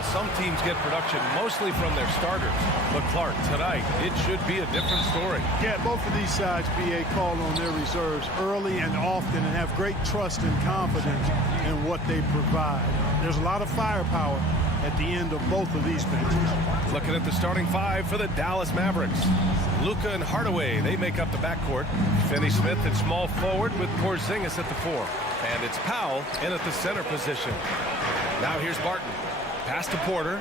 Well, some teams get production mostly from their starters. But Clark, tonight, it should be a different story. Yeah, both of these sides BA call on their reserves early and often and have great trust and confidence in what they provide. There's a lot of firepower at the end of both of these benches. Looking at the starting five for the Dallas Mavericks. Luka and Hardaway, they make up the backcourt. Finney-Smith at small forward with Porzingis at the 4. And it's Powell in at the center position. Now here's Barton. Pass to Porter.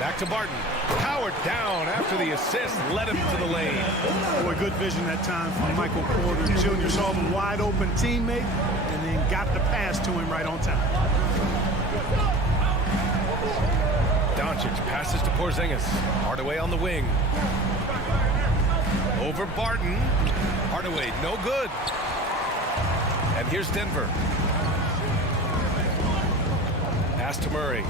Back to Barton. Powered down after the assist. Led him to the lane. Boy, good vision that time from Michael Porter Jr. Saw the wide open teammate and then got the pass to him right on time. Doncic passes to Porzingis. Hardaway on the wing. Over Barton. Hardaway, no good. And here's Denver. Pass to Murray.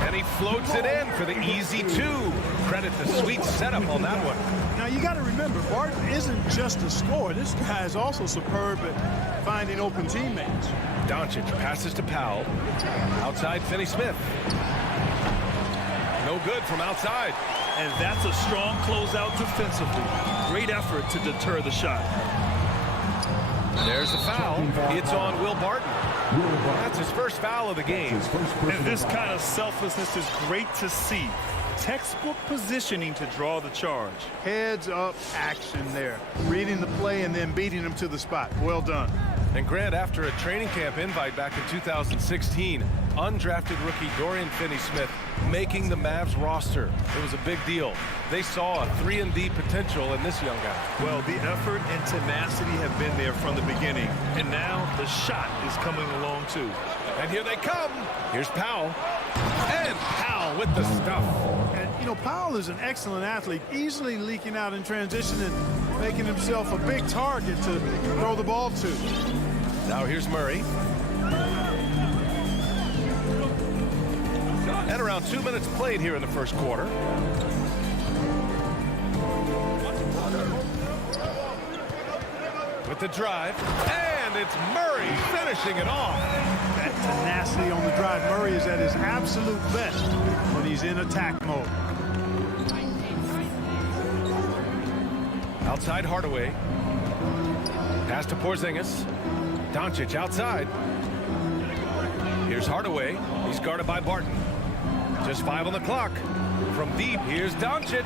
And he floats it in for the easy 2. Credit the sweet setup on that one. Now, you got to remember, Barton isn't just a scorer. This guy is also superb at finding open teammates. Doncic passes to Powell. Outside, Finney-Smith. No good from outside. And that's a strong closeout defensively. Great effort to deter the shot. There's a foul. It's on Will Barton. That's his first foul of the game. And this kind of selflessness is great to see. Textbook positioning to draw the charge. Heads up action there. Reading the play and then beating him to the spot. Well done. And Grant, after a training camp invite back in 2016, undrafted rookie Dorian Finney-Smith making the Mavs roster. It was a big deal. They saw a 3-and-D potential in this young guy. Well, the effort and tenacity have been there from the beginning. And now the shot is coming along too. And here they come. Here's Powell. And Powell with the stuff. And, you know, Powell is an excellent athlete, easily leaking out in transition and making himself a big target to throw the ball to. Now here's Murray. And around 2 minutes played here in the first quarter. With the drive. And it's Murray finishing it off. That tenacity on the drive. Murray is at his absolute best when he's in attack mode. Outside Hardaway. Pass to Porzingis. Doncic outside. Here's Hardaway. He's guarded by Barton. Just 5 on the clock. From deep, here's Doncic.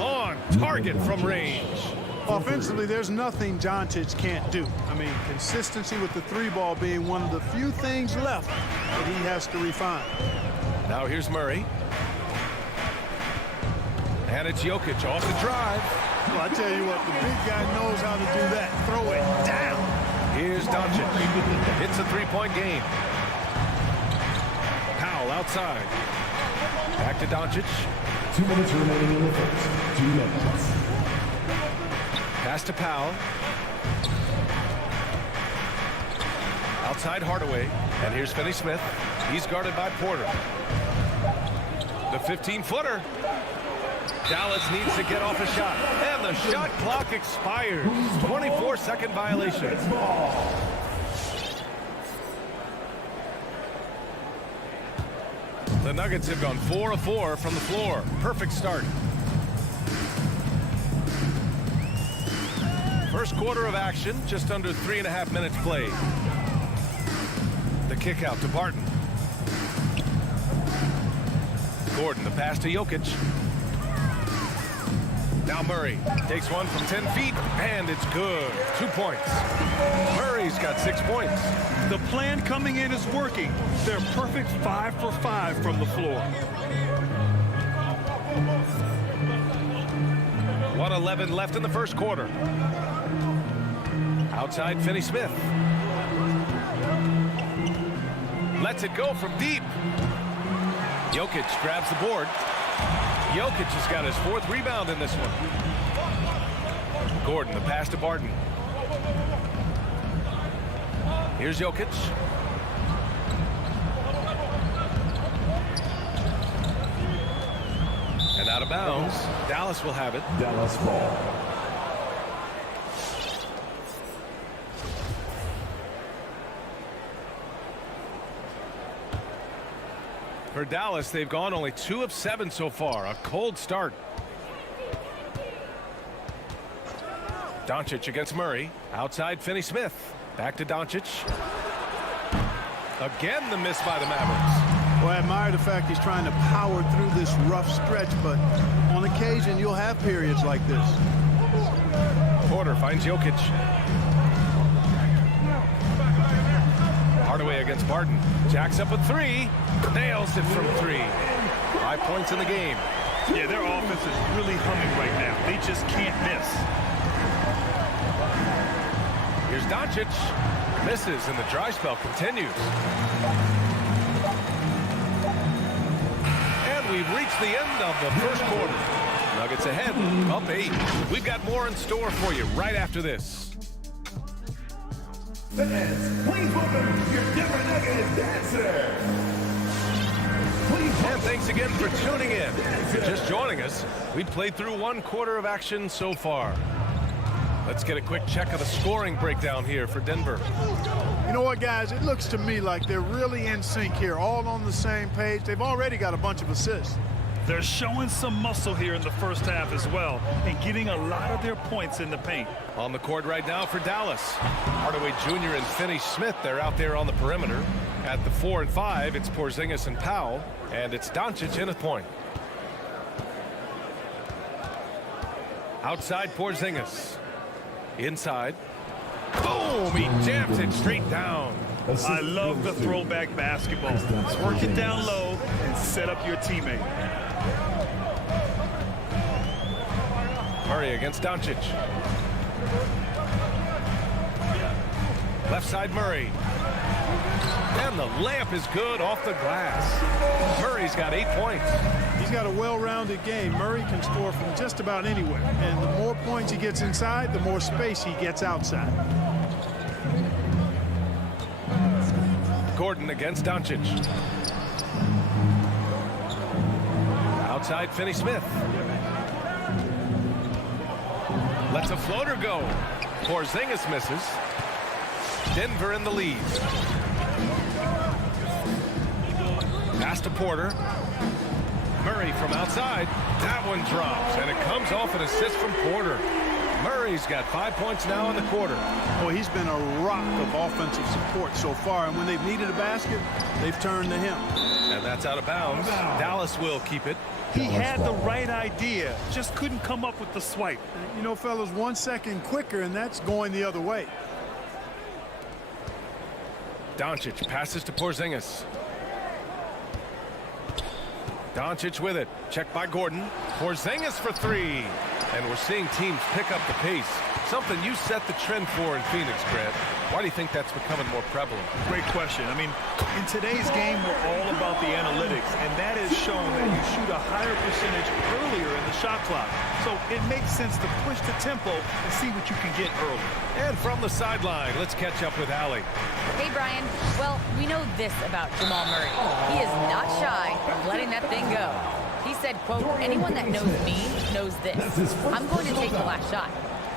On target from range. Offensively, there's nothing Doncic can't do. I mean, consistency with the 3-ball being one of the few things left that he has to refine. Now here's Murray. And it's Jokic off the drive. Well, I tell you what, the big guy knows how to do that. Throw it down. Here's Doncic. It's a 3-point game. Powell outside. Back to Doncic. 2 minutes remaining in the first. 2 minutes. Pass to Powell. Outside Hardaway. And here's Finney-Smith. He's guarded by Porter. The 15-footer. Dallas needs to get off a shot. And the shot clock expires. 24-second violation. The Nuggets have gone 4 of 4 from the floor. Perfect start. First quarter of action, just under 3.5 minutes played. The kick out to Barton. Gordon, the pass to Jokic. Now Murray takes one from 10 feet, and it's good. 2 points. Murray's got 6 points. The plan coming in is working. They're perfect 5 for 5 from the floor. 1:11 left in the first quarter. Outside Finney-Smith. Lets it go from deep. Jokic grabs the board. Jokic has got his 4th rebound in this one. Gordon, the pass to Barton. Here's Jokic. And out of bounds. Dallas will have it. Dallas ball. For Dallas, they've gone only 2 of 7 so far. A cold start. Doncic against Murray. Outside Finney-Smith. Back to Doncic. Again, the miss by the Mavericks. Well, I admire the fact he's trying to power through this rough stretch, but on occasion you'll have periods like this. Porter finds Jokic. Hardaway against Barton. Jacks up a 3. Nails it from 3. 5 points in the game. Yeah, their offense is really humming right now. They just can't miss. Here's Doncic. Misses, and the dry spell continues. And we've reached the end of the first quarter. Nuggets ahead, up 8. We've got more in store for you right after this. Fans, please welcome your Denver Nuggets dancer. And thanks again for tuning in. If you're just joining us, we've played through 1 quarter of action so far. Let's get a quick check of the scoring breakdown here for Denver. You know what, guys? It looks to me like they're really in sync here, all on the same page. They've already got a bunch of assists. They're showing some muscle here in the first half as well and getting a lot of their points in the paint. On the court right now for Dallas. Hardaway Jr. and Finney-Smith, they're out there on the perimeter. At the 4 and 5, it's Porzingis and Powell, and it's Doncic in a point. Outside Porzingis. Inside. Boom! He jams it straight down. I love the throwback basketball. Work it down low and set up your teammate. Murray against Doncic. Left side Murray. And the layup is good off the glass. Murray's got 8 points. He's got a well-rounded game. Murray can score from just about anywhere. And the more points he gets inside, the more space he gets outside. Gordon against Doncic. Outside Finney-Smith. Lets a floater go. Porzingis misses. Denver in the lead. Pass to Porter. Murray from outside. That one drops, and it comes off an assist from Porter. Murray's got 5 points now in the quarter. Well, he's been a rock of offensive support so far, and when they've needed a basket, they've turned to him. And that's out of bounds. Dallas will keep it. He had the right idea, just couldn't come up with the swipe. You know, fellas, 1 second quicker, and that's going the other way. Doncic passes to Porzingis. Doncic with it. Checked by Gordon. Porzingis for 3. And we're seeing teams pick up the pace. Something you set the trend for in Phoenix, Grant. Why do you think that's becoming more prevalent? Great question. I mean, in today's game, we're all about the analytics, and that has shown that you shoot a higher percentage earlier in the shot clock. So it makes sense to push the tempo and see what you can get early. And from the sideline, let's catch up with Allie. Hey, Brian. Well, we know this about Jamal Murray. He is not shy of letting that thing go. He said, quote, anyone that knows me knows this. I'm going to take the last shot.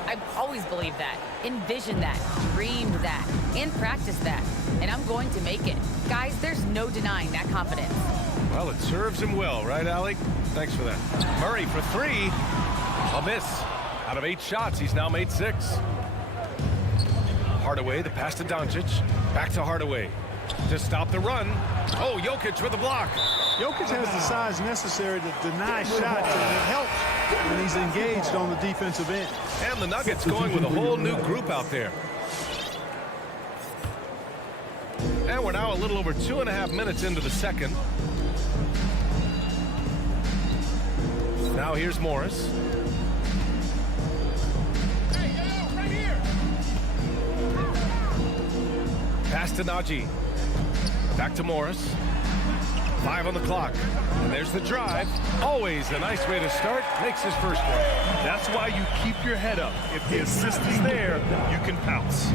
I've always believed that, envisioned that, dreamed that, and practiced that. And I'm going to make it. Guys, there's no denying that confidence. Well, it serves him well, right, Allie? Thanks for that. Murray for 3. A miss. Out of 8 shots, he's now made 6. Hardaway, the pass to Doncic. Back to Hardaway. To stop the run. Oh, Jokic with a block. Jokic has the size necessary to deny shots, and it helps when he's engaged on the defensive end. And the Nuggets going with a whole new group out there. And we're now a little over 2.5 minutes into the second. Now here's Morris. Right here. Pass to Najee. Back to Morris. 5 on the clock. And there's the drive. Always a nice way to start. Makes his first one. That's why you keep your head up. If the assist is there, you can pounce.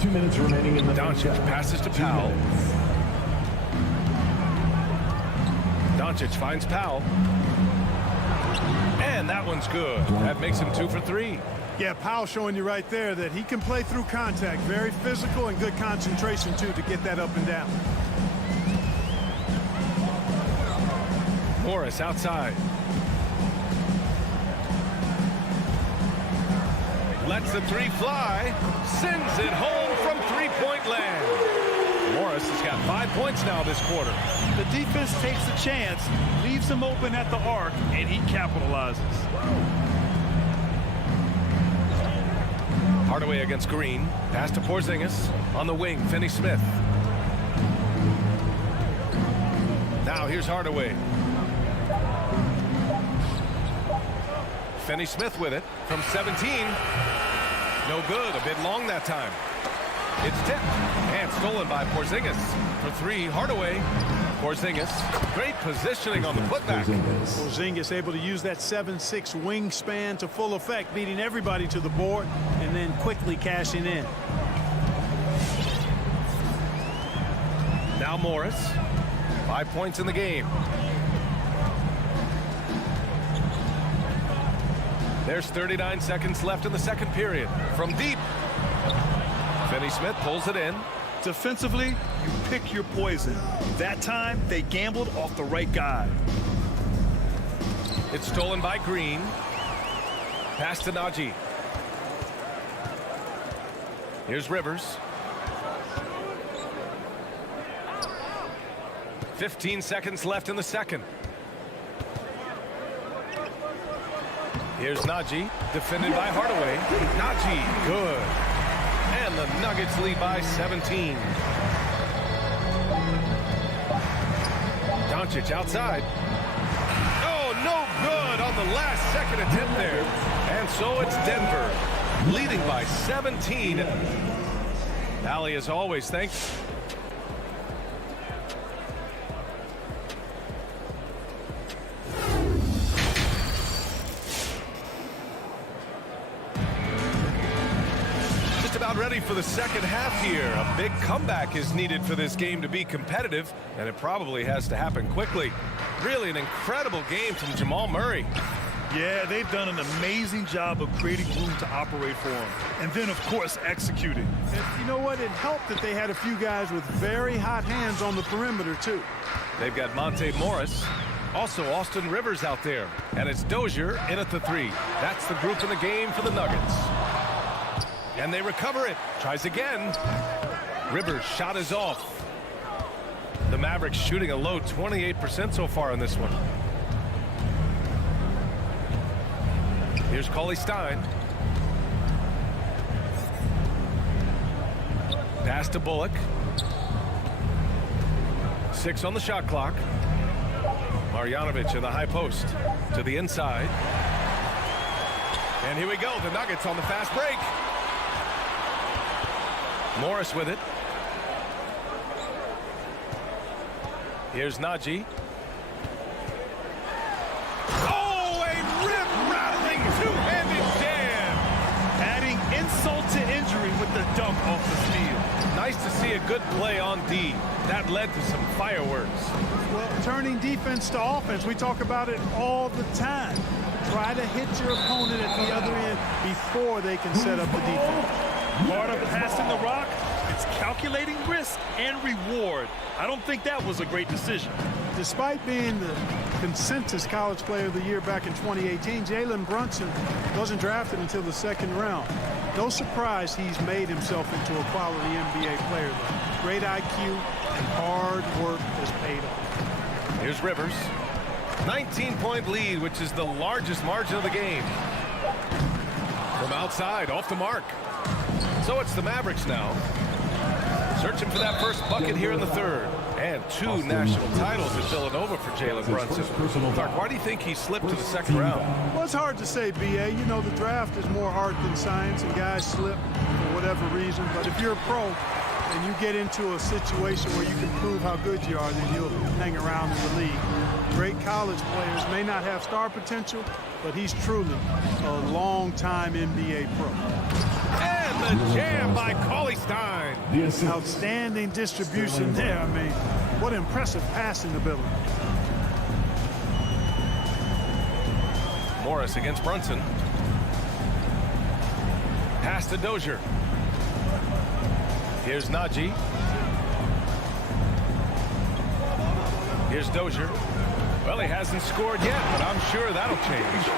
2 minutes remaining in the Doncic passes to Powell. Doncic finds Powell. And that one's good. That makes him 2 for 3. Yeah, Powell showing you right there that he can play through contact. Very physical and good concentration, too, to get that up and down. Morris outside. Lets the three fly. Sends it home from three-point land. Morris has got 5 points now this quarter. The defense takes a chance, leaves him open at the arc, and he capitalizes. Hardaway against Green. Pass to Porzingis. On the wing, Finney-Smith. Now here's Hardaway. Finney-Smith with it from 17. No good. A bit long that time. It's tipped and stolen by Porzingis. For three, Hardaway. Porzingis. Great positioning on the putback. Porzingis able to use that 7'6" wingspan to full effect, beating everybody to the board and then quickly cashing in. Now Morris. 5 points in the game. There's 39 seconds left in the second period. From deep. Finney-Smith pulls it in. Defensively, you pick your poison. That time, they gambled off the right guy. It's stolen by Green. Pass to Najee. Here's Rivers. 15 seconds left in the second. Here's Najee, defended by Hardaway. Najee, good. And the Nuggets lead by 17. Doncic outside. Oh, no good on the last second attempt there. And so it's Denver, leading by 17. Allie, as always, thanks. Ready for the second half here. A big comeback is needed for this game to be competitive, and it probably has to happen quickly. Really an incredible game from Jamal Murray. Yeah, they've done an amazing job of creating room to operate for him. And then, of course, executing. And you know what? It helped that they had a few guys with very hot hands on the perimeter, too. They've got Monte Morris. Also, Austin Rivers out there. And it's Dozier in at the three. That's the group in the game for the Nuggets. And they recover it. Tries again. Rivers' shot is off. The Mavericks shooting a low 28% so far in this one. Here's Cauley Stein. Pass to Bullock. 6 on the shot clock. Marjanovic in the high post. To the inside. And here we go. The Nuggets on the fast break. Morris with it. Here's Najee. Oh, a rip-rattling two-handed jam. Adding insult to injury with the dunk off the field. Nice to see a good play on D. That led to some fireworks. Well, turning defense to offense, we talk about it all the time. Try to hit your opponent at the other end before they can set up the defense. Part of passing the rock, it's calculating risk and reward. I don't think that was a great decision. Despite being the consensus college player of the year back in 2018, Jalen Brunson wasn't drafted until the second round. No surprise he's made himself into a quality NBA player, though. Great IQ and hard work has paid off. Here's Rivers. 19-point lead, which is the largest margin of the game. From outside, off the mark. So it's the Mavericks now. Searching for that first bucket here in the third. And 2 national titles at Villanova for Jalen Brunson. Clark, why do you think he slipped to the second round? Well, it's hard to say, B.A. You know, the draft is more art than science, and guys slip for whatever reason. But if you're a pro and you get into a situation where you can prove how good you are, then you'll hang around in the league. Great college players may not have star potential, but he's truly a long-time NBA pro. And the jam by Cauley Stein. Outstanding distribution there. I mean, what impressive passing ability. Morris against Brunson. Pass to Dozier. Here's Najee. Here's Dozier. Well, he hasn't scored yet, but I'm sure that'll change.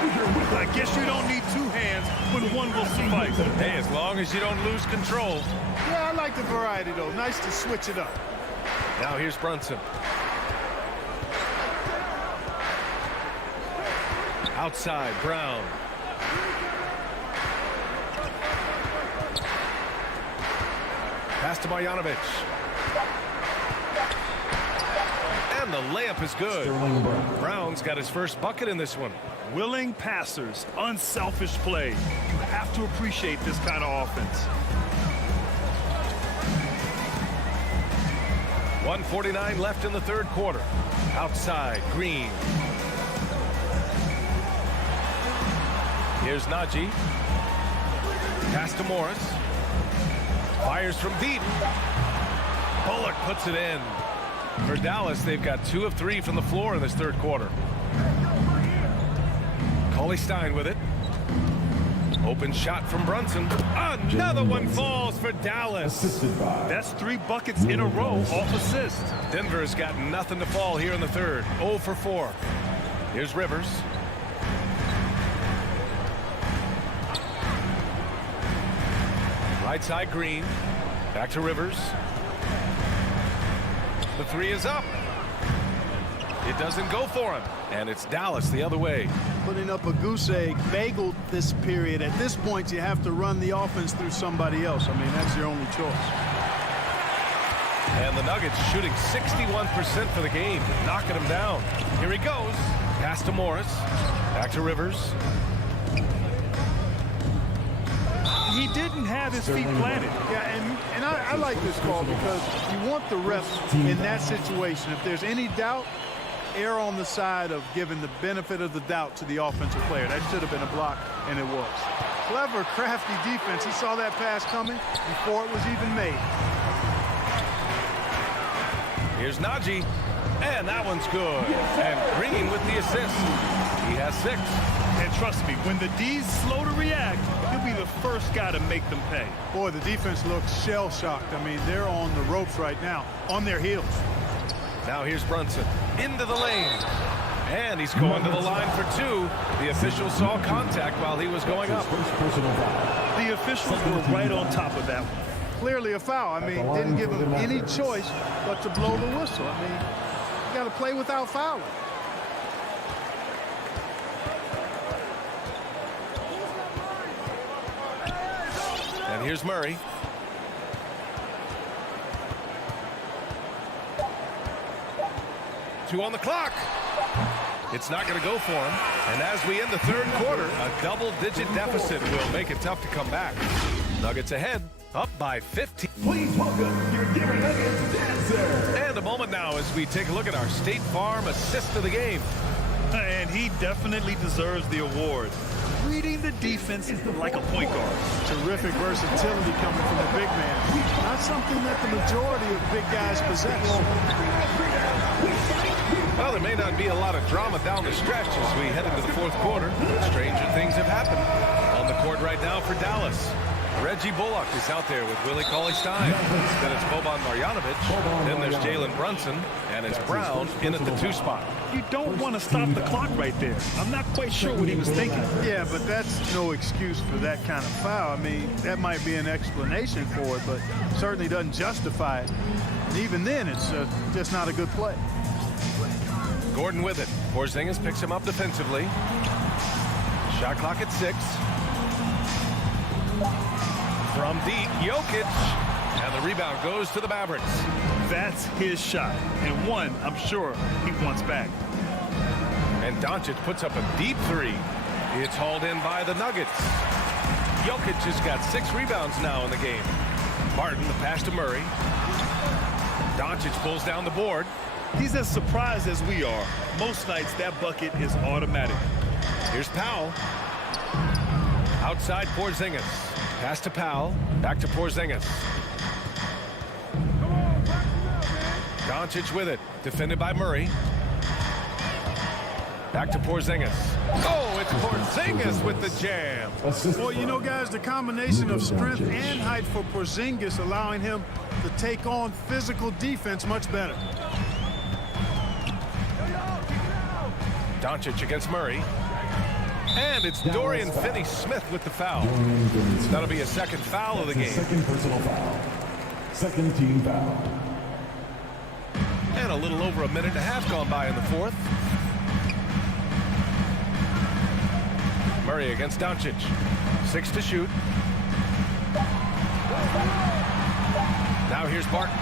I guess you don't need two hands when one will suffice. Hey, as long as you don't lose control. Yeah, I like the variety, though. Nice to switch it up. Now here's Brunson. Outside, Brown. Pass to Marjanovic. And the layup is good. Brown's got his first bucket in this one. Willing passers, unselfish play. You have to appreciate this kind of offense. 1:49 left in the third quarter. Outside, Green. Here's Najee. Pass to Morris. Fires from deep. Bullock puts it in. For Dallas, they've got 2 of 3 from the floor in this third quarter. Cauley-Stein with it. Open shot from Brunson. Another one falls for Dallas. That's 3 buckets in a row off assist. Denver's got nothing to fall here in the third. 0 for 4. Here's Rivers. Right side, Green. Back to Rivers. The 3 is up. It doesn't go for him. And it's Dallas the other way. Putting up a goose egg, bageled this period. At this point, you have to run the offense through somebody else. I mean, that's your only choice. And the Nuggets shooting 61% for the game, knocking him down. Here he goes. Pass to Morris. Back to Rivers. He didn't have his feet planted. Yeah, and I like this call because you want the refs in that situation. If there's any doubt, err on the side of giving the benefit of the doubt to the offensive player. That should have been a block, and it was. Clever, crafty defense. He saw that pass coming before it was even made. Here's Najee. And that one's good. And Green with the assist. He has 6. And trust me, when the D's slow to react, he'll be the first guy to make them pay. Boy, the defense looks shell-shocked. I mean, they're on the ropes right now, on their heels. Now here's Brunson. Into the lane. And he's going to the line for 2. The official saw contact while he was going up. The officials were right on top of that one. Clearly a foul. I mean, didn't give him any choice but to blow the whistle. I mean, you got to play without fouling. And here's Murray. Two on the clock. It's not going to go for him. And as we end the third quarter, a double-digit deficit will make it tough to come back. Nuggets ahead, up by 15. Please welcome your Denver Nuggets dancer. And a moment now as we take a look at our State Farm assist of the game. And he definitely deserves the award. Reading the defense like a point guard. Terrific versatility coming from the big man. Not something that the majority of big guys possess. Well, there may not be a lot of drama down the stretch as we head into the fourth quarter. Stranger things have happened. On the court right now for Dallas. Reggie Bullock is out there with Willie Cauley-Stein. Then it's Boban Marjanovic. Then there's Jalen Brunson. And it's Brown in at the 2 spot. You don't want to stop the clock right there. I'm not quite sure what he was thinking. Yeah, but that's no excuse for that kind of foul. I mean, that might be an explanation for it, but certainly doesn't justify it. And even then, it's just not a good play. Gordon with it. Porzingis picks him up defensively. Shot clock at 6. From deep, Jokic. And the rebound goes to the Mavericks. That's his shot. And one, I'm sure, he wants back. And Doncic puts up a deep 3. It's hauled in by the Nuggets. Jokic has got 6 rebounds now in the game. Martin, the pass to Murray. Doncic pulls down the board. He's as surprised as we are. Most nights, that bucket is automatic. Here's Powell. Outside Porzingis. Pass to Powell. Back to Porzingis. Doncic with it. Defended by Murray. Back to Porzingis. Oh, it's Porzingis with the jam. Well, you know, guys, the combination of strength and height for Porzingis allowing him to take on physical defense much better. Doncic against Murray. And it's Dorian Finney-Smith with the foul. That'll be a second foul of the game. Second personal foul. Second team foul. And a little over a minute and a half gone by in the fourth. Murray against Doncic. 6 to shoot. Now here's Barton.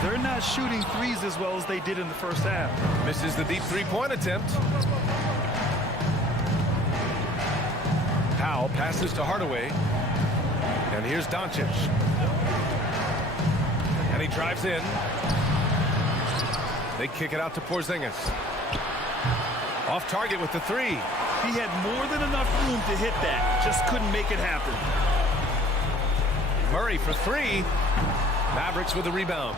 They're not shooting threes as well as they did in the first half. Misses the deep three-point attempt. Powell passes to Hardaway. And here's Doncic. And he drives in. They kick it out to Porzingis. Off target with the three. He had more than enough room to hit that. Just couldn't make it happen. Murray for three. Mavericks with the rebound.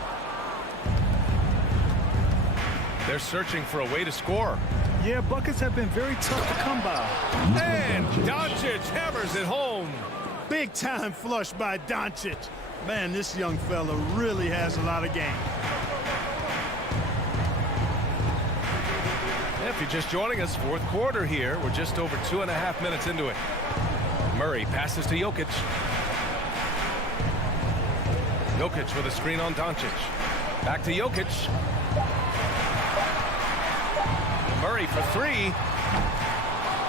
They're searching for a way to score. Yeah, buckets have been very tough to come by. And Doncic hammers it home. Big time flush by Doncic. Man, this young fella really has a lot of game. If you're just joining us, fourth quarter here. We're just over 2.5 minutes into it. Murray passes to Jokic. Jokic with a screen on Doncic. Back to Jokic. Murray for three.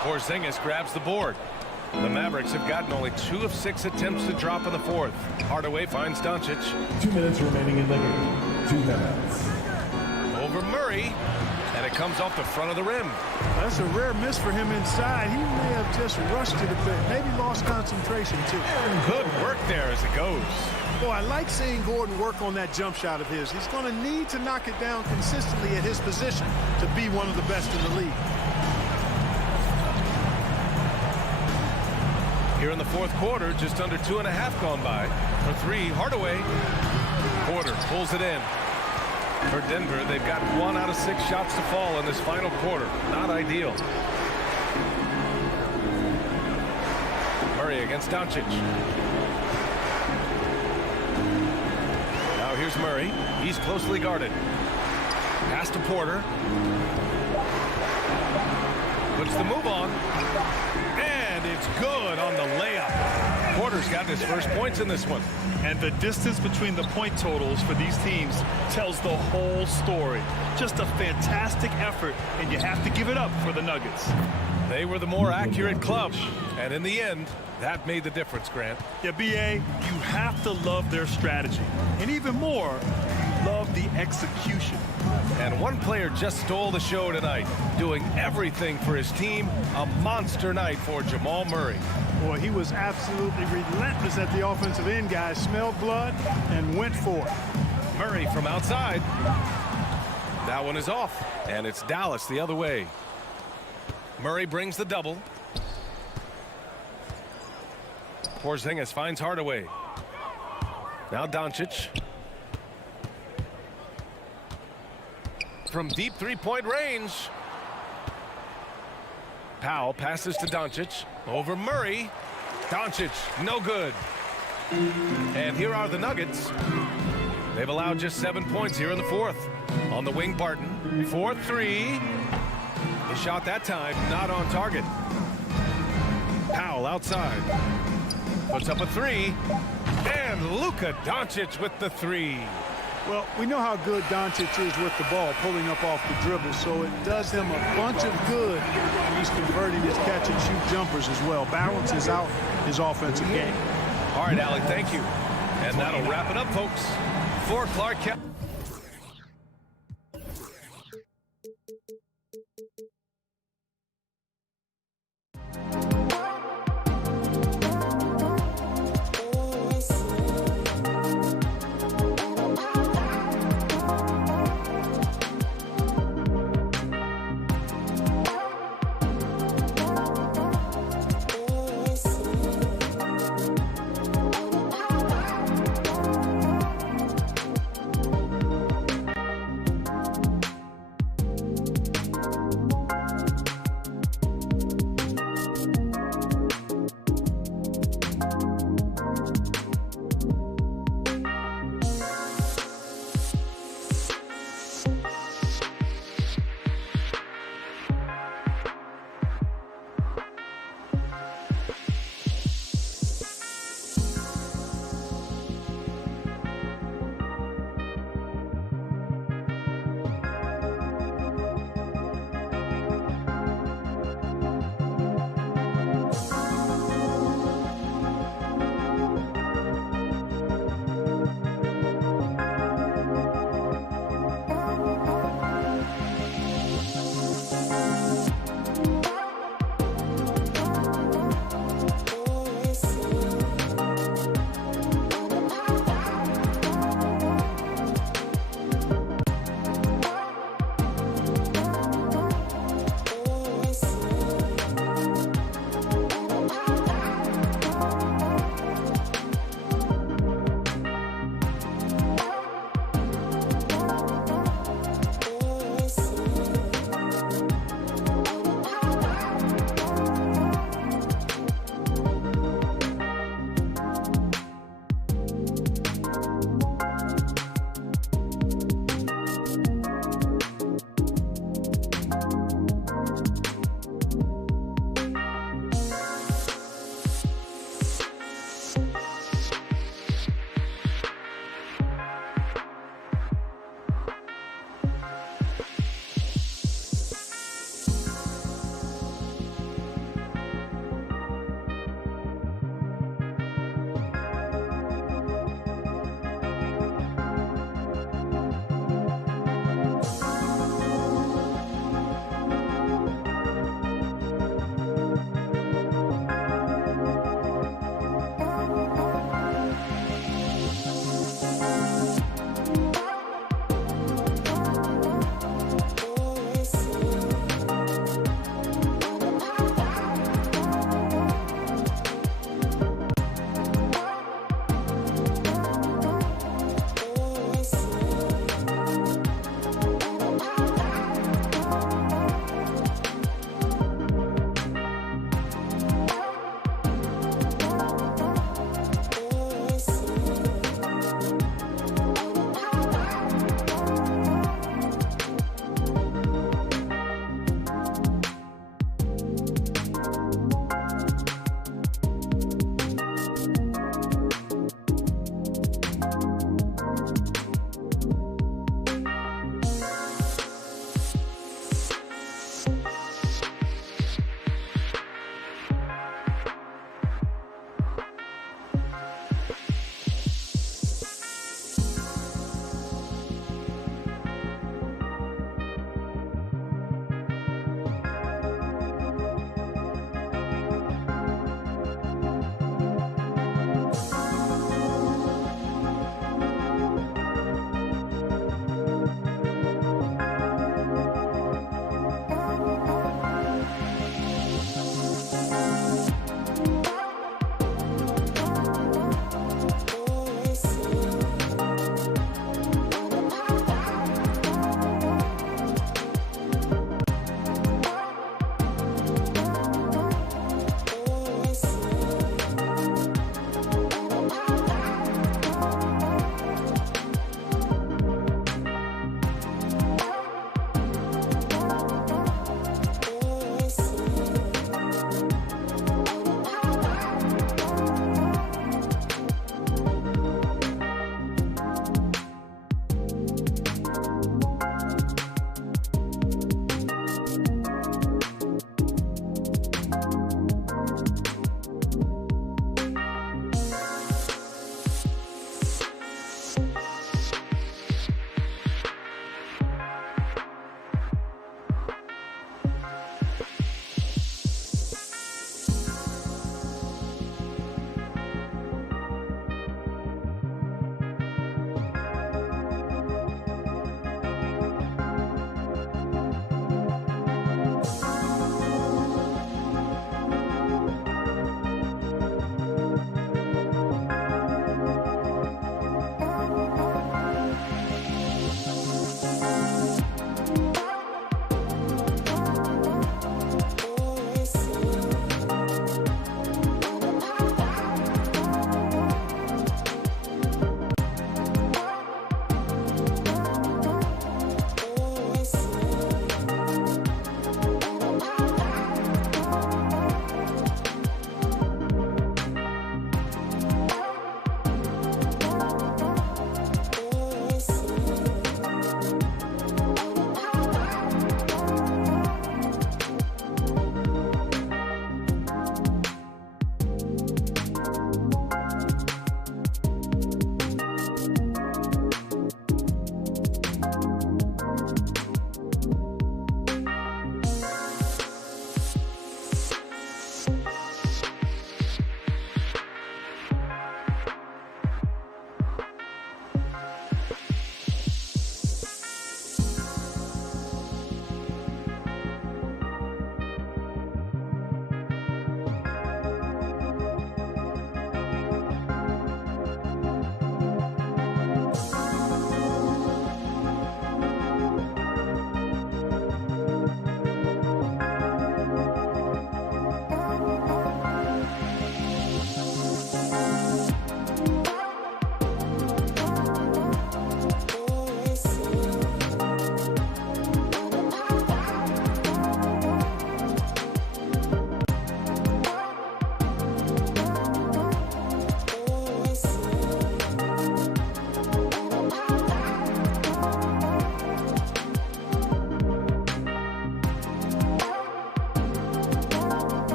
Porzingis grabs the board. The Mavericks have gotten only 2 of 6 attempts to drop in the fourth. Hardaway finds Doncic. 2 minutes remaining in the game. 2 minutes. Over Murray. And it comes off the front of the rim. That's a rare miss for him inside. He may have just rushed it a bit. Maybe lost concentration, too. Good work there as it goes. Boy, I like seeing Gordon work on that jump shot of his. He's going to need to knock it down consistently at his position to be one of the best in the league. Here in the fourth quarter, just under 2.5 gone by. For three, Hardaway. Porter pulls it in. For Denver, they've got 1 out of 6 shots to fall in this final quarter. Not ideal. Murray against Doncic. Now here's Murray. He's closely guarded. Pass to Porter. Puts the move on. And it's good on the layup. Porter's got his first points in this one. And the distance between the point totals for these teams tells the whole story. Just a fantastic effort, and you have to give it up for the Nuggets. They were the more accurate club, and in the end, that made the difference, Grant. Yeah, B.A., you have to love their strategy. And even more, you love the execution. And one player just stole the show tonight, doing everything for his team. A monster night for Jamal Murray. Boy, he was absolutely relentless at the offensive end, guys. Smelled blood and went for it. Murray from outside. That one is off, and it's Dallas the other way. Murray brings the double. Porzingis finds Hardaway. Now Doncic. From deep three-point range. Powell passes to Doncic. Over Murray. Doncic, no good. And here are the Nuggets. They've allowed just 7 points here in the fourth. On the wing, Barton. 4-3. The shot that time, not on target. Powell outside. Puts up a three. And Luka Doncic with the three. Well, we know how good Doncic is with the ball, pulling up off the dribble, so it does him a bunch of good when he's converting his catch-and-shoot jumpers as well. Balances out his offensive game. All right, Allie, thank you. And that'll wrap it up, folks. For Clark County.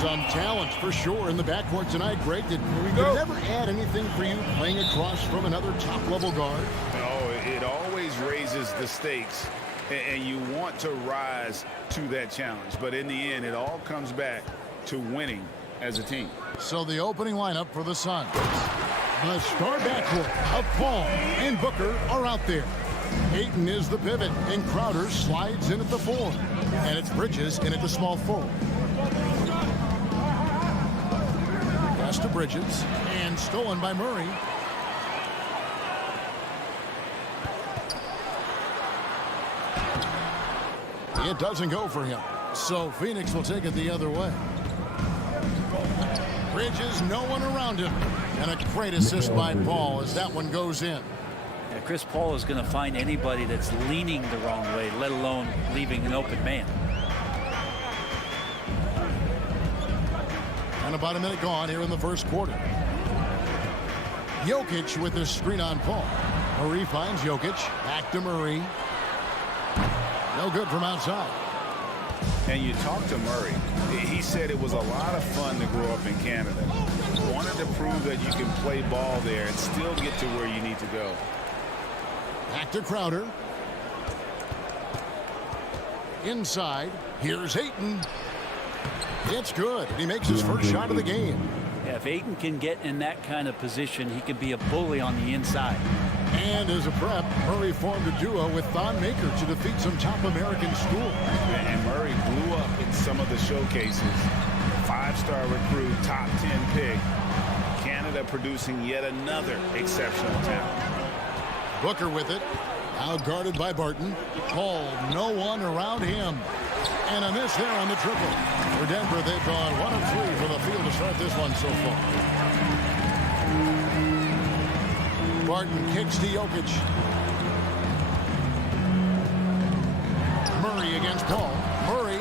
Some talent for sure in the backcourt tonight, Greg. Did it never add anything for you playing across from another top-level guard? No, it always raises the stakes, and you want to rise to that challenge. But in the end, it all comes back to winning as a team. So the opening lineup for the Suns. The star backcourt of Paul and Booker are out there. Ayton is the pivot, and Crowder slides in at the 4. And it's Bridges in at the small forward. Pass to Bridges, and stolen by Murray. It doesn't go for him, so Phoenix will take it the other way. Bridges, no one around him. And a great assist by Paul as that one goes in. Yeah, Chris Paul is going to find anybody that's leaning the wrong way, let alone leaving an open man. And about a minute gone here in the first quarter. Jokic with the screen on Paul. Murray finds Jokic. Back to Murray. No good from outside. And you talk to Murray. He said it was a lot of fun to grow up in Canada. Wanted to prove that you can play ball there and still get to where you need to go. Back to Crowder. Inside. Here's Ayton. It's good. He makes his first shot of the game. Yeah, if Ayton can get in that kind of position, he can be a bully on the inside. And as a prep, Murray formed a duo with Thon Maker to defeat some top American schools. And Murray blew up in some of the showcases. 5-star recruit, top 10 pick. Canada producing yet another exceptional talent. Booker with it. Now guarded by Barton. Paul, no one around him. And a miss there on the triple. For Denver, they've gone 1 of 3 from the field to start this one so far. Barton kicks to Jokic. Murray against Paul. Murray.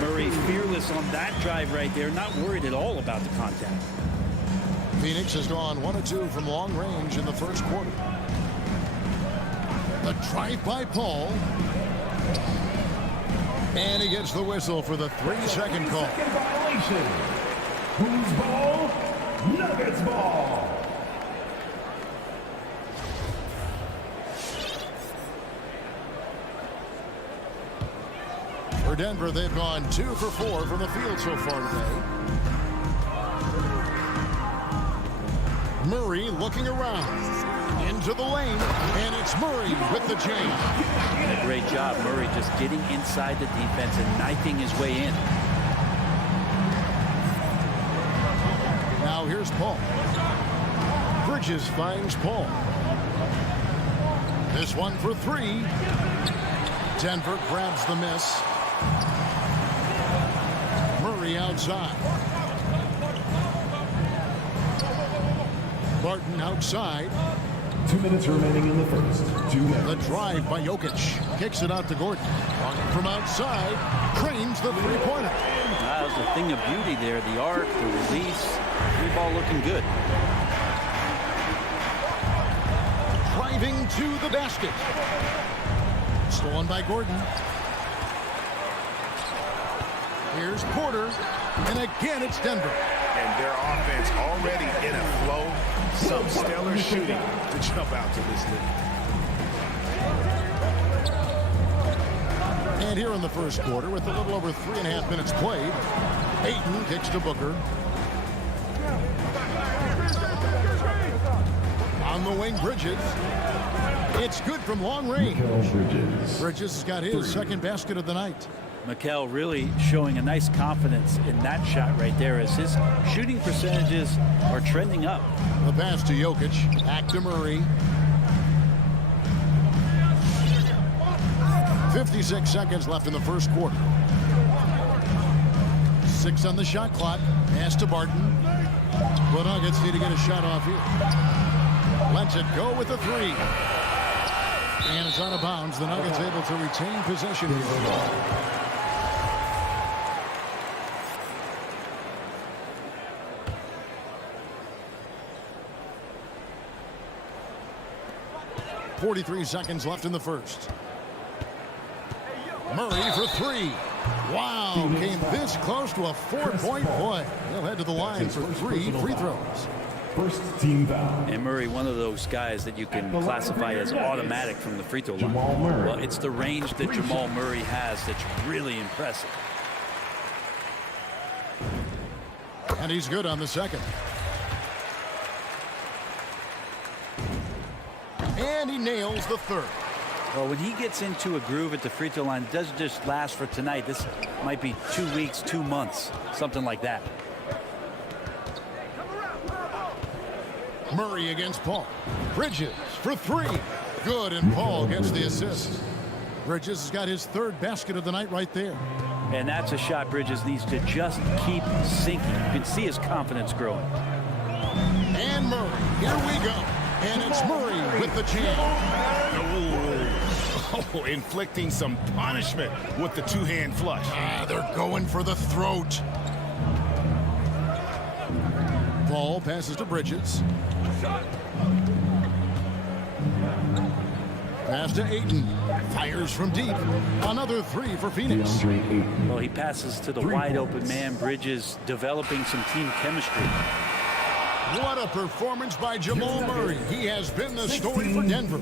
Murray fearless on that drive right there, not worried at all about the contact. Phoenix has gone 1 of 2 from long range in the first quarter. The drive by Paul. And he gets the whistle for the 3-second call. Violation. Who's ball? Nuggets ball. For Denver, they've gone 2 for 4 from the field so far today. Murray looking around. Into the lane, and it's Murray with the chain. Great job, Murray, just getting inside the defense and knifing his way in. Now here's Paul. Bridges finds Paul. This one for 3. Denver grabs the miss. Murray outside. Barton outside. 2 minutes remaining in the first. 2 minutes. The drive by Jokic. Kicks it out to Gordon. From outside. Trains the three-pointer. That was the thing of beauty there. The arc, the release. Three ball looking good. Driving to the basket. Stolen by Gordon. Here's Porter. And again, it's Denver. And their offense already in a flow. Some stellar shooting to jump out to this lead. And here in the first quarter, with a little over 3.5 minutes played, Ayton kicks to Booker. On the wing, Bridges. It's good from long range. Bridges has got his second basket of the night. Mikal really showing a nice confidence in that shot right there as his shooting percentages are trending up. The pass to Jokic. Back to Murray. 56 seconds left in the first quarter. 6 on the shot clock. Pass to Barton. The Nuggets need to get a shot off here. Lets it go with the 3. And it's out of bounds. The Nuggets able to retain possession here. .43 seconds left in the first. Murray for three. Wow, came this close to a 4-point play. He'll head to the line for 3 free throws. First team foul. And Murray, one of those guys that you can classify as automatic from the free throw line. Well, it's the range that Jamal Murray has that's really impressive. And he's good on the second. And he nails the third. Well, when he gets into a groove at the free throw line, it doesn't just last for tonight. This might be 2 weeks, 2 months, something like that. Murray against Paul. Bridges for three. Good, and Paul gets the assist. Bridges has got his third basket of the night right there. And that's a shot Bridges needs to just keep sinking. You can see his confidence growing. And Murray, here we go. And it's Murray with the jam. Oh, inflicting some punishment with the two-hand flush. They're going for the throat. Paul passes to Bridges. Pass to Ayton. Fires from deep. Another three for Phoenix. Well, he passes to the wide open man. Bridges developing some team chemistry. What a performance by Jamal Murray. He has been the story for Denver.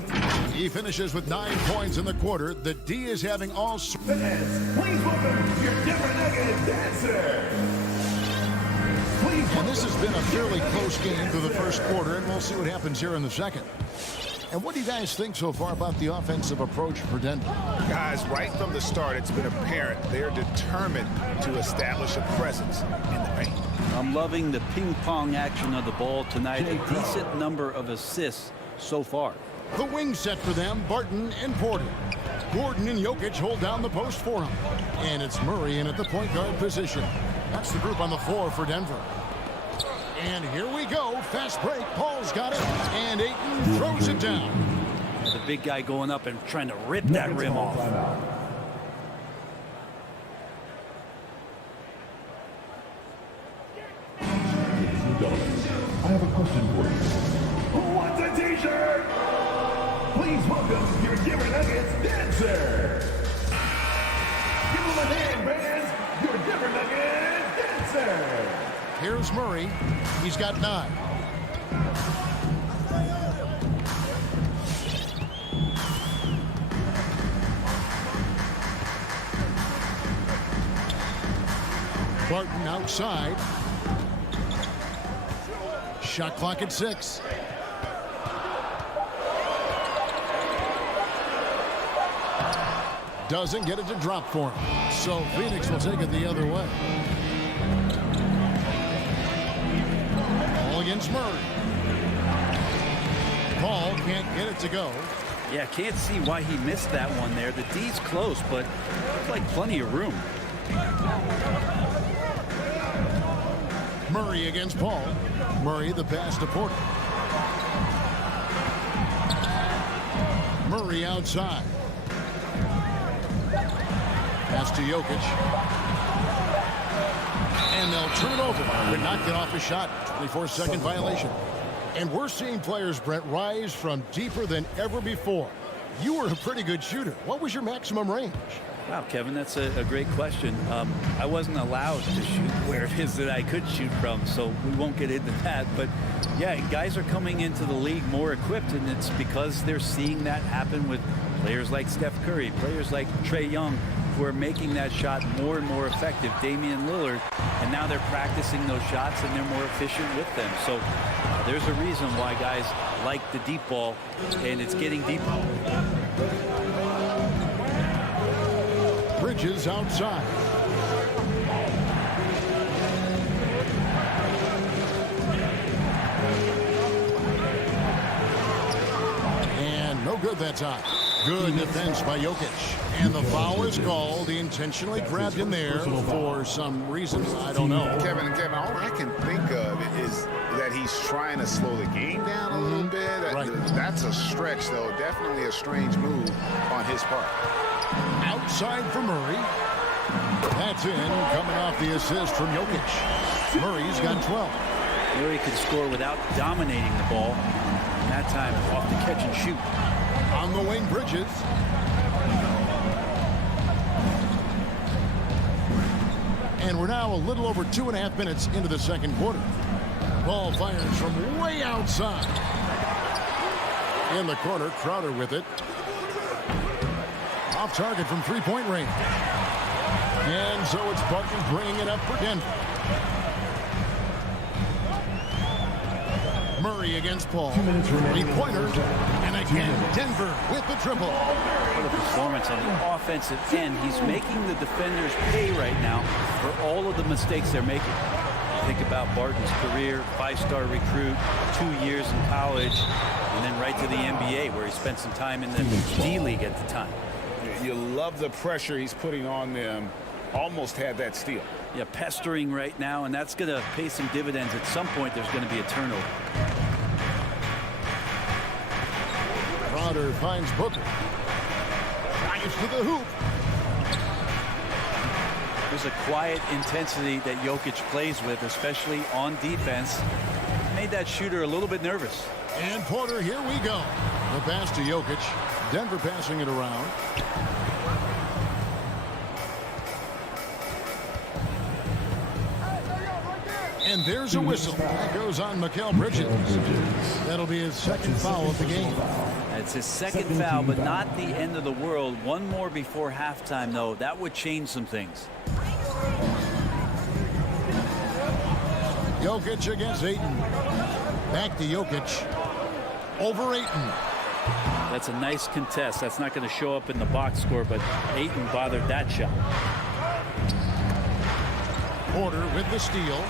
He finishes with 9 points in the quarter. The D is having all... Please welcome your Denver Nuggets dancer. And this has been a fairly close game through the first quarter, and we'll see what happens here in the second. And what do you guys think so far about the offensive approach for Denver? Guys, right from the start, it's been apparent they're determined to establish a presence in the paint. I'm loving the ping-pong action of the ball tonight. A decent number of assists so far. The wing set for them, Barton and Porter. Gordon and Jokic hold down the post for him. And it's Murray in at the point guard position. That's the group on the floor for Denver. And here we go. Fast break. Paul's got it. And Ayton throws it down. The big guy going up and trying to rip that rim off. I have a question for you. Who wants a t-shirt? Please welcome your Denver Nuggets dancer. Give him a hand, fans. Your Denver Nuggets dancer. Here's Murray. He's got 9. Barton outside. Shot clock at 6. Doesn't get it to drop for him. So Phoenix will take it the other way. Ball against Murray. Paul can't get it to go. Yeah, can't see why he missed that one there. The D's close, but looks like plenty of room. Murray against Paul. Murray the pass to Porter. Murray outside. Pass to Jokic. And they'll turn it over. Could not get off a shot. 24-second violation. And we're seeing players, Brent, rise from deeper than ever before. You were a pretty good shooter. What was your maximum range? Wow, Kevin, that's a great question. I wasn't allowed to shoot where it is that I could shoot from, so we won't get into that. But, yeah, guys are coming into the league more equipped, and it's because they're seeing that happen with players like Steph Curry, players like Trae Young, who are making that shot more and more effective, Damian Lillard, and now they're practicing those shots, and they're more efficient with them. So there's a reason why guys like the deep ball, and it's getting deeper. Bridges outside. And no good that time. Good defense by Jokic. And the foul is called. He intentionally grabbed him there for some reason. I don't know. Kevin, all I can think of is that he's trying to slow the game down a little bit. That's a stretch, though. Definitely a strange move on his part. Outside for Murray. That's in, coming off the assist from Jokic. Murray's got 12. Murray could score without dominating the ball. And that time, off the catch and shoot. On the wing, Bridges. And we're now a little over 2.5 minutes into the second quarter. Ball fires from way outside. In the corner, Crowder with it. Off target from three-point range. And so it's Barton bringing it up for Denver. Murray against Paul. Three-pointer. And again, Denver with the triple. What a performance on the offensive end. He's making the defenders pay right now for all of the mistakes they're making. Think about Barton's career, 5-star recruit, 2 years in college, and then right to the NBA where he spent some time in the D-League at the time. You love the pressure he's putting on them. Almost had that steal. Yeah, pestering right now, and that's going to pay some dividends. At some point, there's going to be a turnover. Crowder finds Booker. Drives to the hoop. There's a quiet intensity that Jokic plays with, especially on defense. Made that shooter a little bit nervous. And Porter, here we go. The pass to Jokic. Denver passing it around. And there's a whistle. That goes on Mikal Bridges. That'll be his second foul of the game. It's his second foul, but not the end of the world. One more before halftime, though. That would change some things. Jokic against Ayton. Back to Jokic. Over Ayton. That's a nice contest. That's not going to show up in the box score, but Ayton bothered that shot. Porter with the steal.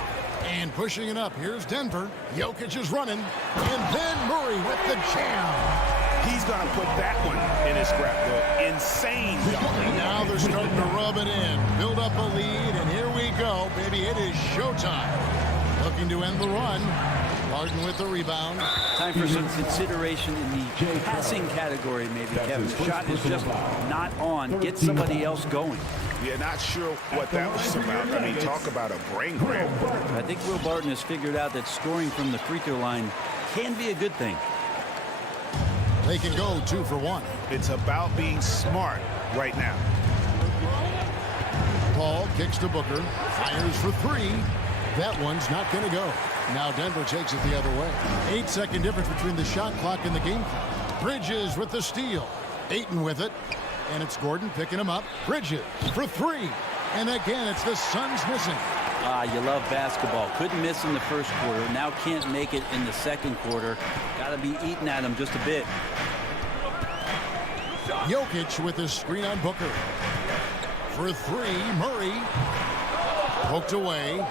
And pushing it up. Here's Denver. Jokic is running. And then Murray with the jam. He's going to put that one in his scrapbook. Insane dunk. Now they're starting to rub it in. Build up a lead. And here we go, baby. It is showtime. Looking to end the run. Barton with the rebound. Time for some consideration in the passing category, maybe, Kevin. The shot is just not on. Get somebody else going. Yeah, not sure what that was about. I mean, talk about a brain cramp. I think Will Barton has figured out that scoring from the free throw line can be a good thing. They can go 2 for 1. It's about being smart right now. Paul kicks to Booker. Fires for 3. That one's not going to go. Now Denver takes it the other way. 8-second difference between the shot clock and the game clock. Bridges with the steal. Ayton with it. And it's Gordon picking him up. Bridges for 3. And again, it's the Suns missing. You love basketball. Couldn't miss in the first quarter. Now can't make it in the second quarter. Got to be eating at him just a bit. Jokic with his screen on Booker. For 3, Murray. Poked away.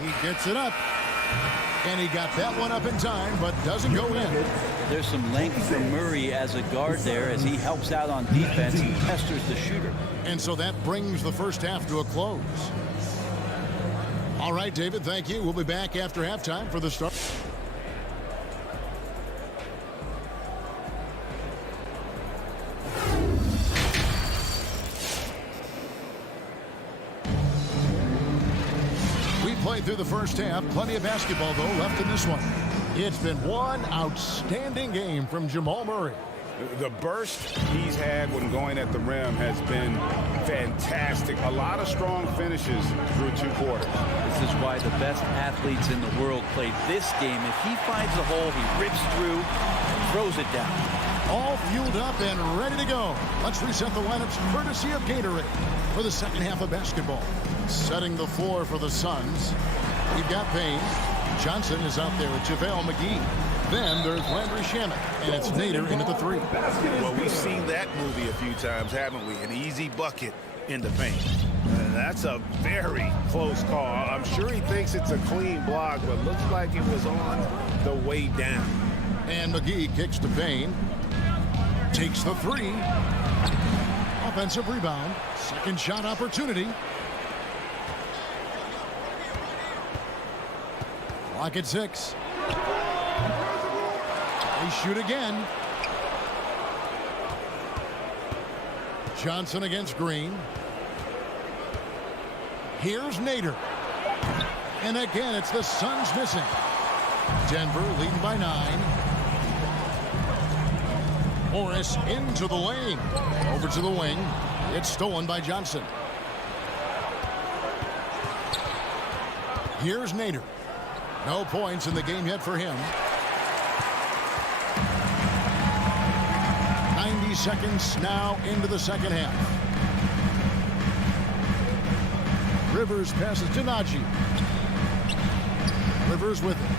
He gets it up. And he got that one up in time, but doesn't go in. There's some length for Murray as a guard there as he helps out on defense and pesters the shooter. And so that brings the first half to a close. All right, David, thank you. We'll be back after halftime for the start. Played through the first half. Plenty of basketball, though, left in this one. It's been one outstanding game from Jamal Murray. The burst he's had when going at the rim has been fantastic. A lot of strong finishes through 2 quarters. This is why the best athletes in the world play this game. If he finds a hole, he rips through, throws it down. All fueled up and ready to go. Let's reset the lineups courtesy of Gatorade for the second half of basketball. Setting the floor for the Suns. We've got Payne. Johnson is out there with JaVale McGee. Then there's Landry Shamet, and it's Nader into the 3. Well, we've seen that movie a few times, haven't we? An easy bucket in the paint. That's a very close call. I'm sure he thinks it's a clean block, but looks like it was on the way down. And McGee kicks to Payne. Takes the 3. Offensive rebound. Second shot opportunity. Clock at 6. They shoot again. Johnson against Green. Here's Nader. And again, it's the Suns missing. Denver leading by 9. Morris into the lane. Over to the wing. It's stolen by Johnson. Here's Nader. No points in the game yet for him. 90 seconds now into the second half. Rivers passes to Najee. Rivers with it.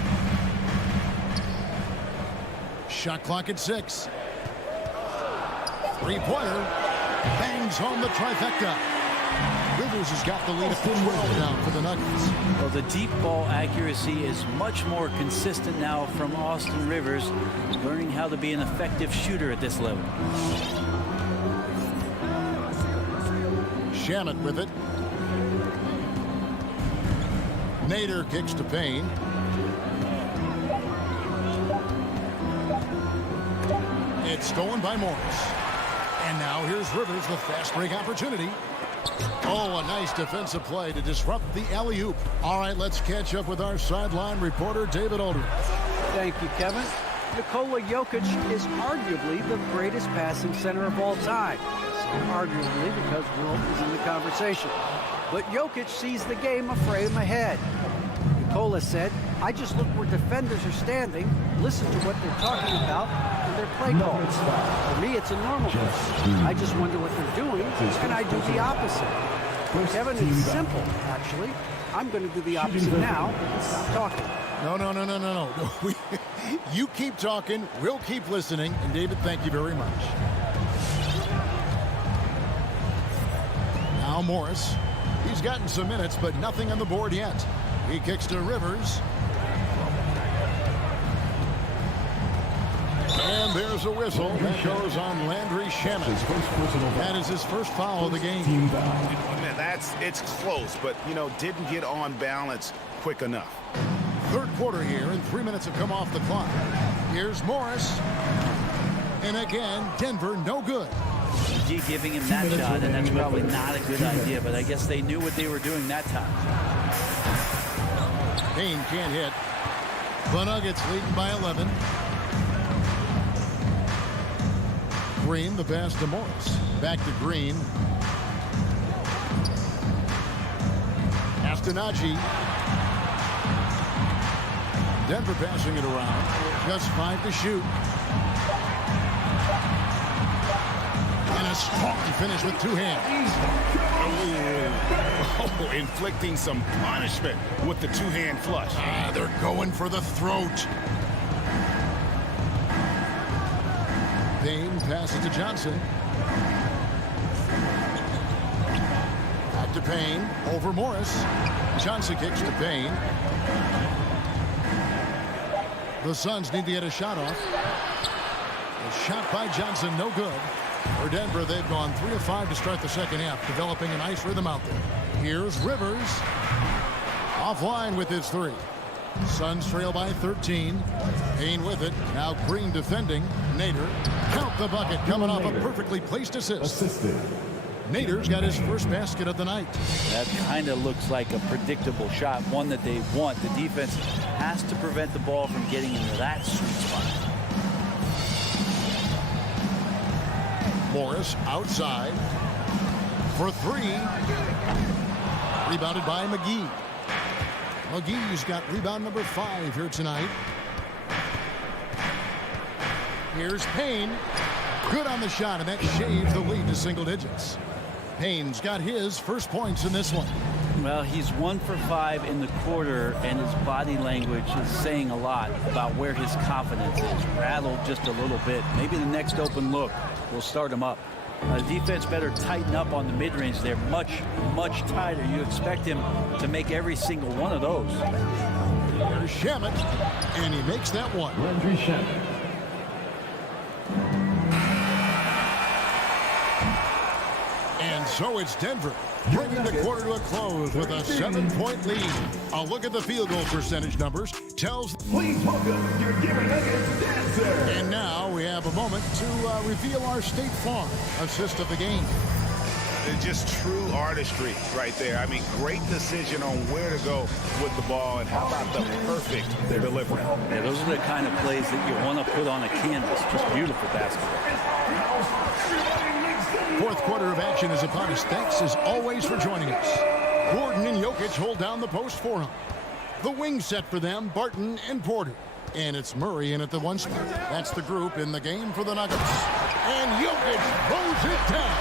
Shot clock at 6. Three-pointer. Bangs home the trifecta. Rivers has got the lead at 12 now for the Nuggets. Well, the deep ball accuracy is much more consistent now from Austin Rivers, learning how to be an effective shooter at this level. Shamet with it. Nader kicks to Payne. It's stolen by Morris. And now here's Rivers with fast break opportunity. Oh, a nice defensive play to disrupt the alley-oop. All right, let's catch up with our sideline reporter, David Aldridge. Thank you, Kevin. Nikola Jokic is arguably the greatest passing center of all time. Arguably because Wilt is in the conversation. But Jokic sees the game a frame ahead. Nikola said, I just look where defenders are standing, listen to what they're talking about, and their play calls. For me, it's a normal thing. I just wonder what they're doing, and I do the opposite. Kevin, it's simple, actually. I'm going to do the opposite now and stop talking. No. You keep talking, we'll keep listening, and David, thank you very much. Now Morris. He's gotten some minutes, but nothing on the board yet. He kicks to Rivers. And there's a whistle that goes on Landry Shamet. That is his first foul of the game. Man, it's close, but, didn't get on balance quick enough. Third quarter here, and 3 minutes have come off the clock. Here's Morris. And again, Denver no good. G giving him that shot, and that's probably not a good idea, but I guess they knew what they were doing that time. Payne can't hit. The Nuggets leading by 11. Green, the pass to Morris. Back to Green. Pass to Najee. Denver passing it around. Just 5 to shoot. And a strong finish with 2 hands. Oh, inflicting some punishment with the 2-hand flush. They're going for the throat. Payne passes to Johnson. Back to Payne. Over Morris. Johnson kicks to Payne. The Suns need to get a shot off. A shot by Johnson, no good. For Denver, they've gone 3 of 5 to start the second half, developing a nice rhythm out there. Here's Rivers. Offline with his 3. Suns trail by 13. Payne with it. Now Green defending. Nader. Count the bucket coming off a perfectly placed assist. Nader's got his first basket of the night. That kind of looks like a predictable shot, one that they want. The defense has to prevent the ball from getting into that sweet spot. Morris outside for 3. Rebounded by McGee. McGee's got rebound number 5 here tonight. Here's Payne. Good on the shot, and that shaves the lead to single digits. Payne's got his first points in this one. Well, he's 1 for 5 in the quarter, and his body language is saying a lot about where his confidence is. Rattled just a little bit. Maybe the next open look will start him up. The defense better tighten up on the mid-range. They're much, much tighter. You expect him to make every single one of those. There's Shamet, and he makes that one. Landry Shamet. And so it's Denver, bringing the quarter to a close with a 7-point lead. A look at the field goal percentage numbers tells... Please welcome your Denver Nuggets dancer. And now we have a moment to reveal our State Farm assist of the game. Just true artistry right there. I mean, great decision on where to go with the ball, and how about the perfect delivery. Yeah, those are the kind of plays that you want to put on a canvas. Just beautiful basketball. Fourth quarter of action is upon us. Thanks as always for joining us. Gordon and Jokic hold down the post for him. The wing set for them, Barton and Porter. And it's Murray in at the 1 spot. That's the group in the game for the Nuggets. And Jokic throws it down.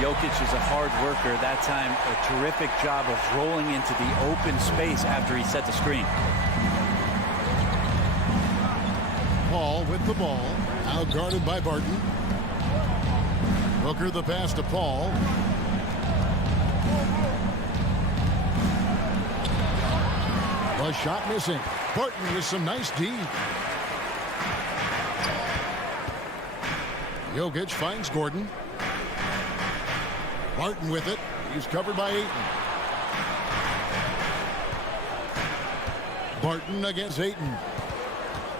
Jokic is a hard worker. That time, a terrific job of rolling into the open space after he set the screen. Paul with the ball, out guarded by Barton. Booker the pass to Paul. A shot missing. Barton with some nice D. Jokic finds Gordon. Barton with it. He's covered by Ayton. Barton against Ayton.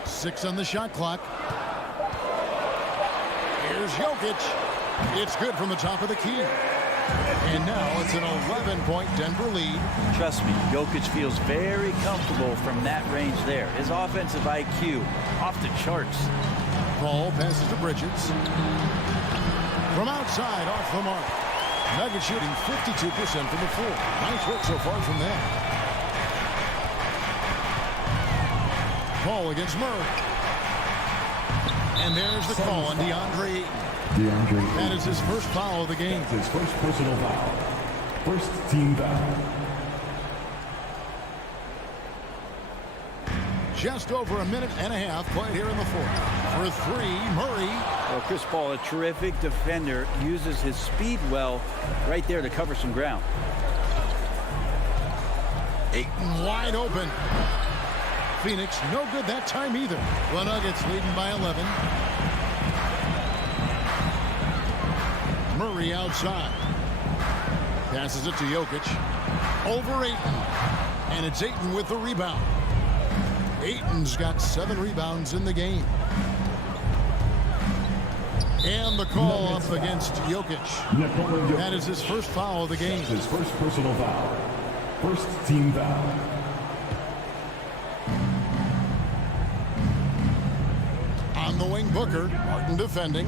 6 on the shot clock. Here's Jokic. It's good from the top of the key. And now it's an 11-point Denver lead. Trust me, Jokic feels very comfortable from that range there. His offensive IQ off the charts. Paul passes to Bridges. From outside, off the mark. Nuggets shooting 52% from the floor. Nice work so far from them. Paul against Murray. And there's the call on DeAndre Ayton. That is his first foul of the game. His first personal foul. First team foul. Just over a minute and a half played here in the fourth. For 3, Murray. Well, Chris Paul, a terrific defender, uses his speed well right there to cover some ground. Ayton wide open. Phoenix no good that time either. The Nuggets leading by 11. Murray outside. Passes it to Jokic. Over Ayton. And it's Ayton with the rebound. Ayton's got 7 rebounds in the game. And the call up against Jokic. That is his first foul of the game. His first personal foul. First team foul. On the wing, Booker. Martin defending.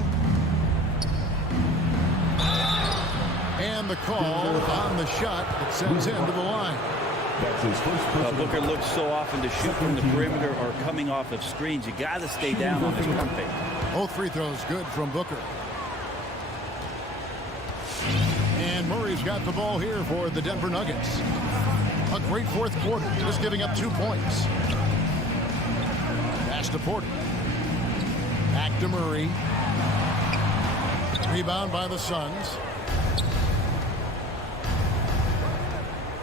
And the call on the shot that sends him to the line. That's his first Booker looks so often to shoot from the perimeter or coming off of screens. You got to stay down on this pump fake. Both free throws good from Booker. And Murray's got the ball here for the Denver Nuggets. A great fourth quarter, just giving up 2 points. Pass to Porter. Back to Murray. Rebound by the Suns.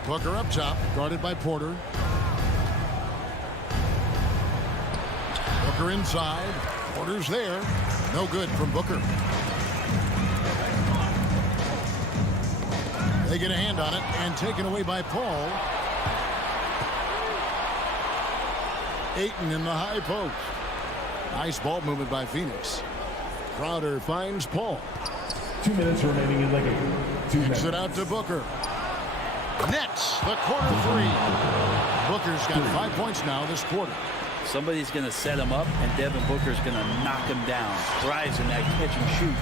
Booker up top, guarded by Porter. Booker inside. Porter's there. No good from Booker. They get a hand on it and taken away by Paul. Ayton in the high post. Nice ball movement by Phoenix. Crowder finds Paul. 2 minutes remaining in the game. 2 minutes. Kicks it out to Booker. Nets the corner 3. Booker's got 5 points now this quarter. Somebody's going to set him up, and Devin Booker's going to knock him down. Thrives in that catch and shoot.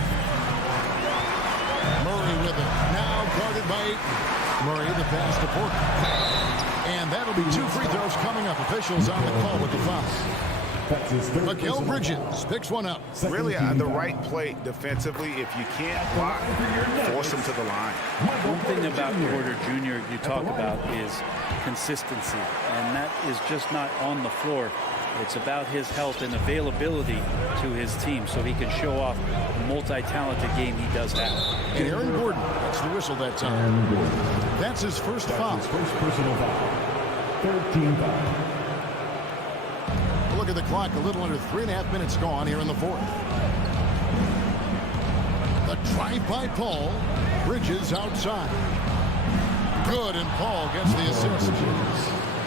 Murray with it. Now guarded by Ayton. Murray the pass to Porter. And that'll be 2 free throws coming up. Officials on the call with the foul. Mikal Bridges picks one up. Really on the right plate defensively. If you can't block, force him to the line. One thing about Porter Jr. you talk about is consistency, and that is just not on the floor. It's about his health and availability to his team so he can show off the multi-talented game he does have. And Aaron Gordon gets the whistle that time. That's his first foul. His first personal foul. Third team foul. Look at the clock, a little under 3.5 minutes gone here in the fourth. The drive by Paul. Bridges outside. Good, and Paul gets the assist.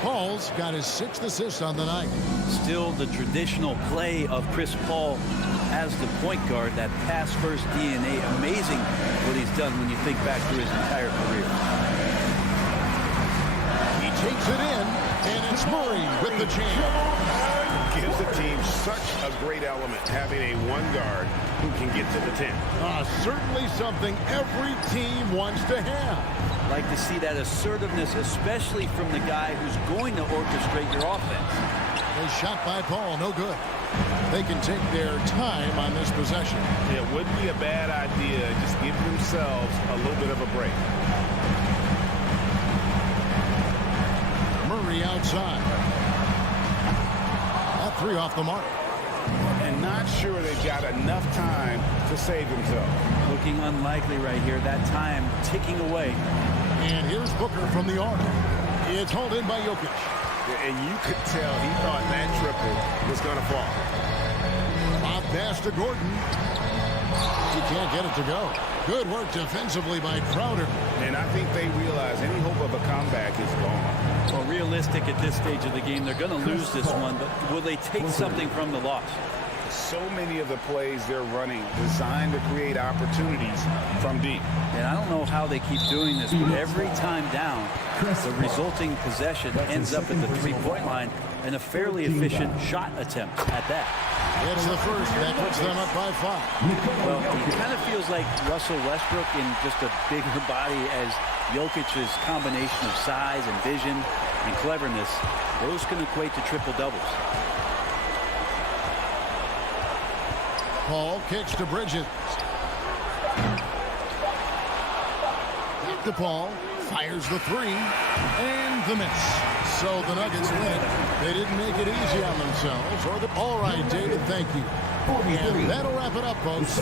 Paul's got his 6th assist on the night. Still the traditional play of Chris Paul as the point guard, that pass-first DNA. Amazing what he's done when you think back through his entire career. He takes it in, and it's Murray with the jam. Gives the team such a great element, having a one guard who can get to the 10. Certainly something every team wants to have. Like to see that assertiveness, especially from the guy who's going to orchestrate your offense. A shot by Paul, no good. They can take their time on this possession. It wouldn't be a bad idea. Just give themselves a little bit of a break. Murray outside. That three off the mark. And not sure they've got enough time to save themselves. Looking unlikely right here. That time ticking away. And here's Booker from the arc. It's hauled in by Jokic. And you could tell he thought that triple was going to fall. Off pass to Gordon. He can't get it to go. Good work defensively by Crowder. And I think they realize any hope of a comeback is gone. Well, realistic at this stage of the game. They're going to lose this one, but will they take something from the loss? So many of the plays they're running designed to create opportunities from deep. And I don't know how they keep doing this, but every time down, the resulting possession ends up at the three-point line and a fairly efficient shot attempt at that. It's the first that puts them up by 5. Well, it kind of feels like Russell Westbrook in just a bigger body as Jokic's combination of size and vision and cleverness. Those can equate to triple-doubles. Paul kicks to Bridges. Back to Paul. Fires the three. And the miss. So the Nuggets win it. They didn't make it easy on themselves. All right, David, thank you. And that'll wrap it up, folks.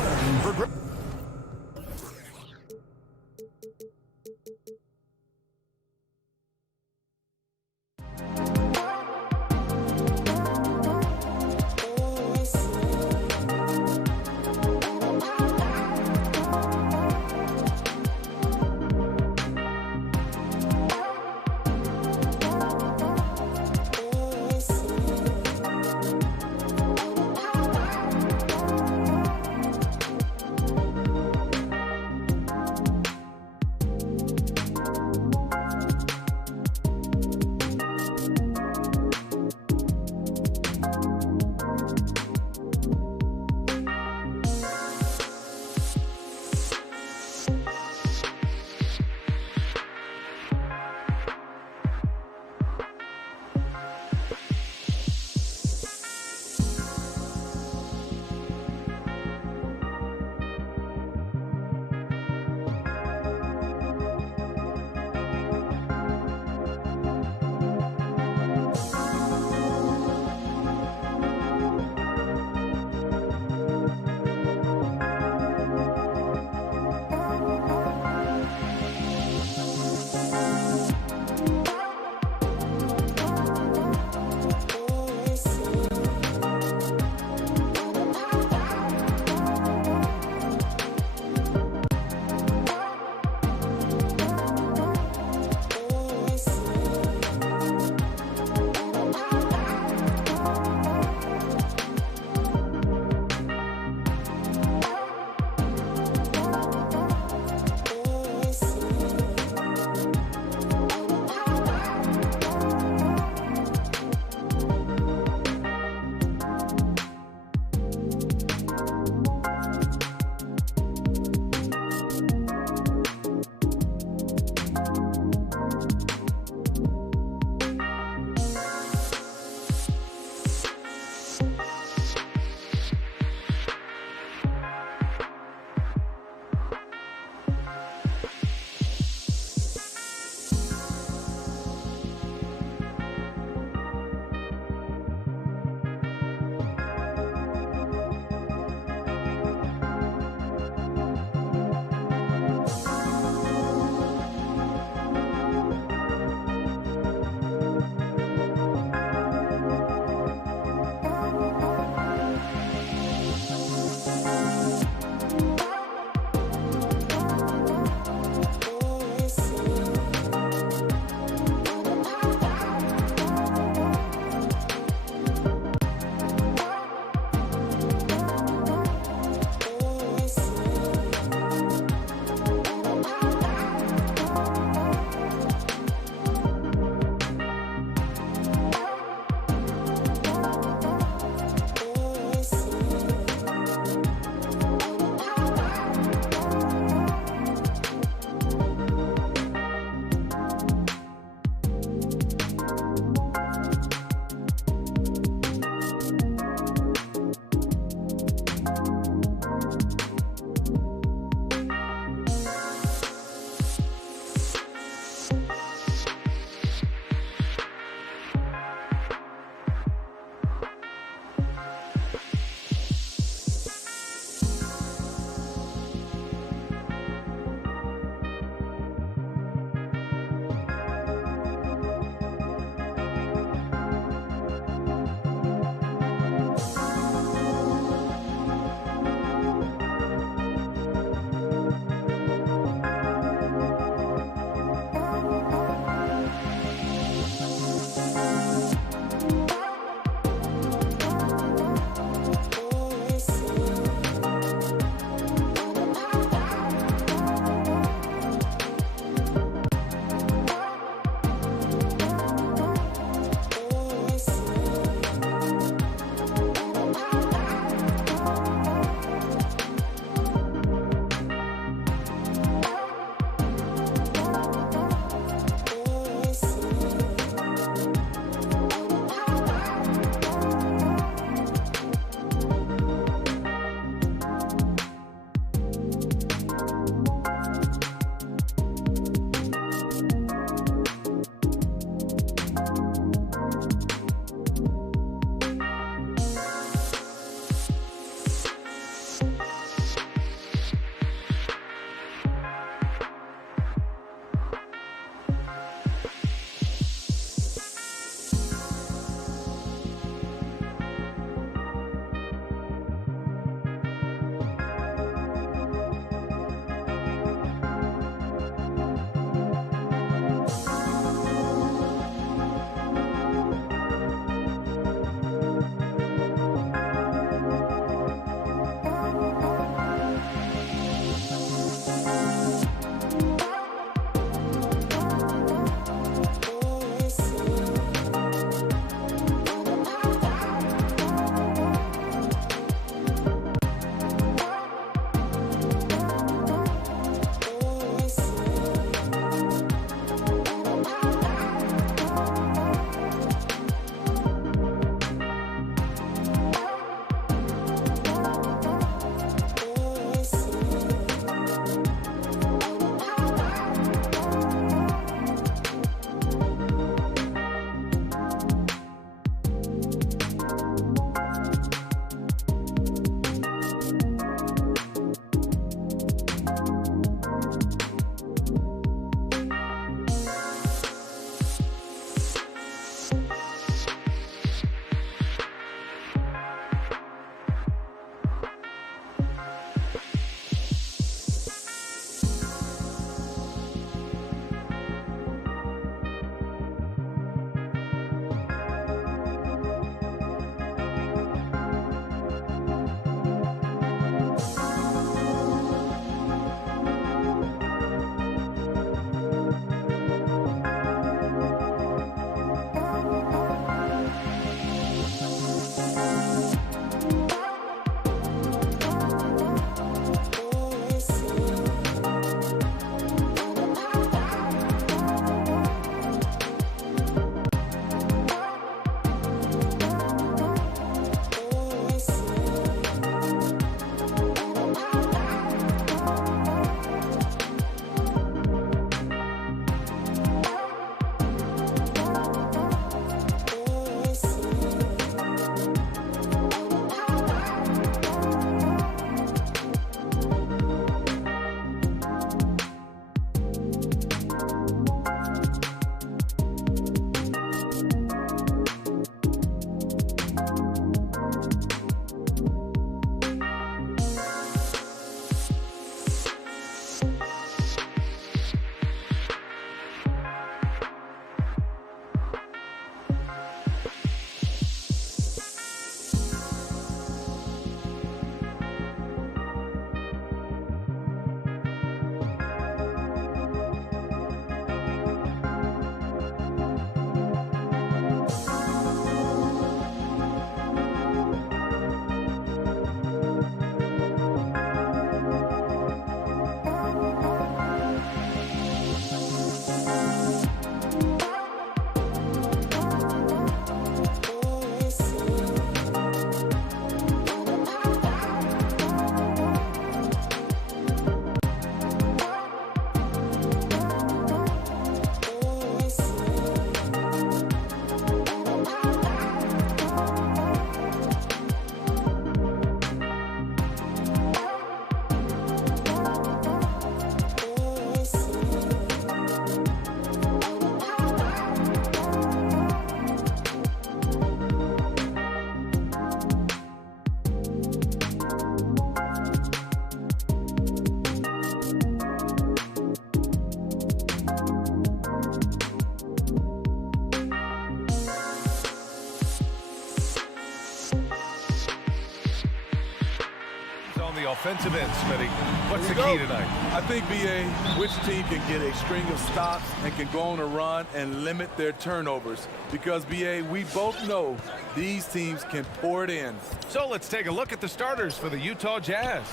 the offensive end, Smitty. What's the key tonight? I think, B.A., which team can get a string of stops and can go on a run and limit their turnovers. Because, B.A., we both know these teams can pour it in. So let's take a look at the starters for the Utah Jazz.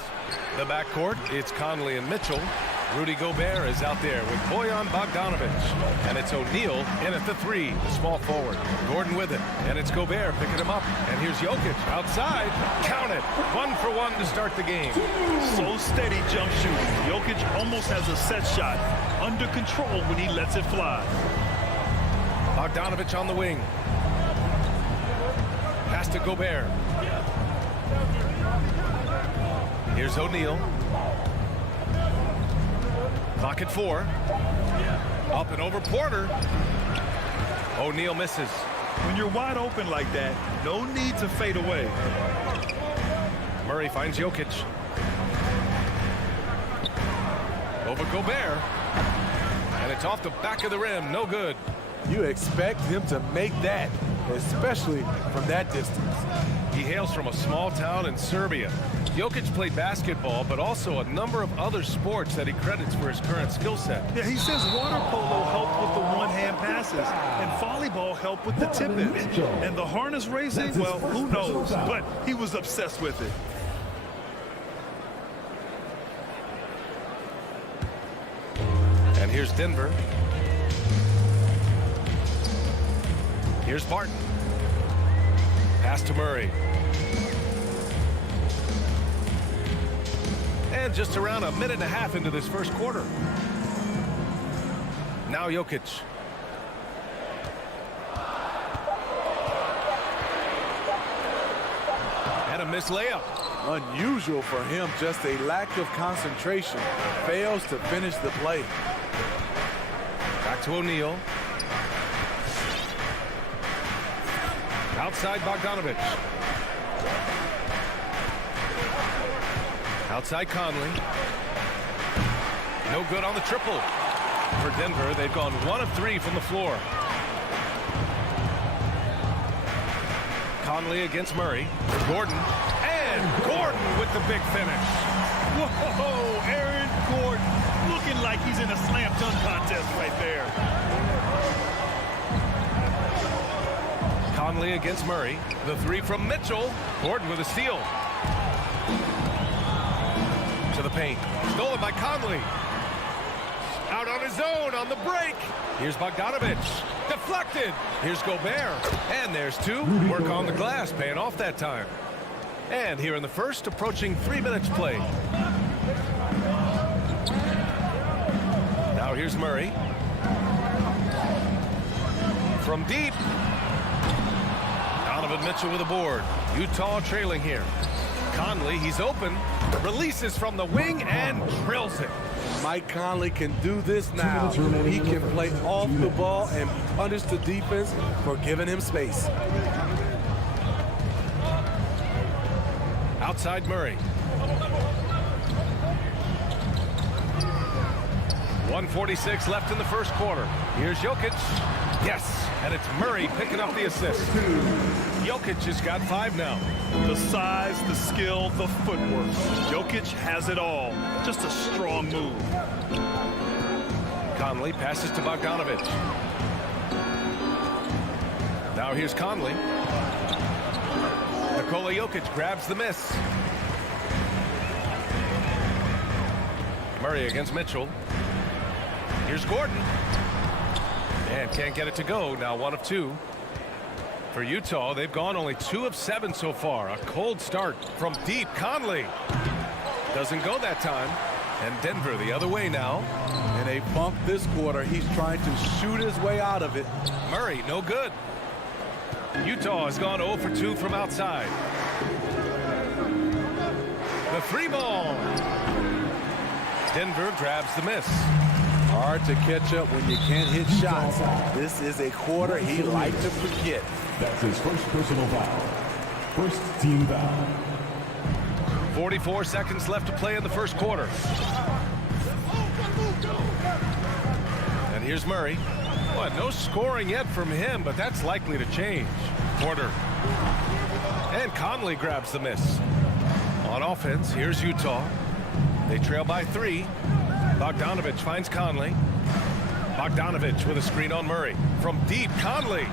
The backcourt, it's Conley and Mitchell. Rudy Gobert is out there with Bojan Bogdanovic. And it's O'Neal in at the 3, the small forward. Gordon with it. And it's Gobert picking him up. And here's Jokic outside. Count it. 1 for 1 to start the game. So steady jump shooting. Jokic almost has a set shot under control when he lets it fly. Bogdanovic on the wing. Pass to Gobert. Here's O'Neal. Clock at 4. Up and over Porter. O'Neal misses. When you're wide open like that, no need to fade away. Murray finds Jokic. Over Gobert. And it's off the back of the rim. No good. You expect him to make that, especially from that distance. He hails from a small town in Serbia. Jokic played basketball, but also a number of other sports that he credits for his current skill set. Yeah, he says water polo helped with the one-hand passes, and volleyball helped with the tip-ins. And the harness racing, well, who knows? But he was obsessed with it. And here's Denver. Here's Barton. Pass to Murray. And just around a minute and a half into this first quarter. Now Jokic. And a missed layup. Unusual for him, just a lack of concentration. Fails to finish the play. Back to O'Neal. Outside Bogdanovic. Outside Conley. No good on the triple. For Denver, they've gone 1 of 3 from the floor. Conley against Murray. Gordon. And Gordon with the big finish. Whoa, Aaron Gordon looking like he's in a slam dunk contest right there. Conley against Murray. The 3 from Mitchell. Gordon with a steal. To the paint. Stolen by Conley. Out on his own on the break. Here's Bogdanovic. Deflected. Here's Gobert. And there's 2. Work on the glass. Paying off that time. And here in the first, approaching 3 minutes play. Now here's Murray. From deep. Donovan Mitchell with a board. Utah trailing here. Conley, he's open. Releases from the wing and drills it. Mike Conley can do this now. He can play off the ball and punish the defense for giving him space. Outside Murray. 1:46 left in the first quarter. Here's Jokic. Yes, and it's Murray picking up the assist. Jokic has got 5 now. The size, the skill, the footwork. Jokic has it all. Just a strong move. Conley passes to Bogdanovic. Now here's Conley. Nikola Jokic grabs the miss. Murray against Mitchell. Here's Gordon. And can't get it to go. Now 1 of 2. For Utah, they've gone only 2 of 7 so far. A cold start from deep. Conley doesn't go that time. And Denver the other way now. In a bump this quarter, he's trying to shoot his way out of it. Murray, no good. Utah has gone 0 for 2 from outside. The 3 ball. Denver grabs the miss. Hard to catch up when you can't hit shots. This is a quarter he liked to forget. That's his first personal foul. First team foul. 44 seconds left to play in the first quarter. And here's Murray. Well, no scoring yet from him, but that's likely to change. Porter. And Conley grabs the miss. On offense, here's Utah. They trail by 3. Bogdanovich finds Conley. Bogdanovich with a screen on Murray. From deep, Conley.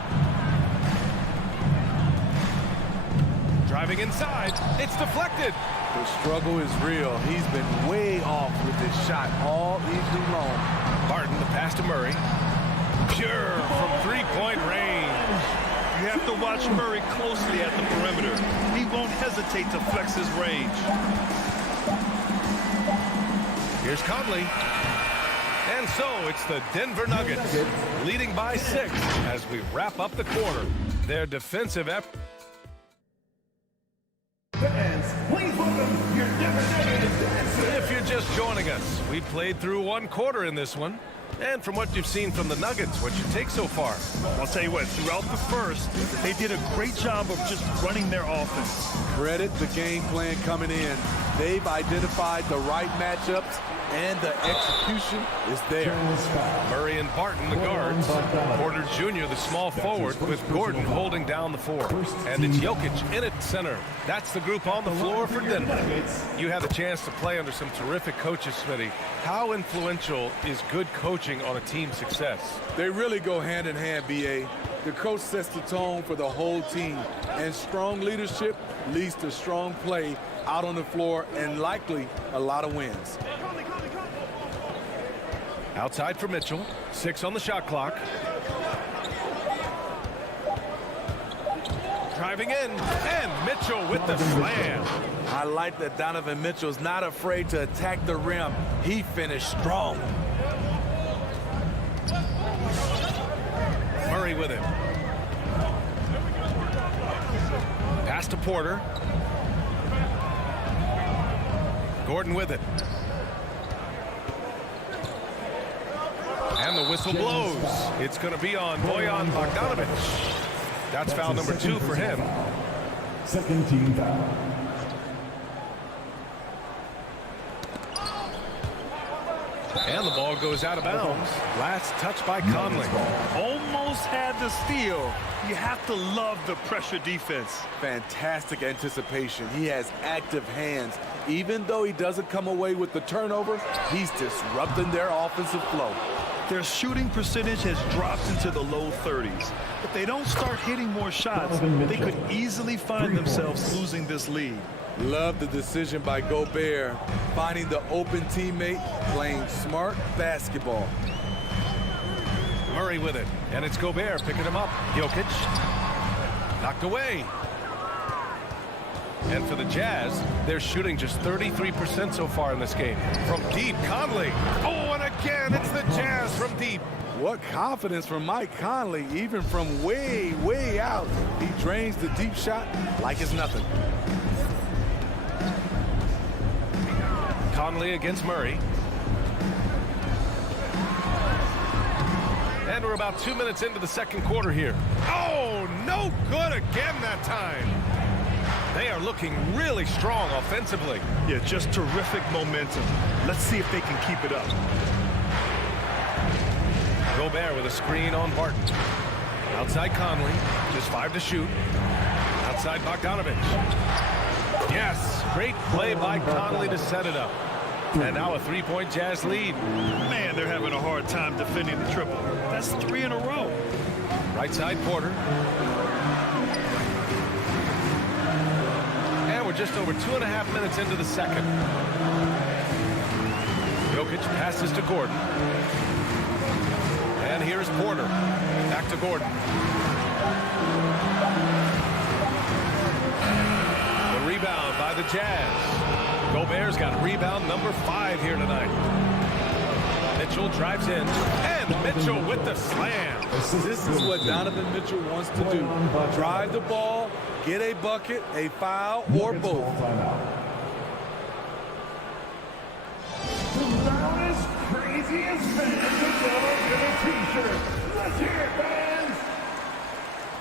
Driving inside. It's deflected. The struggle is real. He's been way off with his shot all evening long. Barton, the pass to Murray. Pure from three-point range. You have to watch Murray closely at the perimeter. He won't hesitate to flex his range. Here's Conley. And so it's the Denver Nuggets leading by 6 as we wrap up the quarter. Their defensive effort. Fans, please welcome your Denver Nuggets dancers. If you're just joining us, we played through 1 quarter in this one. And from what you've seen from the Nuggets, what's your take so far? I'll tell you what, throughout the first, they did a great job of just running their offense. Credit the game plan coming in. They've identified the right matchups, and the execution is there. Murray and Barton, the guards. Porter Jr., the small forward, with Gordon holding down the 4. And it's Jokic in at center. That's the group on the floor for Denver. You had the chance to play under some terrific coaches, Smitty. How influential is good coaching on a team's success? They really go hand in hand, B.A. The coach sets the tone for the whole team, and strong leadership leads to strong play out on the floor and likely a lot of wins. Outside for Mitchell. 6 on the shot clock. Driving in, and Mitchell with the slam. I like that Donovan Mitchell's not afraid to attack the rim. He finished strong. Murray with him. Pass to Porter. Gordon with it. And the whistle blows. It's going to be on Bojan Bogdanovich. That's foul number 2 for him. Second team foul. And the ball goes out of bounds. Last touch by Conley. Almost had the steal. You have to love the pressure defense. Fantastic anticipation. He has active hands. Even though he doesn't come away with the turnover, he's disrupting their offensive flow. Their shooting percentage has dropped into the low 30s. If they don't start hitting more shots, they could easily find themselves losing this lead. Love the decision by Gobert, finding the open teammate, playing smart basketball. Murray with it, and it's Gobert picking him up. Jokic knocked away. And for the Jazz, they're shooting just 33% so far in this game. From deep, Conley. Oh, and again, it's the Jazz from deep. What confidence from Mike Conley, even from way, way out. He drains the deep shot like it's nothing. Conley against Murray. And we're about 2 minutes into the second quarter here. Oh, no good again that time. They are looking really strong offensively. Yeah, just terrific momentum. Let's see if they can keep it up. Gobert with a screen on Barton. Outside Conley, just 5 to shoot. Outside Bogdanovich. Yes, great play by Conley to set it up. And now a 3-point Jazz lead. Man, they're having a hard time defending the triple. That's 3 in a row. Right side Porter. And we're just over 2.5 minutes into the second. Jokic passes to Gordon. And here's Porter. Back to Gordon. The rebound by the Jazz. Gobert's got rebound number 5 here tonight. Mitchell drives in, and Mitchell with the slam. This is what Donovan Mitchell wants to do. Drive the ball, get a bucket, a foul, or both. The loudest, craziest fans have ever been a t-shirt. Let's hear it, fans.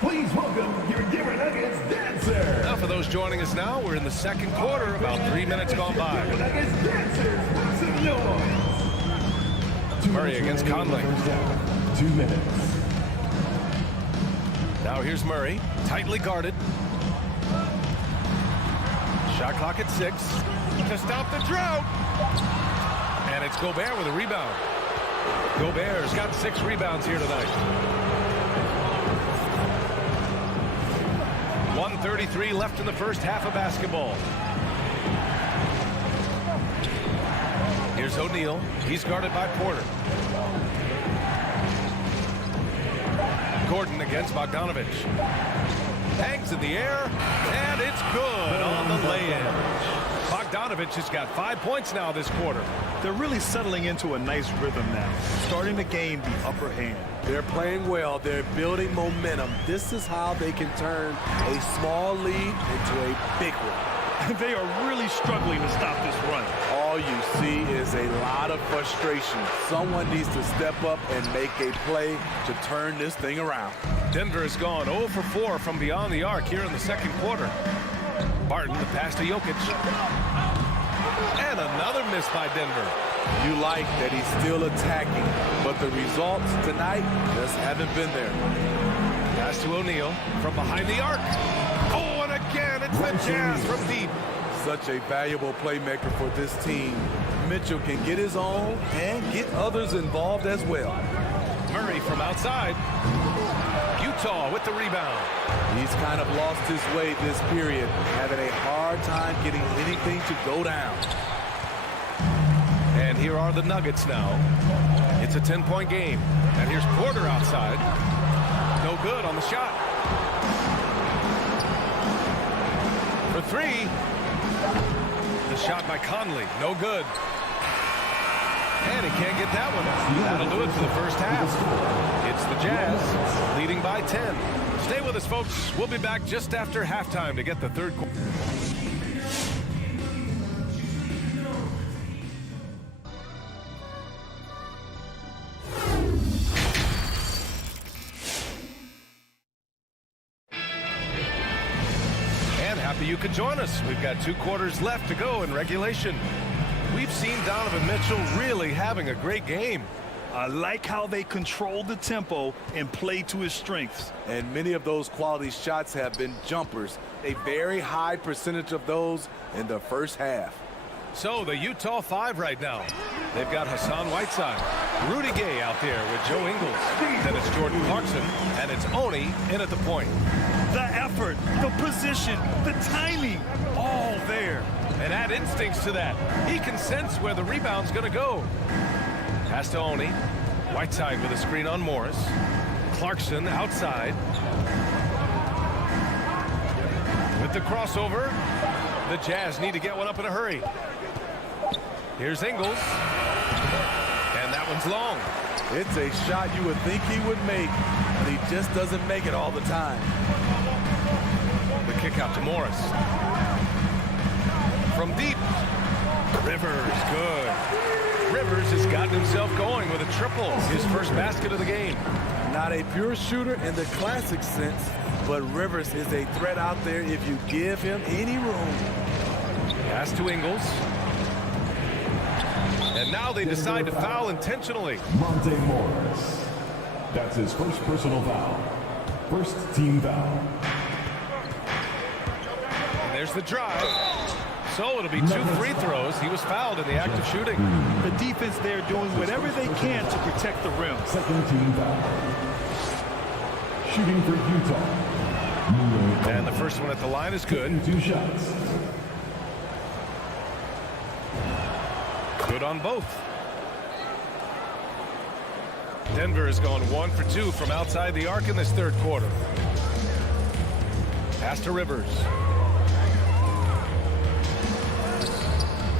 Please welcome your Denver Nuggets dancer. Now for those joining us now, we're in the second quarter, about 3 minutes gone by. Nuggets dancers, make some noise. Murray against Conley. 2 minutes. Now here's Murray, tightly guarded. Shot clock at 6 to stop the drought. And it's Gobert with a rebound. Gobert's got 6 rebounds here tonight. 1:33 left in the first half of basketball. Here's O'Neal. He's guarded by Porter. Gordon against Bogdanovich. Hangs in the air, and it's good on the lay-in. Bogdanovich has got 5 points now this quarter. They're really settling into a nice rhythm now, starting to gain the upper hand. They're playing well. They're building momentum. This is how they can turn a small lead into a big one. They are really struggling to stop this run. All you see is a lot of frustration. Someone needs to step up and make a play to turn this thing around. Denver has gone 0 for 4 from beyond the arc here in the second quarter. Barton, the pass to Jokic. And another miss by Denver. You like that he's still attacking, but the results tonight just haven't been there. Pass to O'Neal from behind the arc. Oh, and again, it's the Jazz from deep. Such a valuable playmaker for this team. Mitchell can get his own and get others involved as well. Murray from outside. Utah with the rebound. He's kind of lost his way this period, having a hard time getting anything to go down. And here are the Nuggets now. It's a 10-point game. And here's Porter outside. No good on the shot. For 3. The shot by Conley. No good. And he can't get that one. That'll do it for the first half. It's the Jazz leading by 10. Stay with us, folks. We'll be back just after halftime to get the third quarter. And happy you could join us. We've got 2 quarters left to go in regulation. We've seen Donovan Mitchell really having a great game. I like how they control the tempo and play to his strengths. And many of those quality shots have been jumpers. A very high percentage of those in the first half. So the Utah 5 right now. They've got Hassan Whiteside, Rudy Gay out there with Joe Ingles. Then it's Jordan Clarkson, and it's Oni in at the point. The effort, the position, the timing, all there. And add instincts to that. He can sense where the rebound's going to go. Pass to Oni. Whiteside with a screen on Morris. Clarkson outside. With the crossover, the Jazz need to get one up in a hurry. Here's Ingles. And that one's long. It's a shot you would think he would make, but he just doesn't make it all the time. The kick out to Morris. From deep. Rivers, good. Rivers has gotten himself going with a triple. His first basket of the game. Not a pure shooter in the classic sense, but Rivers is a threat out there if you give him any room. Pass to Ingles. And now they decide to foul intentionally. Monte Morris. That's his first personal foul. First team foul. And there's the drive. So it'll be 2 free throws. He was fouled in the act of shooting. The defense there doing whatever they can to protect the rim. Second team foul. Shooting for Utah. And the first one at the line is good. 2 shots. Good on both. Denver has gone 1 for 2 from outside the arc in this third quarter. Pass to Rivers.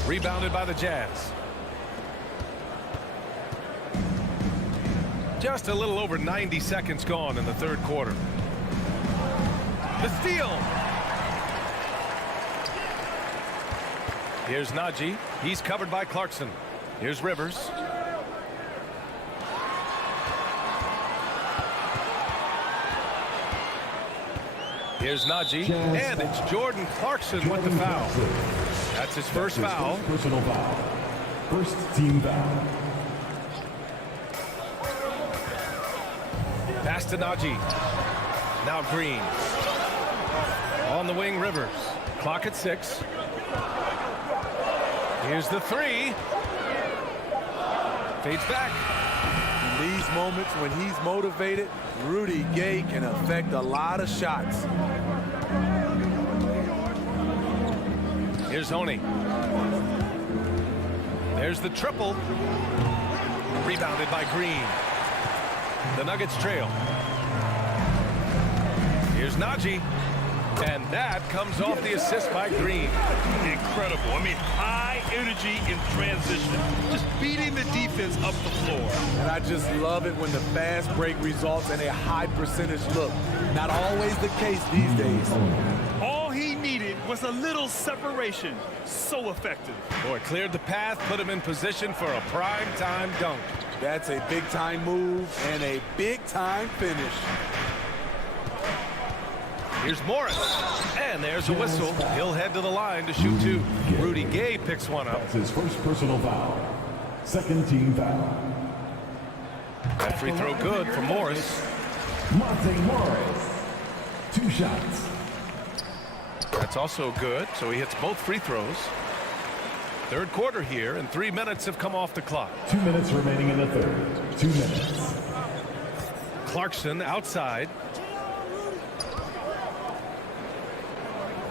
Rebounded by the Jazz. Just a little over 90 seconds gone in the third quarter. The steal. Here's Najee. He's covered by Clarkson. Here's Rivers. Here's Najee. And it's Jordan Clarkson with the foul. That's his first foul. Personal foul. First team foul. Pass to Najee. Now Green. On the wing, Rivers. Clock at 6. Here's the three. Fades back. In these moments when he's motivated, Rudy Gay can affect a lot of shots. Here's Honey. There's the triple. Rebounded by Green. The Nuggets trail. Here's Najee. And that comes off the assist by Green. Incredible. I mean, high energy in transition. Just beating the defense up the floor. And I just love it when the fast break results in a high percentage look. Not always the case these days. All he needed was a little separation. So effective. Boy, cleared the path, put him in position for a prime-time dunk. That's a big-time move and a big-time finish. Here's Morris. And there's a whistle. He'll head to the line to shoot two. Rudy Gay picks one up. That's his first personal foul. Second team foul. That free throw good for Morris. Monte Morris. 2 shots. That's also good, so he hits both free throws. Third quarter here, and 3 minutes have come off the clock. 2 minutes remaining in the third. 2 minutes. Clarkson outside.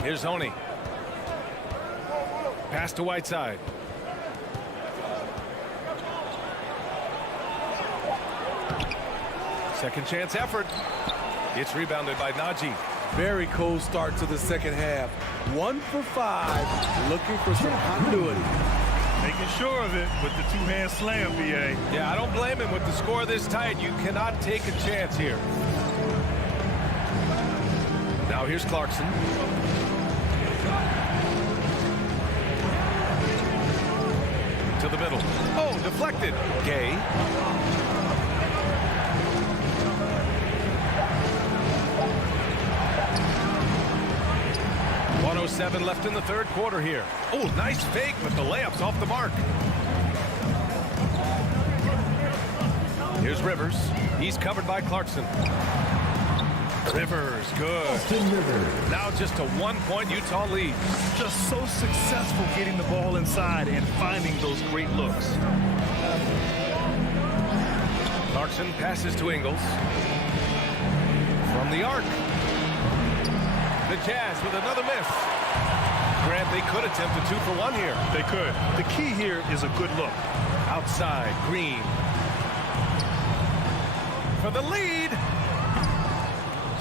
Here's Honey. Pass to Whiteside. Second chance effort. It's rebounded by Najee. Very cold start to the second half. 1 for 5, looking for some continuity. Making sure of it with the two-hand slam, BA. Yeah, I don't blame him with the score this tight. You cannot take a chance here. Now here's Clarkson. To the middle. Oh, deflected. Gay. .107 left in the third quarter here. Oh, nice fake, but the layup's off the mark. Here's Rivers. He's covered by Clarkson. Rivers, good. Now just a 1-point Utah lead. Just so successful getting the ball inside and finding those great looks. Clarkson passes to Ingles. From the arc. The Jazz with another miss. Grant, they could attempt a 2 for 1 here. They could. The key here is a good look. Outside, Green. For the lead.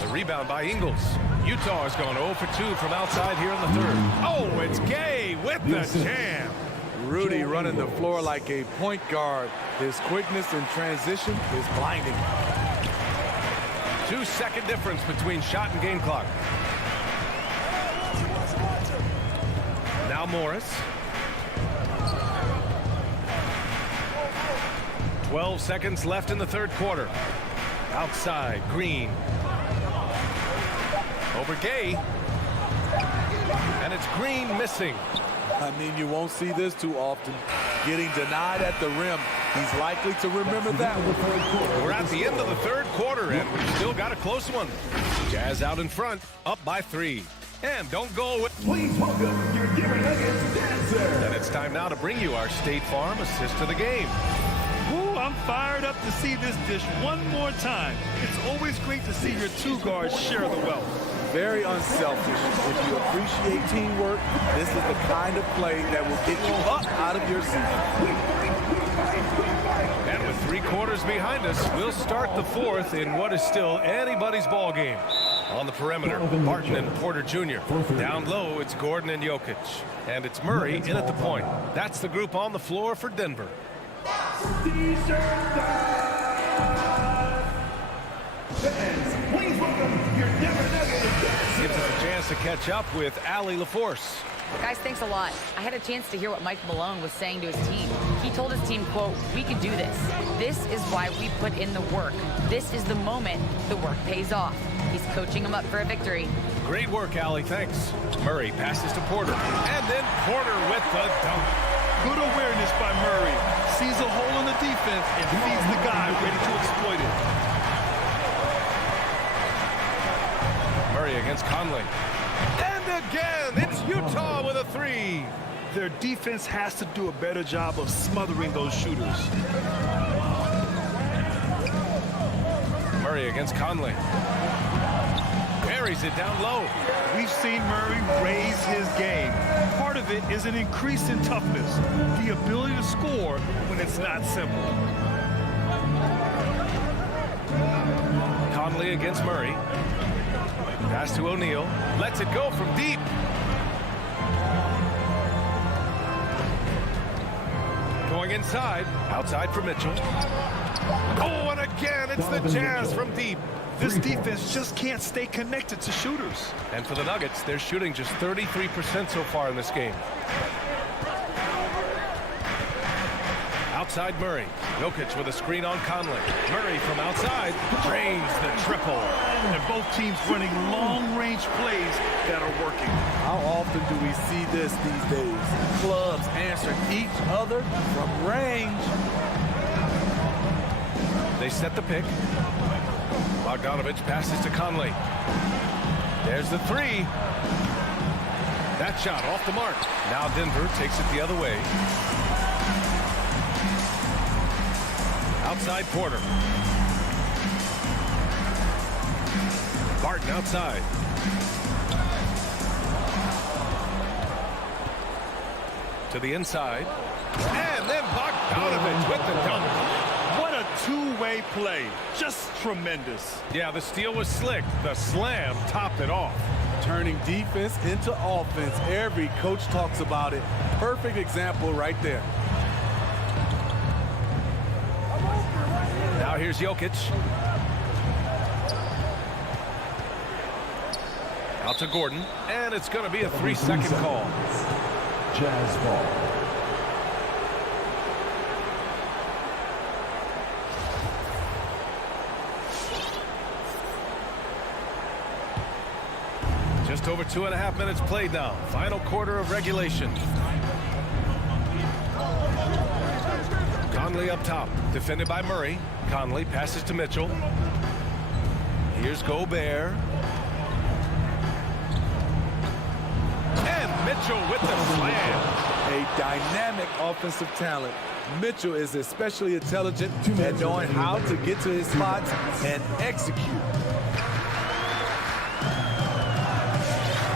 The rebound by Ingles. Utah has gone 0 for 2 from outside here in the third. Oh, it's Gay with the jam. Rudy running the floor like a point guard. His quickness in transition is blinding. 2-second difference between shot and game clock. Now Morris. 12 seconds left in the third quarter. Outside, Green. Over Gay. And it's Green missing. I mean, you won't see this too often. Getting denied at the rim. He's likely to remember that one. We're at the end of the third quarter, and we've still got a close one. Jazz out in front, up by 3. And don't go with... Please welcome your Denver Nuggets dancer. And it's time now to bring you our State Farm assist to the game. Ooh, I'm fired up to see this dish one more time. It's always great to see your two guards share the wealth. Very unselfish. If you appreciate teamwork, this is the kind of play that will get you up out of your seat. And with 3 quarters behind us, we'll start the fourth in what is still anybody's ball game. On the perimeter, Barton and Porter Jr. Down low, it's Gordon and Jokic. And it's Murray in at the point. That's the group on the floor for Denver. Fans, please welcome your Denver Nuggets dancer. Gives us a chance to catch up with Allie LaForce. Guys, thanks a lot. I had a chance to hear what Mike Malone was saying to his team. He told his team, quote, "We can do this. This is why we put in the work. This is the moment the work pays off." He's coaching them up for a victory. Great work, Allie. Thanks. Murray passes to Porter. And then Porter with the dunk. Good awareness by Murray. Sees a hole in the defense and feeds the guy ready to exploit it. Murray against Conley. And again, it's Utah with a three. Their defense has to do a better job of smothering those shooters. Murray against Conley. Buries it down low. We've seen Murray raise his game. Part of it is an increase in toughness, the ability to score when it's not simple. Conley against Murray. Pass to O'Neal. Lets it go from deep. Going inside. Outside for Mitchell. Oh, and again, it's the Jazz from deep. This defense just can't stay connected to shooters. And for the Nuggets, they're shooting just 33% so far in this game. Outside Murray. Jokic with a screen on Conley. Murray from outside drains the triple. And both teams running long-range plays that are working. How often do we see this these days? Clubs answer each other from range. They set the pick. Bogdanovich passes to Conley. There's the three. That shot off the mark. Now Denver takes it the other way. Outside Porter. Barton outside. To the inside. And then Bogdanovich with the dunk. What a two-way play. Just tremendous. Yeah, the steal was slick. The slam topped it off. Turning defense into offense. Every coach talks about it. Perfect example right there. Now here's Jokic. Out to Gordon. And it's going to be a 3-second call. Jazz ball. Just over 2.5 minutes played now. Final quarter of regulation. Conley up top. Defended by Murray. Conley passes to Mitchell. Here's Gobert. And Mitchell with the slam. A dynamic offensive talent. Mitchell is especially intelligent at knowing how to get to his spots and execute.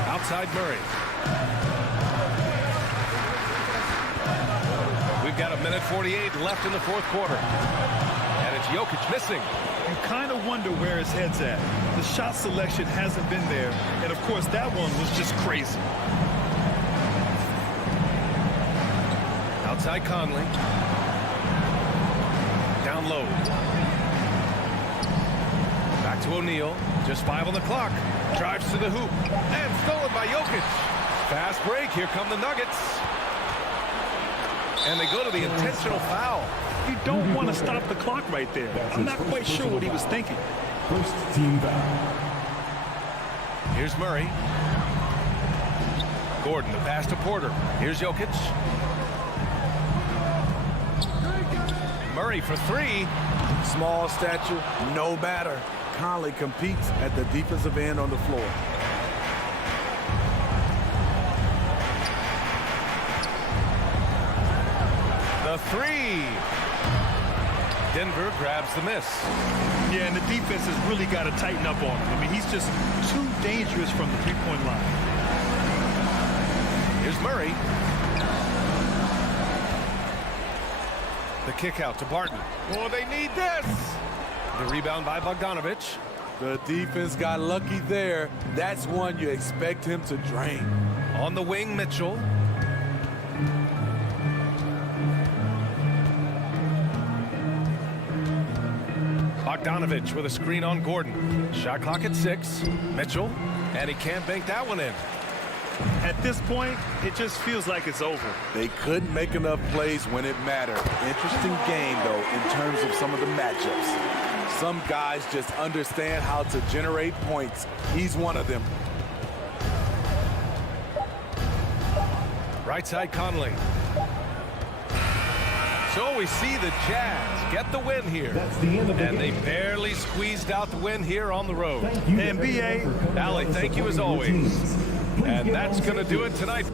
Outside Murray. We've got 1:48 left in the fourth quarter. And it's Jokic missing. You kind of wonder where his head's at. The shot selection hasn't been there. And, of course, that one was just crazy. Outside Conley. Down low. Back to O'Neal. Just 5 on the clock. Drives to the hoop. And stolen by Jokic. Fast break. Here come the Nuggets. And they go to the intentional foul. You don't want to stop the clock right there. I'm not quite sure what he was thinking. First team foul. Here's Murray. Gordon, the pass to Porter. Here's Jokic. Murray for three. Small stature, no matter. Conley competes at the defensive end on the floor. The three. Denver grabs the miss. Yeah, and the defense has really got to tighten up on him. I mean, he's just too dangerous from the three-point line. Here's Murray. The kick out to Barton. Oh, they need this. The rebound by Bogdanovich. The defense got lucky there. That's one you expect him to drain. On the wing, Mitchell. Bogdanovich with a screen on Gordon. Shot clock at 6. Mitchell, and he can't bank that one in. At this point, it just feels like it's over. They couldn't make enough plays when it mattered. Interesting game, though, in terms of some of the matchups. Some guys just understand how to generate points. He's one of them. Right side Conley. So we see the Jazz get the win here. That's the end of the and game. they barely squeezed out the win here on the road. Thank you to NBA, everyone for Allie, thank you as supporting your always. teams. Please And give that's all going to do it tickets. tonight.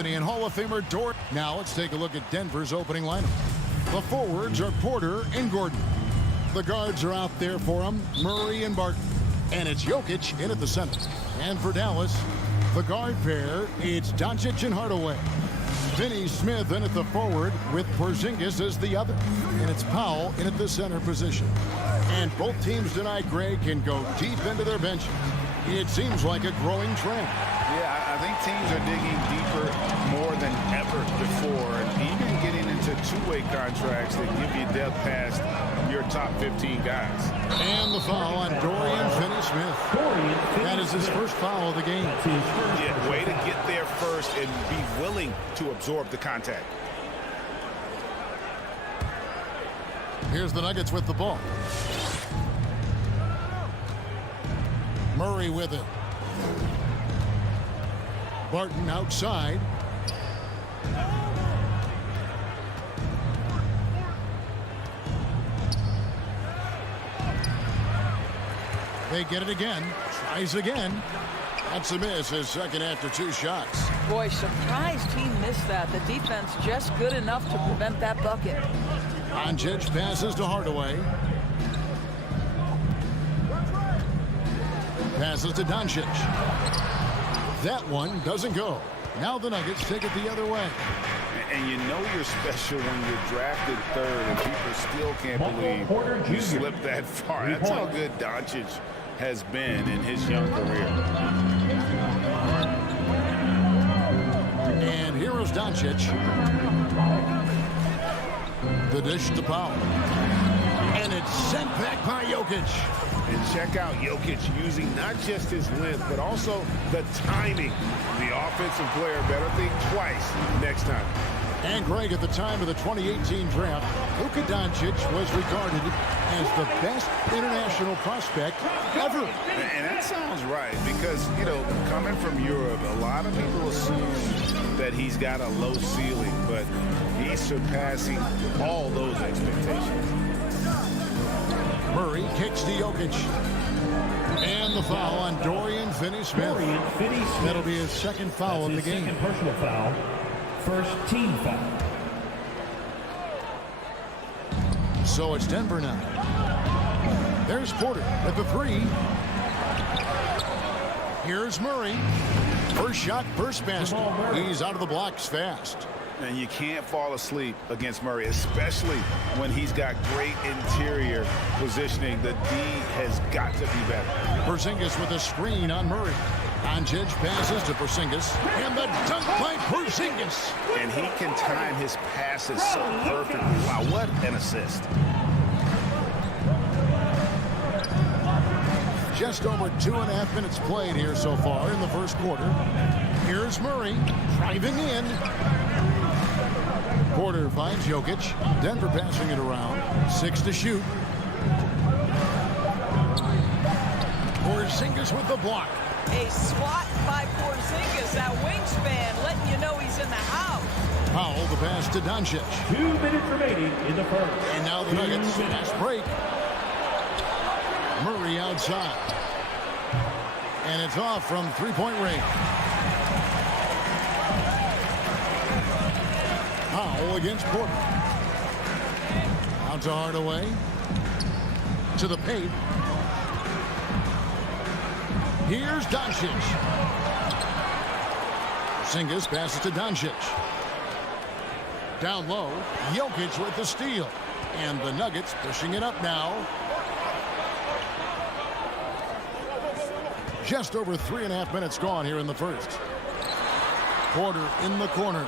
Anthony and Hall of Famer Dort. Now let's take a look at Denver's opening lineup. The forwards are Porter and Gordon. The guards are out there for them, Murray and Barton. And it's Jokic in at the center. And for Dallas, the guard pair, it's Doncic and Hardaway. Finney Smith in at the forward with Porzingis as the other. And it's Powell in at the center position. And both teams tonight, Greg, can go deep into their benches. It seems like a growing trend. Yeah, I think teams are digging deeper more than ever before, and even getting into two-way contracts that give you depth past your top 15 guys. And the foul on Dorian Finney-Smith. That is his first foul of the game. Yeah, way to get there first and be willing to absorb the contact. Here's the Nuggets with the ball. Murray with it. Barton outside. They get it again. Tries again. That's a miss. His second after 2 shots. Boy, surprised he missed that. The defense just good enough to prevent that bucket. Doncic passes to Hardaway. Passes to Doncic. That one doesn't go. Now the Nuggets take it the other way. And you know you're special when you're drafted third and people still can't believe you slipped that far. That's how good Doncic has been in his young career. And here is Doncic. The dish to Powell. And it's sent back by Jokic. And check out Jokic using not just his length, but also the timing. The offensive player better think twice next time. And Greg, at the time of the 2018 draft, Luka Doncic was regarded as the best international prospect ever. And that sounds right, because, you know, coming from Europe, a lot of people assume that he's got a low ceiling, but he's surpassing all those expectations. Murray kicks to Jokic. And the foul on Dorian Finney-Smith. That'll be his second foul of the game. Second personal foul. First team foul. So it's Denver now. There's Porter at the 3. Here's Murray. First shot, first basket. He's out of the blocks fast. And you can't fall asleep against Murray, especially when he's got great interior positioning. The D has got to be better. Porzingis with a screen on Murray. Doncic passes to Porzingis. And the dunk by Porzingis. And he can time his passes so perfectly. Wow, what an assist. Just over 2.5 minutes played here so far in the first quarter. Here's Murray driving in. Porter finds Jokic. Denver passing it around. 6 to shoot. Porzingis with the block. A swat by Porzingis, that wingspan, letting you know he's in the house. Powell, the pass to Doncic. 2 minutes remaining in the first. And now the Nuggets fast break. Murray outside. And it's off from 3-point range. Powell against Porter. Out to Hardaway. To the paint. Here's Doncic. Porzingis passes to Doncic. Down low, Jokic with the steal. And the Nuggets pushing it up now. Just over 3.5 minutes gone here in the first. Porter in the corner.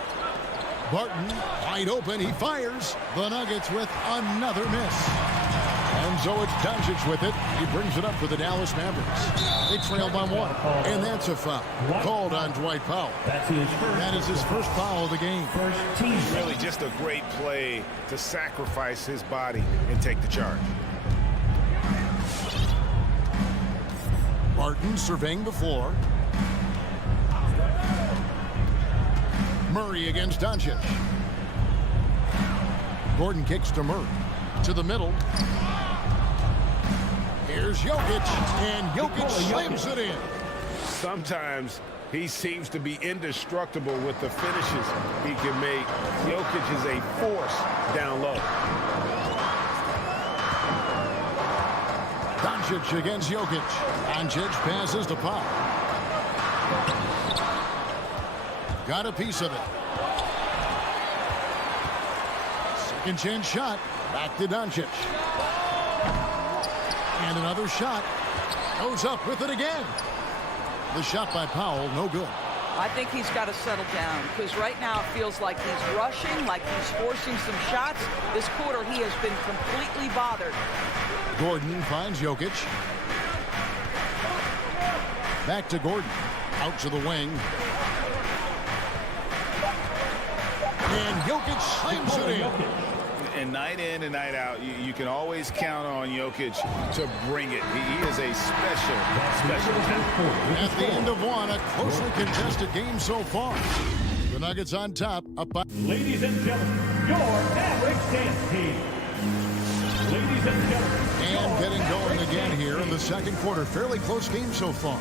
Barton wide open. He fires. The Nuggets with another miss. And so it's Doncic with it. He brings it up for the Dallas Mavericks. They trail by 1. And that's a foul called on Dwight Powell. That is his first foul of the game. Really just a great play to sacrifice his body and take the charge. Barton surveying the floor. Murray against Doncic. Gordon kicks to Murray. To the middle. Here's Jokic. And Jokic slams it in. Sometimes He seems to be indestructible with the finishes he can make. Jokic is a force down low. Doncic against Jokic. Doncic passes to Powell. Got a piece of it. Second chance shot. Back to Doncic. And another shot. Goes up with it again. The shot by Powell, no good. I think he's got to settle down because right now it feels like he's rushing, like he's forcing some shots. This quarter he has been completely bothered. Gordon finds Jokic. Back to Gordon. Out to the wing. And Jokic slams it in. And night in and night out, you can always count on Jokic to bring it. He is a special talent. At the end of one, a closely contested game so far. The Nuggets on top, up by... Ladies and gentlemen, your Mavericks dance team. Ladies and gentlemen. And getting going again here in the second quarter. Fairly close game so far.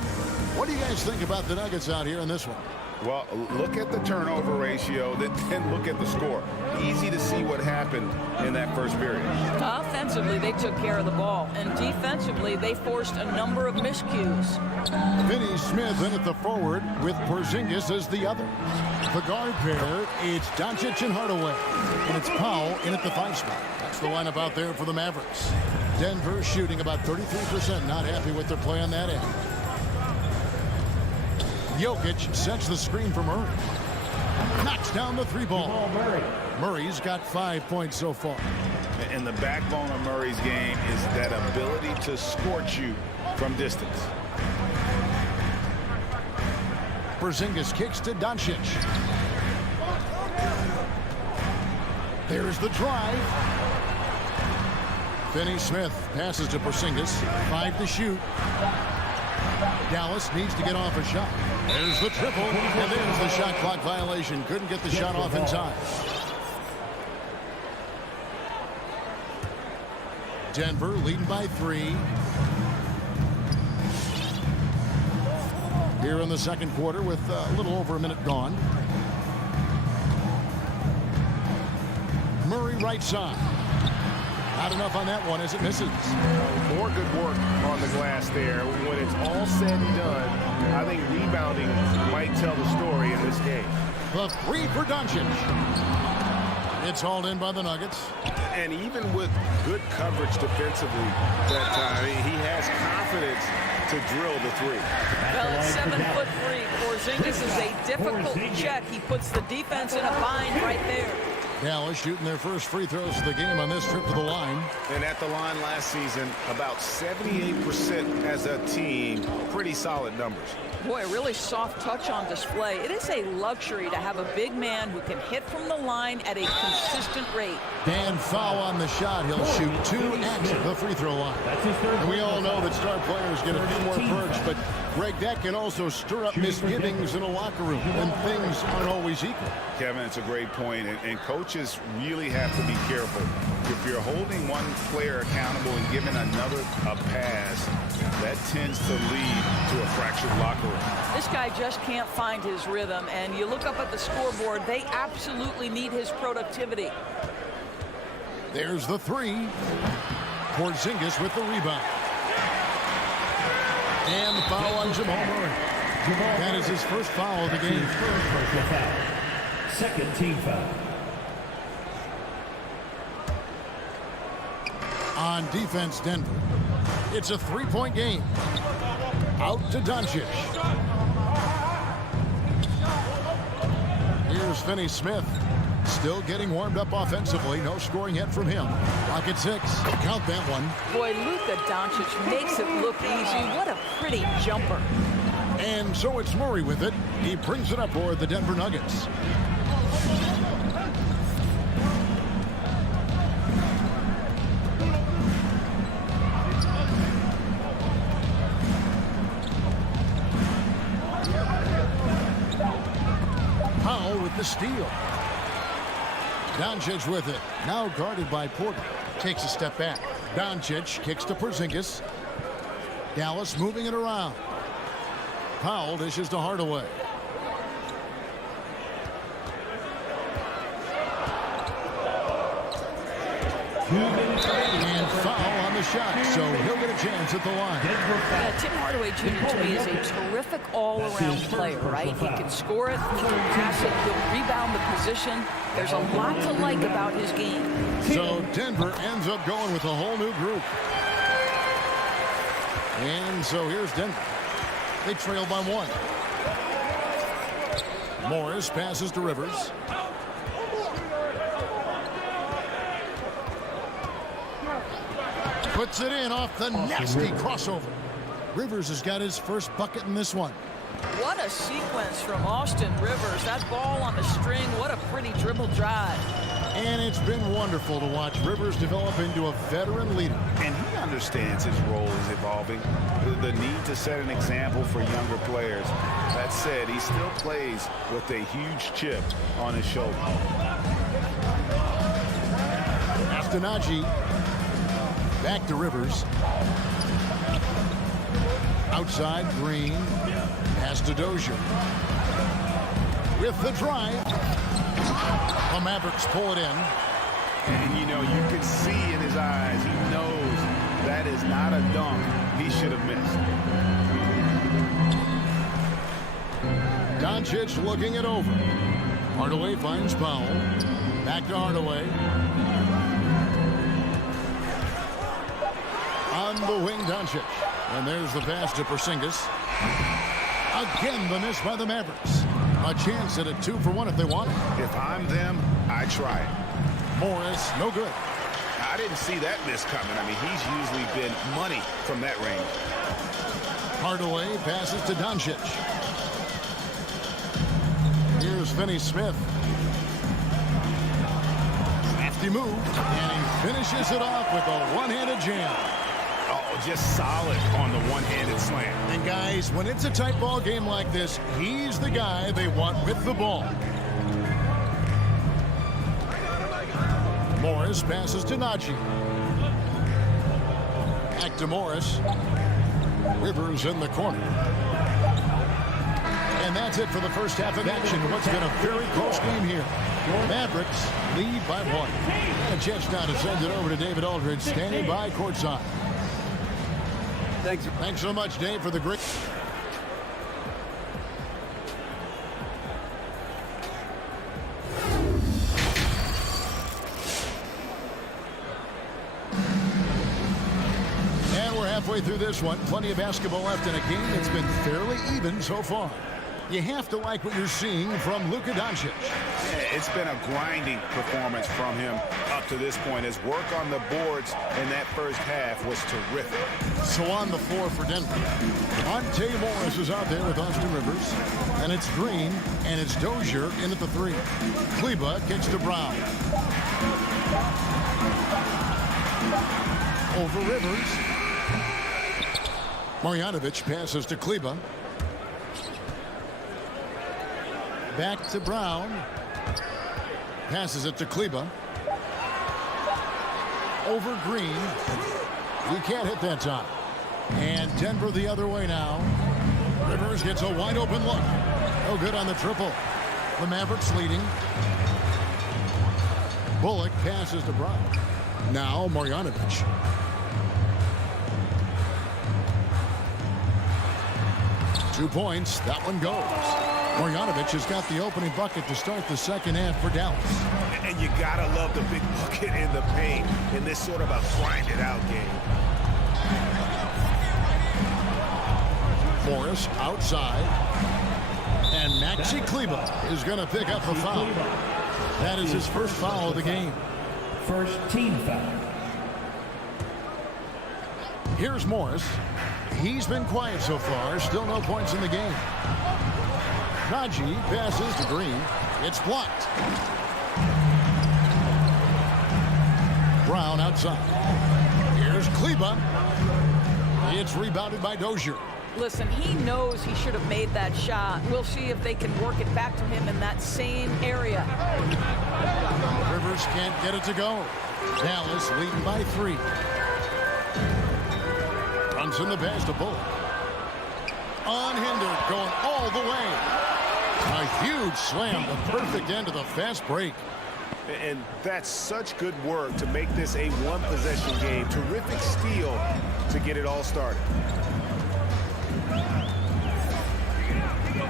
What do you guys think about the Nuggets out here in this one? Well, look at the turnover ratio, then look at the score. Easy to see what happened in that first period. Offensively, they took care of the ball, and defensively, they forced a number of miscues. Finney Smith in at the forward with Porzingis as the other. The guard pair, it's Doncic and Hardaway. And it's Powell in at the 5 spot. That's the lineup out there for the Mavericks. Denver shooting about 33%. Not happy with their play on that end. Jokic sets the screen for Murray. Knocks down the 3-ball. Murray's got 5 points so far. And the backbone of Murray's game is that ability to scorch you from distance. Porzingis kicks to Doncic. There's the drive. Finney Smith passes to Porzingis. 5 to shoot. Dallas needs to get off a shot. There's the triple, and there's the shot clock violation. Couldn't get the shot off in time. Denver leading by 3. Here in the second quarter with a little over a minute gone. Murray right side. Not enough on that one as it misses. More good work on the glass there. When it's all said and done, I think rebounding might tell the story in this game. The 3 for Doncic. It's hauled in by the Nuggets. And even with good coverage defensively that time, he has confidence to drill the 3. Well, it's 7'3". Porzingis is a difficult check. He puts the defense in a bind right there. Dallas shooting their first free throws of the game on this trip to the line. And at the line last season, about 78% as a team. Pretty solid numbers. Boy, a really soft touch on display. It is a luxury to have a big man who can hit from the line at a consistent rate. Dan foul on the shot. He'll shoot 2 at the free throw line. And we all know that star players get a few more perks, but Greg, that can also stir up misgivings in a locker room when things aren't always equal. Kevin, it's a great point, and coaches really have to be careful. If you're holding one player accountable and giving another a pass, that tends to lead to a fractured locker room. This guy just can't find his rhythm, and you look up at the scoreboard, they absolutely need his productivity. There's the 3. Porzingis with the rebound. And the foul on Jamal Murray. That is his first foul of the game. Second team foul. On defense, Denver. It's a 3-point game. Out to Doncic. Here's Finney Smith. Still getting warmed up offensively. No scoring yet from him. Clock at 6. Count that one. Boy, Luka Doncic makes it look easy. What a pretty jumper. And so it's Murray with it. He brings it up for the Denver Nuggets. Powell with the steal. Doncic with it. Now guarded by Porter. Takes a step back. Doncic kicks to Porzingis. Dallas moving it around. Powell dishes to Hardaway. And foul on the shot, so he'll get a chance at the line. Tim Hardaway Jr. to me is a terrific all-around player, right? He can score it, he can pass it, he'll rebound the position. There's a lot to like about his game. So Denver ends up going with a whole new group. And so here's Denver. They trail by 1. Morris passes to Rivers. Puts it in off the nasty crossover. Rivers has got his first bucket in this one. What a sequence from Austin Rivers. That ball on the string, what a pretty dribble drive. And it's been wonderful to watch Rivers develop into a veteran leader. And he understands his role is evolving. The need to set an example for younger players. That said, he still plays with a huge chip on his shoulder. Astenaji back to Rivers. Outside, Green. Pass to Dozier. With the drive. The Mavericks pull it in. And, you know, you can see in his eyes, he knows that is not a dunk he should have missed. Doncic looking it over. Hardaway finds Powell. Back to Hardaway. On the wing, Doncic. And there's the pass to Porzingis. Again, the miss by the Mavericks. A chance at a 2-for-1 if they want it. If I'm them, I try it. Morris, no good. I didn't see that miss coming. I mean, he's usually been money from that range. Hardaway passes to Doncic. Here's Finney-Smith. Crafty move, and he finishes it off with a one-handed jam. Oh, just solid on the one-handed slam. And guys, when it's a tight ball game like this, he's the guy they want with the ball. Morris passes to Najee. Back to Morris. Rivers in the corner. And that's it for the first half of action. What's been a very close game here. Mavericks lead by 1. A chance now to send it over to David Aldridge, standing by courtside. Thanks so much, Dave, for the great... And we're halfway through this one. Plenty of basketball left in a game that's been fairly even so far. You have to like what you're seeing from Luka Doncic. Yeah, it's been a grinding performance from him up to this point. His work on the boards in that first half was terrific. So on the floor for Denver, Monte Morris is out there with Austin Rivers. And it's Green, and it's Dozier in at the 3. Kleba kicks to Brown. Over Rivers. Marjanovic passes to Kleba. Back to Brown. Passes it to Kleba. Over Green. He can't hit that time. And Denver the other way now. Rivers gets a wide open look. No good on the triple. The Mavericks leading. Bullock passes to Brown. Now Marjanovic. Two points. That one goes. Marjanovic has got the opening bucket to start the second half for Dallas. And you gotta love the big bucket in the paint in this sort of a grind-it-out game. Morris outside. And Maxi Kleba is going to pick up a foul. That is his first foul of the game. First team foul. Here's Morris. He's been quiet so far. Still no points in the game. Najee passes to Green. It's blocked. Brown outside. Here's Kleba. It's rebounded by Dozier. Listen, he knows he should have made that shot. We'll see if they can work it back to him in that same area. Rivers can't get it to go. Dallas leading by 3. Runs in the pass to Bullock. unhindered, going all the way. A huge slam, the perfect end of the fast break. And that's such good work to make this a one-possession game. Terrific steal to get it all started.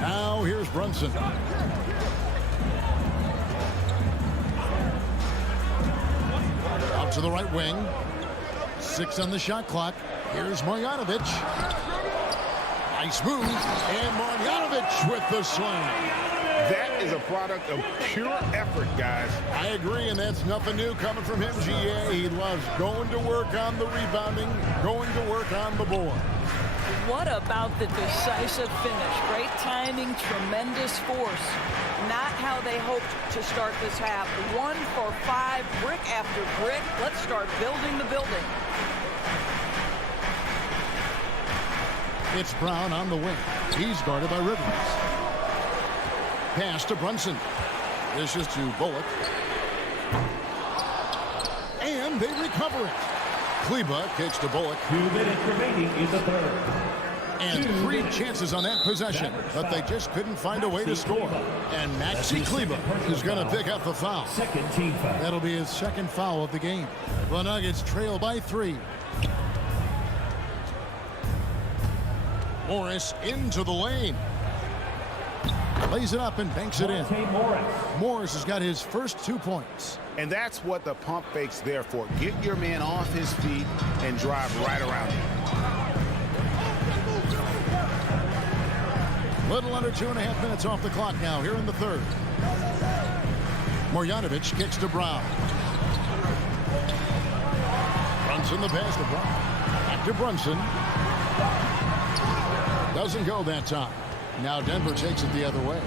Now here's Brunson. Out to the right wing. 6 on the shot clock. Here's Marjanovic. Nice move. And Marjanovic with the slam. That is a product of pure effort, guys. I agree, and that's nothing new coming from him, GA. He loves going to work on the rebounding, going to work on the board. What about the decisive finish? Great timing, tremendous force. Not how they hoped to start this half. 1 for 5, brick after brick. Let's start building the building. It's Brown on the wing. He's guarded by Rivers. Pass to Brunson. This is to Bullock. And they recover it. Kleba kicks to Bullock. 2 minutes remaining in the third. And 3 chances on that possession, but they just couldn't find a way to score. And Maxi Kleba is going to pick up the foul. Second team foul. That'll be his second foul of the game. The Nuggets trail by 3. Morris into the lane. Lays it up and banks it in. Morris has got his first 2 points. And that's what the pump fake's there for. Get your man off his feet and drive right around him. Little under 2.5 minutes off the clock now here in the third. Marjanovic kicks to Brown. Brunson the pass to Brown. Back to Brunson. Doesn't go that time. Now Denver takes it the other way.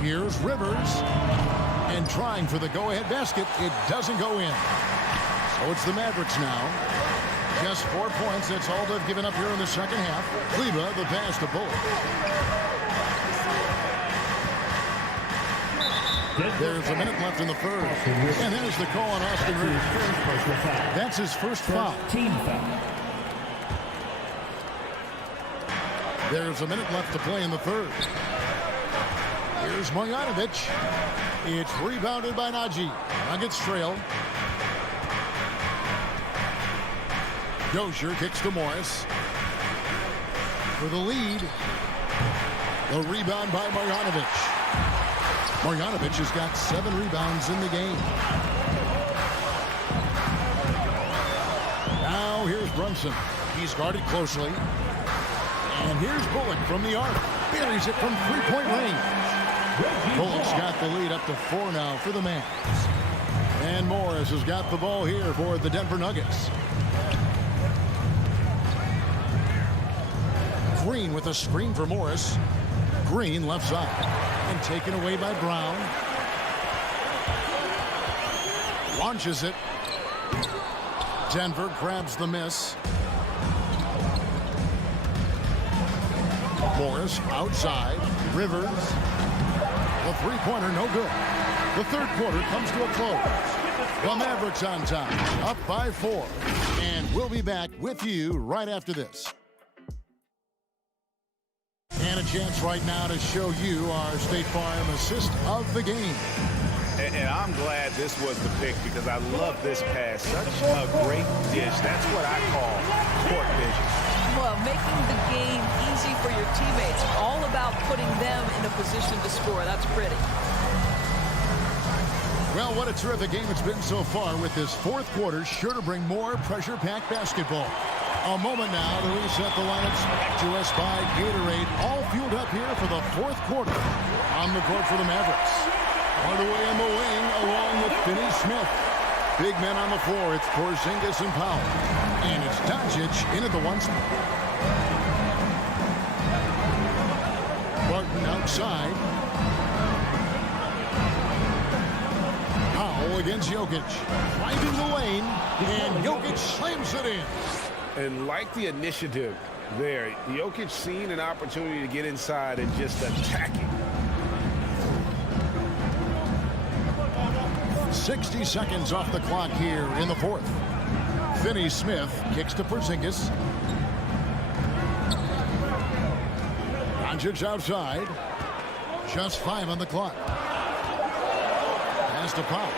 Here's Rivers. And trying for the go-ahead basket. It doesn't go in. So it's the Mavericks now. Just 4 points. That's all they've given up here in the second half. Kleba the pass to Bullock. There's a minute left in the third. And there's the call on Austin Rivers. That's his first foul. Team foul. There's a minute left to play in the third. Here's Marjanovic. It's rebounded by Nagy. Nuggets trail. Dozier kicks to Morris. For the lead. The rebound by Marjanovic. Marjanovic has got 7 rebounds in the game. Now here's Brunson. He's guarded closely. And here's Bullock from the arc. Buries it from 3-point range. Bullock's got the lead up to 4 now for the Mavs. And Morris has got the ball here for the Denver Nuggets. Green with a screen for Morris. Green left side. And taken away by Brown. Launches it. Denver grabs the miss. Morris outside. Rivers. The three-pointer no good. The third quarter comes to a close. The Mavericks on top, up by 4. And we'll be back with you right after this. And a chance right now to show you our State Farm assist of the game. And I'm glad this was the pick because I love this pass. Such a great dish. That's what I call court vision. Well, making the game easy for your teammates. All about putting them in a position to score. That's pretty. Well, what a terrific game it's been so far with this fourth quarter. Sure to bring more pressure-packed basketball. A moment now to reset the lineups brought to us by Gatorade. All fueled up here for the fourth quarter. On the court for the Mavericks. Hardaway in the wing along with Finney Smith. Big men on the floor. It's Porzingis and Powell. And it's Doncic in at the 1 spot. Barton outside. Powell against Jokic. Finding the lane. And Jokic slams it in. And like the initiative there, Jokic seen an opportunity to get inside and just attacking. 60 seconds off the clock here in the fourth. Finney Smith kicks to Porzingis. Doncic outside. Just 5 on the clock. Pass to Powell.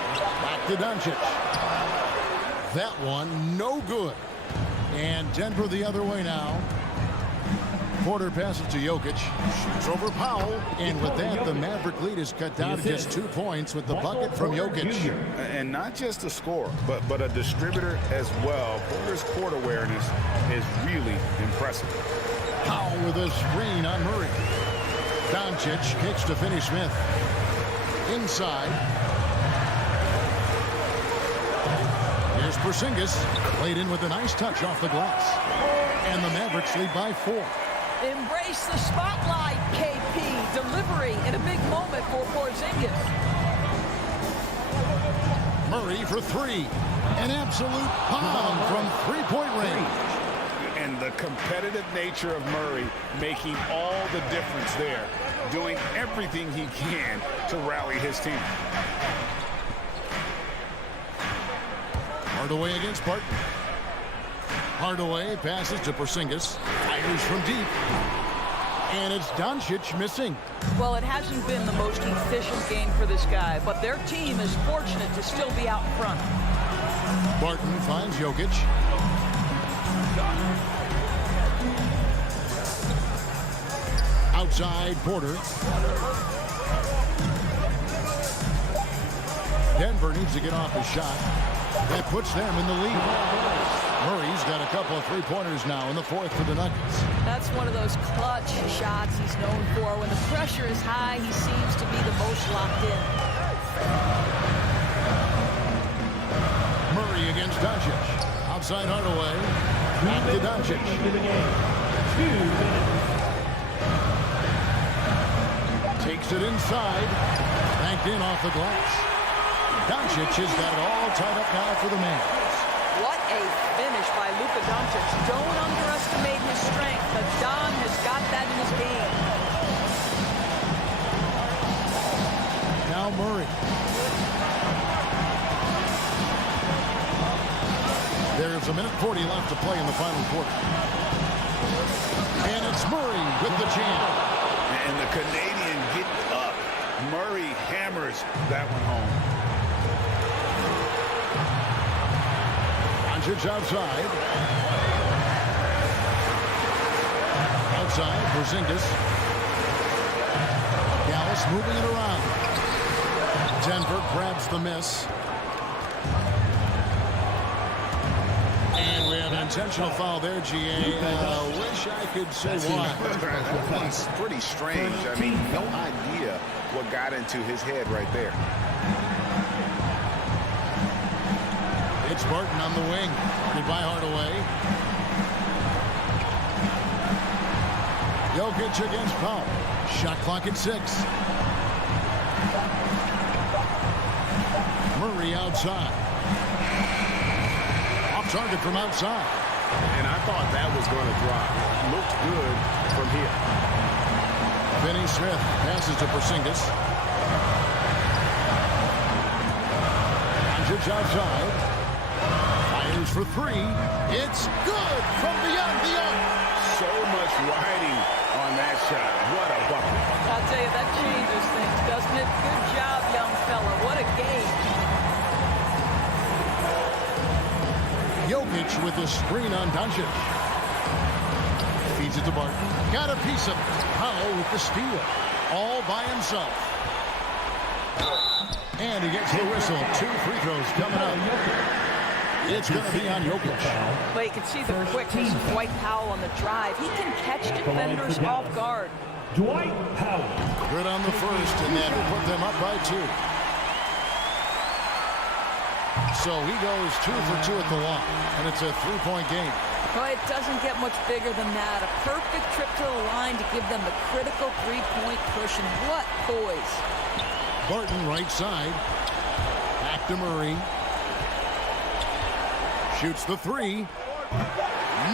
Back to Doncic. That one, no good. And Denver the other way now. Porter passes to Jokic. Shoots over Powell. And with that, the Maverick lead is cut down to just 2 points with the bucket from Jokic. And not just a scorer, but a distributor as well. Porter's court awareness is really impressive. Powell with a screen on Murray. Doncic kicks to Finney Smith. Inside. Here's Porzingis. Played in with a nice touch off the glass. And the Mavericks lead by 4. Embrace the spotlight, KP. Delivery in a big moment for Porzingis. Murray for 3. An absolute bomb from three-point range. And the competitive nature of Murray making all the difference there. Doing everything he can to rally his team. Hardaway against Barton. Hardaway passes to Porzingis. Fires from deep. And it's Doncic missing. Well, it hasn't been the most efficient game for this guy, but their team is fortunate to still be out in front. Barton finds Jokic. Outside, Porter. Denver needs to get off his shot. That puts them in the lead. Murray's got a couple of three-pointers now in the 4th for the Nuggets. That's one of those clutch shots he's known for. When the pressure is high, he seems to be the most locked in. Murray against Doncic. Outside Hardaway. Back to Doncic. 2 minutes. Takes it inside. Banked in off the glass. Doncic has got it all tied up now for the Mavs. What a finish by Luka Doncic. Don't underestimate his strength, but Don has got that in his game. Now Murray. There's a minute 40 left to play in the final quarter. And it's Murray with the jam. And the Canadian getting up. Murray hammers that one home. Doncic outside. Outside, Porzingis. Dallas moving it around. Denver grabs the miss. And we have an intentional foul there, GA. Wish I could say why. That's pretty strange. I mean, no idea what got into his head right there. It's Barton on the wing. Goodbye, Hardaway. Jokic against Powell. Shot clock at 6. Murray outside. Off target from outside. And I thought that was going to drop. Looked good from here. Finney Smith passes to Porzingis. Doncic outside. Fires for 3. It's good from beyond the arc. So much riding on that shot. What a bucket. I'll tell you, that changes things, doesn't it? Good job, young fella. What a game. Jokic with the screen on Doncic. Feeds it to Barton. Got a piece of it. Powell with the steal. All by himself. And he gets the whistle. 2 free throws coming up. It's going to be on Jokic. But you can see the quickness of Dwight Powell on the drive. He can catch defenders off guard. Dwight Powell. Good on the first, and that will put them up by 2. So he goes 2 for 2 at the line, and it's a 3-point game. Well, it doesn't get much bigger than that. A perfect trip to the line to give them the critical 3-point cushion. What poise. Barton right side. Back to Murray. Shoots the 3.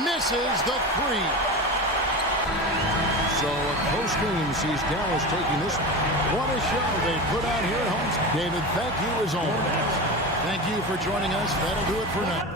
Misses the 3. So a close game sees Dallas taking this one. What a show they put on here at home. David, thank you as always. Thank you for joining us. That'll do it for now.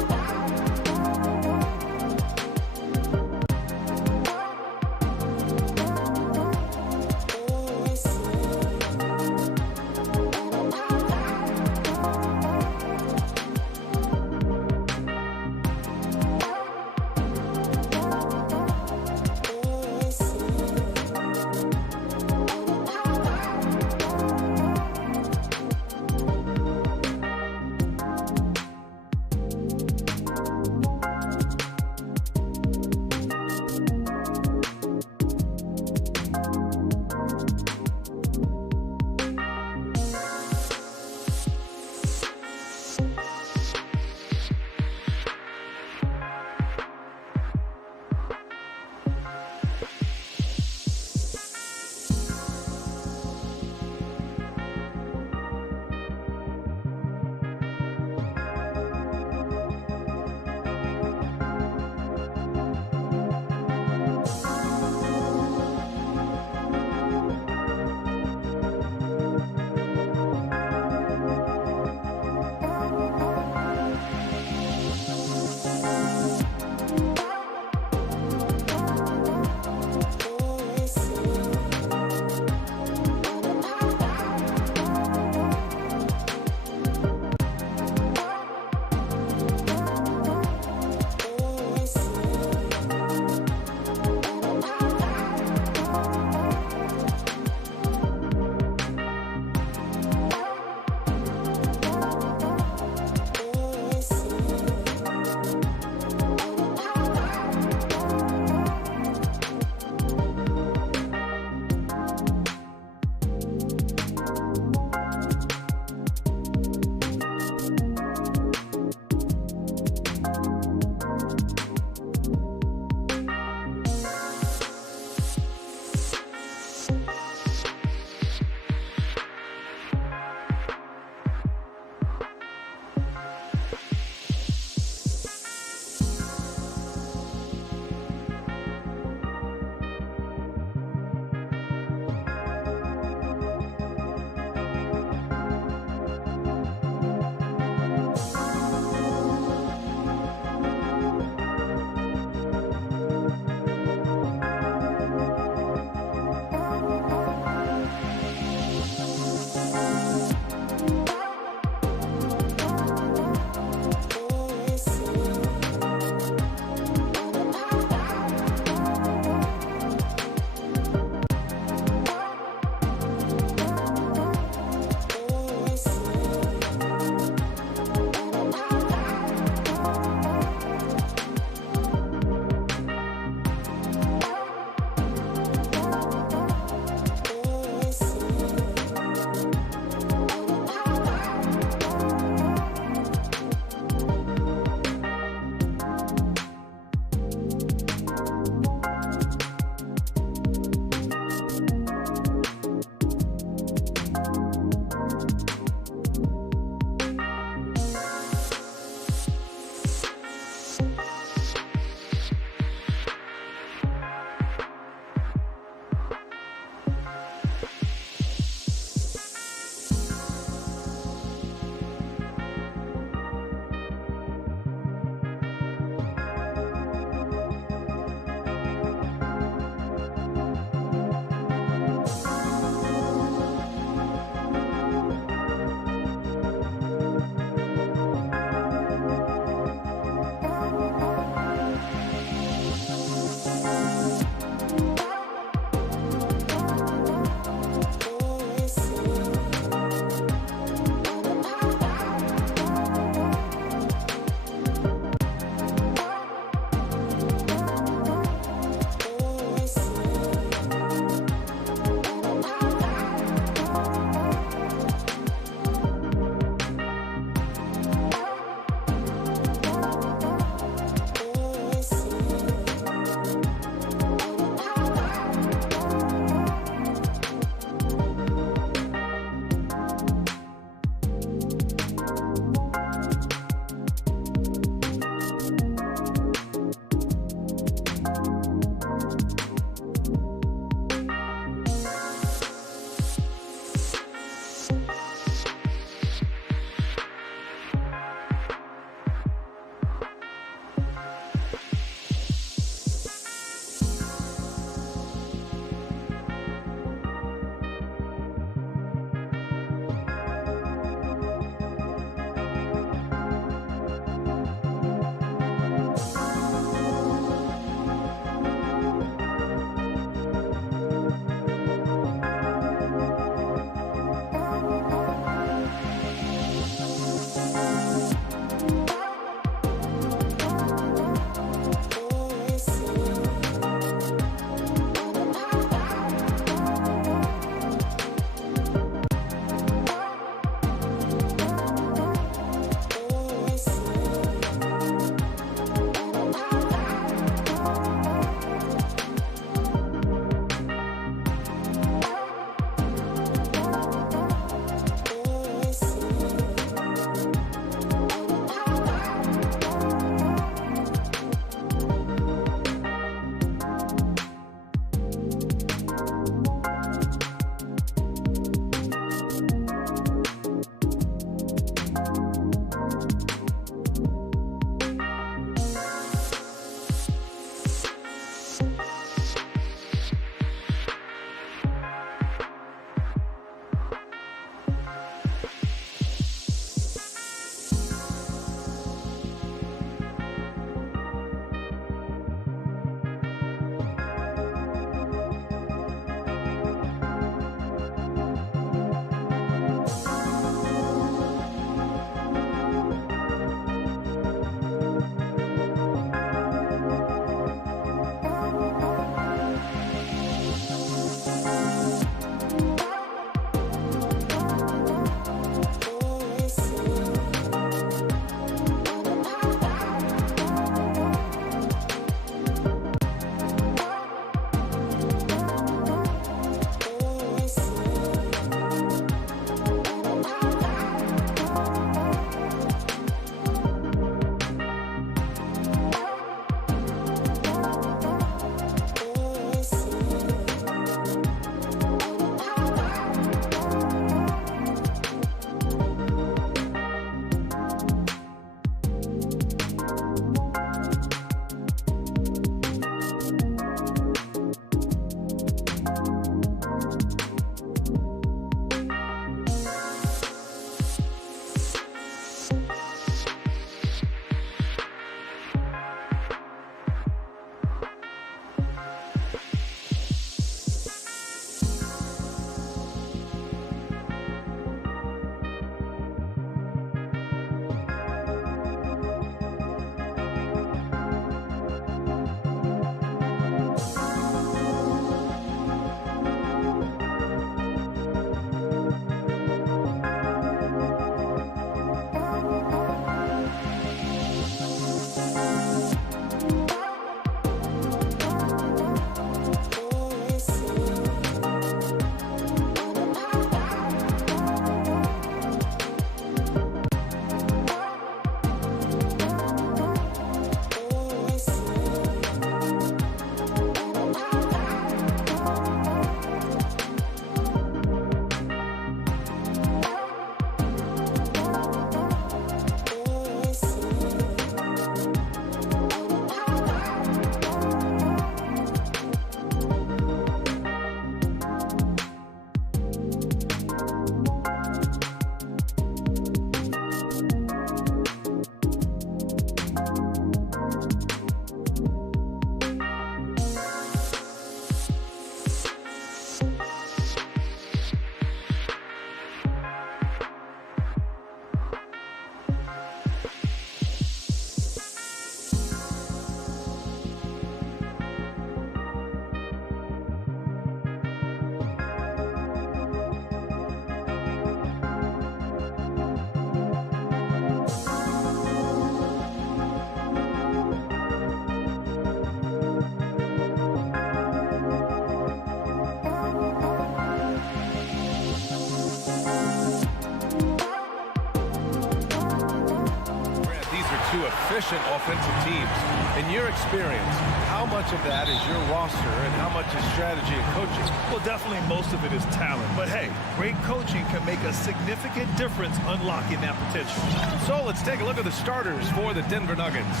two efficient offensive teams. In your experience, how much of that is your roster and how much is strategy and coaching? Well, definitely most of it is talent. But hey, great coaching can make a significant difference unlocking that potential. So let's take a look at the starters for the Denver Nuggets.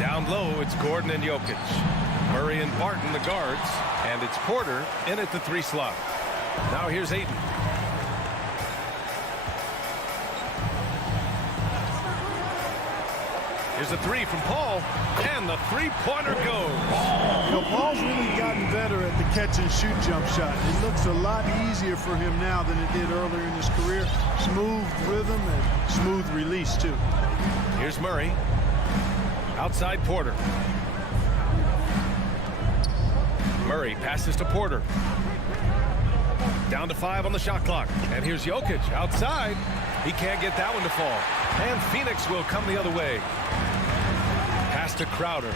Down low, it's Gordon and Jokic. Murray and Barton, the guards. And it's Porter in at the 3 slot. Now here's Ayton. Here's a 3 from Paul, and the three-pointer goes. You know, Paul's really gotten better at the catch-and-shoot jump shot. It looks a lot easier for him now than it did earlier in his career. Smooth rhythm and smooth release, too. Here's Murray. Outside Porter. Murray passes to Porter. Down to 5 on the shot clock. And here's Jokic outside. He can't get that one to fall. And Phoenix will come the other way. Pass to Crowder.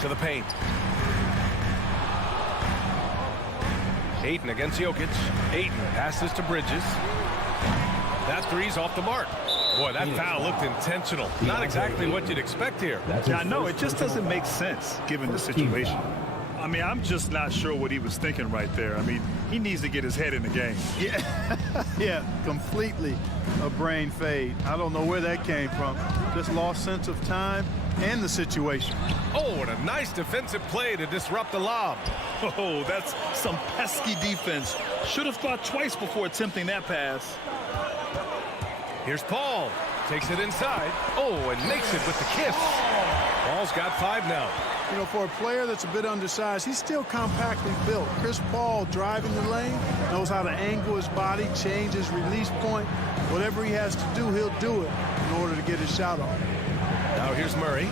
To the paint. Ayton against Jokic. Ayton passes to Bridges. That three's off the mark. Boy, that foul looked intentional. Not exactly what you'd expect here. Yeah, no, it just doesn't make sense given the situation. I mean, I'm just not sure what he was thinking right there. I mean, he needs to get his head in the game. Yeah, completely a brain fade. I don't know where that came from. Just lost sense of time and the situation. Oh, and a nice defensive play to disrupt the lob. Oh, that's some pesky defense. Should have thought twice before attempting that pass. Here's Paul. Takes it inside. Oh, and makes it with the kiss. Paul's got 5 now. You know, for a player that's a bit undersized, he's still compactly built. Chris Paul driving the lane, knows how to angle his body, change his release point. Whatever he has to do, he'll do it in order to get his shot off. Now here's Murray.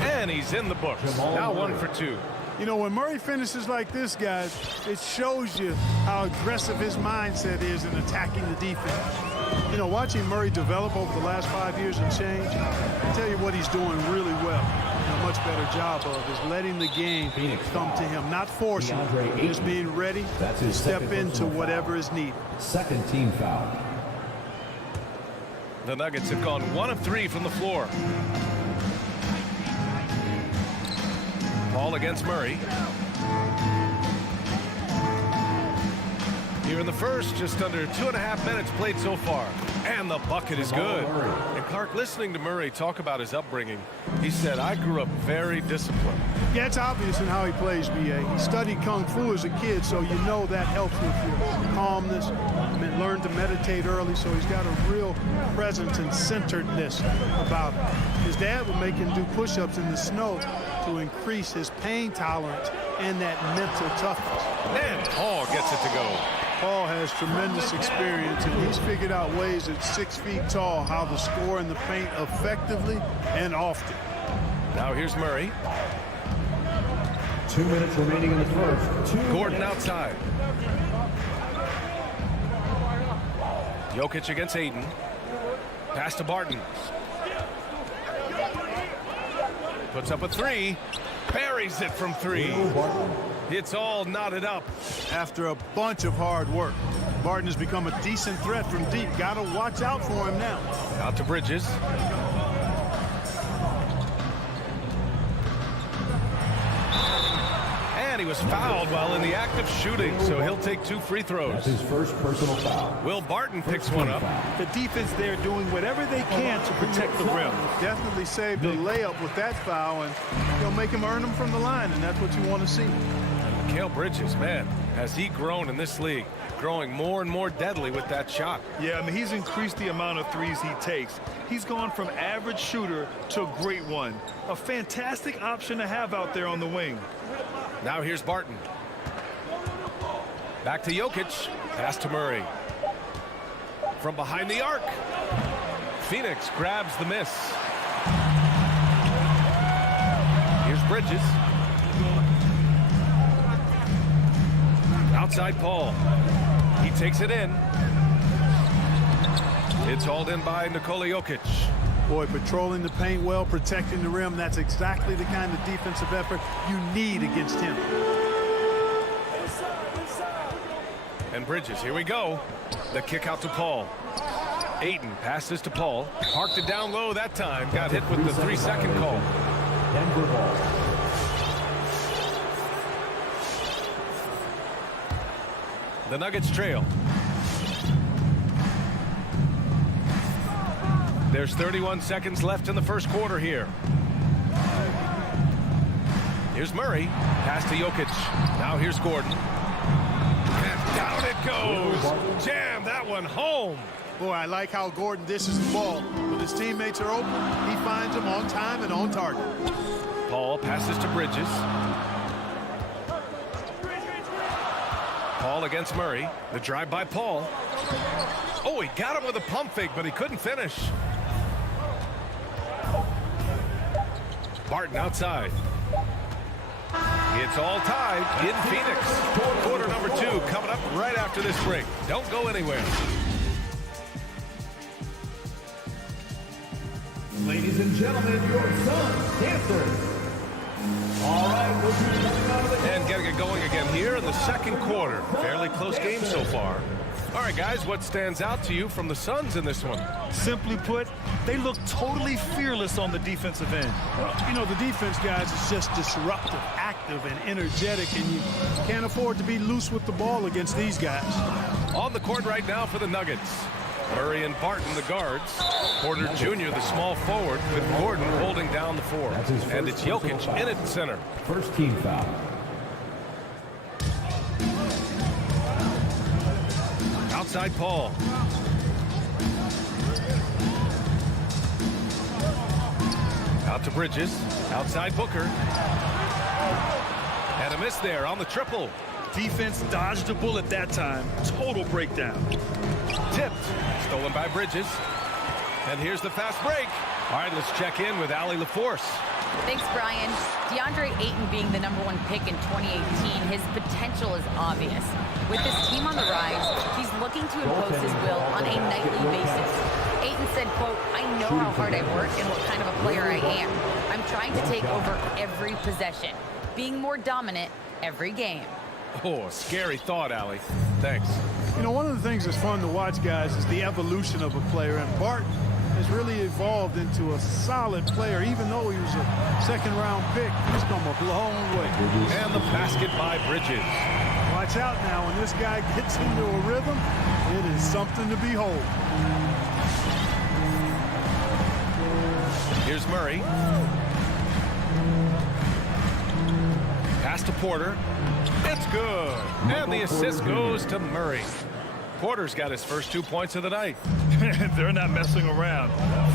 And he's in the books. Now 1 for 2. You know, when Murray finishes like this, guys, it shows you how aggressive his mindset is in attacking the defense. You know, watching Murray develop over the last 5 years and change, I tell you what he's doing really well, and a much better job of, is letting the game come to him, not forcing it, just being ready to step into whatever is needed. Second team foul. The Nuggets have gone 1 of 3 from the floor. Paul against Murray. Here in the first, just under 2.5 minutes played so far. And the bucket is good. And Clark, listening to Murray talk about his upbringing, he said, I grew up very disciplined. Yeah, it's obvious in how he plays, B.A. He studied Kung Fu as a kid, so you know that helps with your calmness. Learned to meditate early, so he's got a real presence and centeredness about him. His dad would make him do push-ups in the snow to increase his pain tolerance and that mental toughness. And Paul gets it to go. Paul has tremendous experience, and he's figured out ways at 6 feet tall how to score in the paint effectively and often. Now here's Murray. 2 minutes remaining in the first. Gordon outside. Jokic against Ayton. Pass to Barton. Puts up a 3. Buries it from 3. It's all knotted up. After a bunch of hard work, Barton has become a decent threat from deep. Got to watch out for him now. Out to Bridges. And he was fouled while in the act of shooting, so he'll take 2 free throws. That's his first personal foul. Will Barton picks one up. The defense there doing whatever they can to protect the rim. Definitely saved the layup with that foul, and he'll make him earn them from the line, and that's what you want to see. Mikal Bridges, man, has he grown in this league, growing more and more deadly with that shot. Yeah, I mean, he's increased the amount of threes he takes. He's gone from average shooter to a great one. A fantastic option to have out there on the wing. Now here's Barton. Back to Jokic. Pass to Murray. From behind the arc. Phoenix grabs the miss. Here's Bridges. Outside Paul. He takes it in. It's hauled in by Nikola Jokic. Boy, patrolling the paint well, protecting the rim, that's exactly the kind of defensive effort you need against him. And Bridges, here we go. The kick out to Paul. Ayton passes to Paul. Parked it down low that time. Got hit with the 3-second call. Denver ball. The Nuggets trail. There's 31 seconds left in the first quarter here. Here's Murray. Pass to Jokic. Now here's Gordon. And down it goes. Jam that one home. Boy, I like how Gordon dishes the ball. When his teammates are open, he finds them on time and on target. Paul passes to Bridges. Paul against Murray. The drive by Paul. Oh, he got him with a pump fake, but he couldn't finish. Barton outside. It's all tied in Phoenix. Quarter number 2 coming up right after this break. Don't go anywhere. Ladies and gentlemen, your Suns dancers. All right, we'll be coming out of the And getting it going again here in the second quarter. Fairly close game so far. All right, guys, what stands out to you from the Suns in this one? Simply put, they look totally fearless on the defensive end. Well, you know, the defense, guys, is just disruptive, active, and energetic, and you can't afford to be loose with the ball against these guys. On the court right now for the Nuggets. Murray and Barton, the guards. Porter Jr., the small forward, with Gordon holding down the 4. And it's Jokic in at center. first team foul. Outside Paul. Out to Bridges. Outside Booker. And a miss there on the triple. Defense dodged a bullet that time. Total breakdown. Tipped. Stolen by Bridges. And here's the fast break. All right, let's check in with Allie LaForce. Thanks, Brian. DeAndre Ayton being the #1 pick in 2018, his potential is obvious. With his team on the rise, he's looking to impose his will on a nightly basis. Ayton said, quote, "I know how hard I work and what kind of a player I am. I'm trying to take over every possession, being more dominant every game." Oh, a scary thought, Allie. Thanks. You know, one of the things that's fun to watch, guys, is the evolution of a player. And Barton has really evolved into a solid player. Even though he was a second-round pick, he's come a long way. And the basket by Bridges. Watch out now. When this guy gets into a rhythm, it is something to behold. Here's Murray. Pass to Porter. It's good. And the assist goes to Murray. Porter's got his first 2 points of the night. They're not messing around.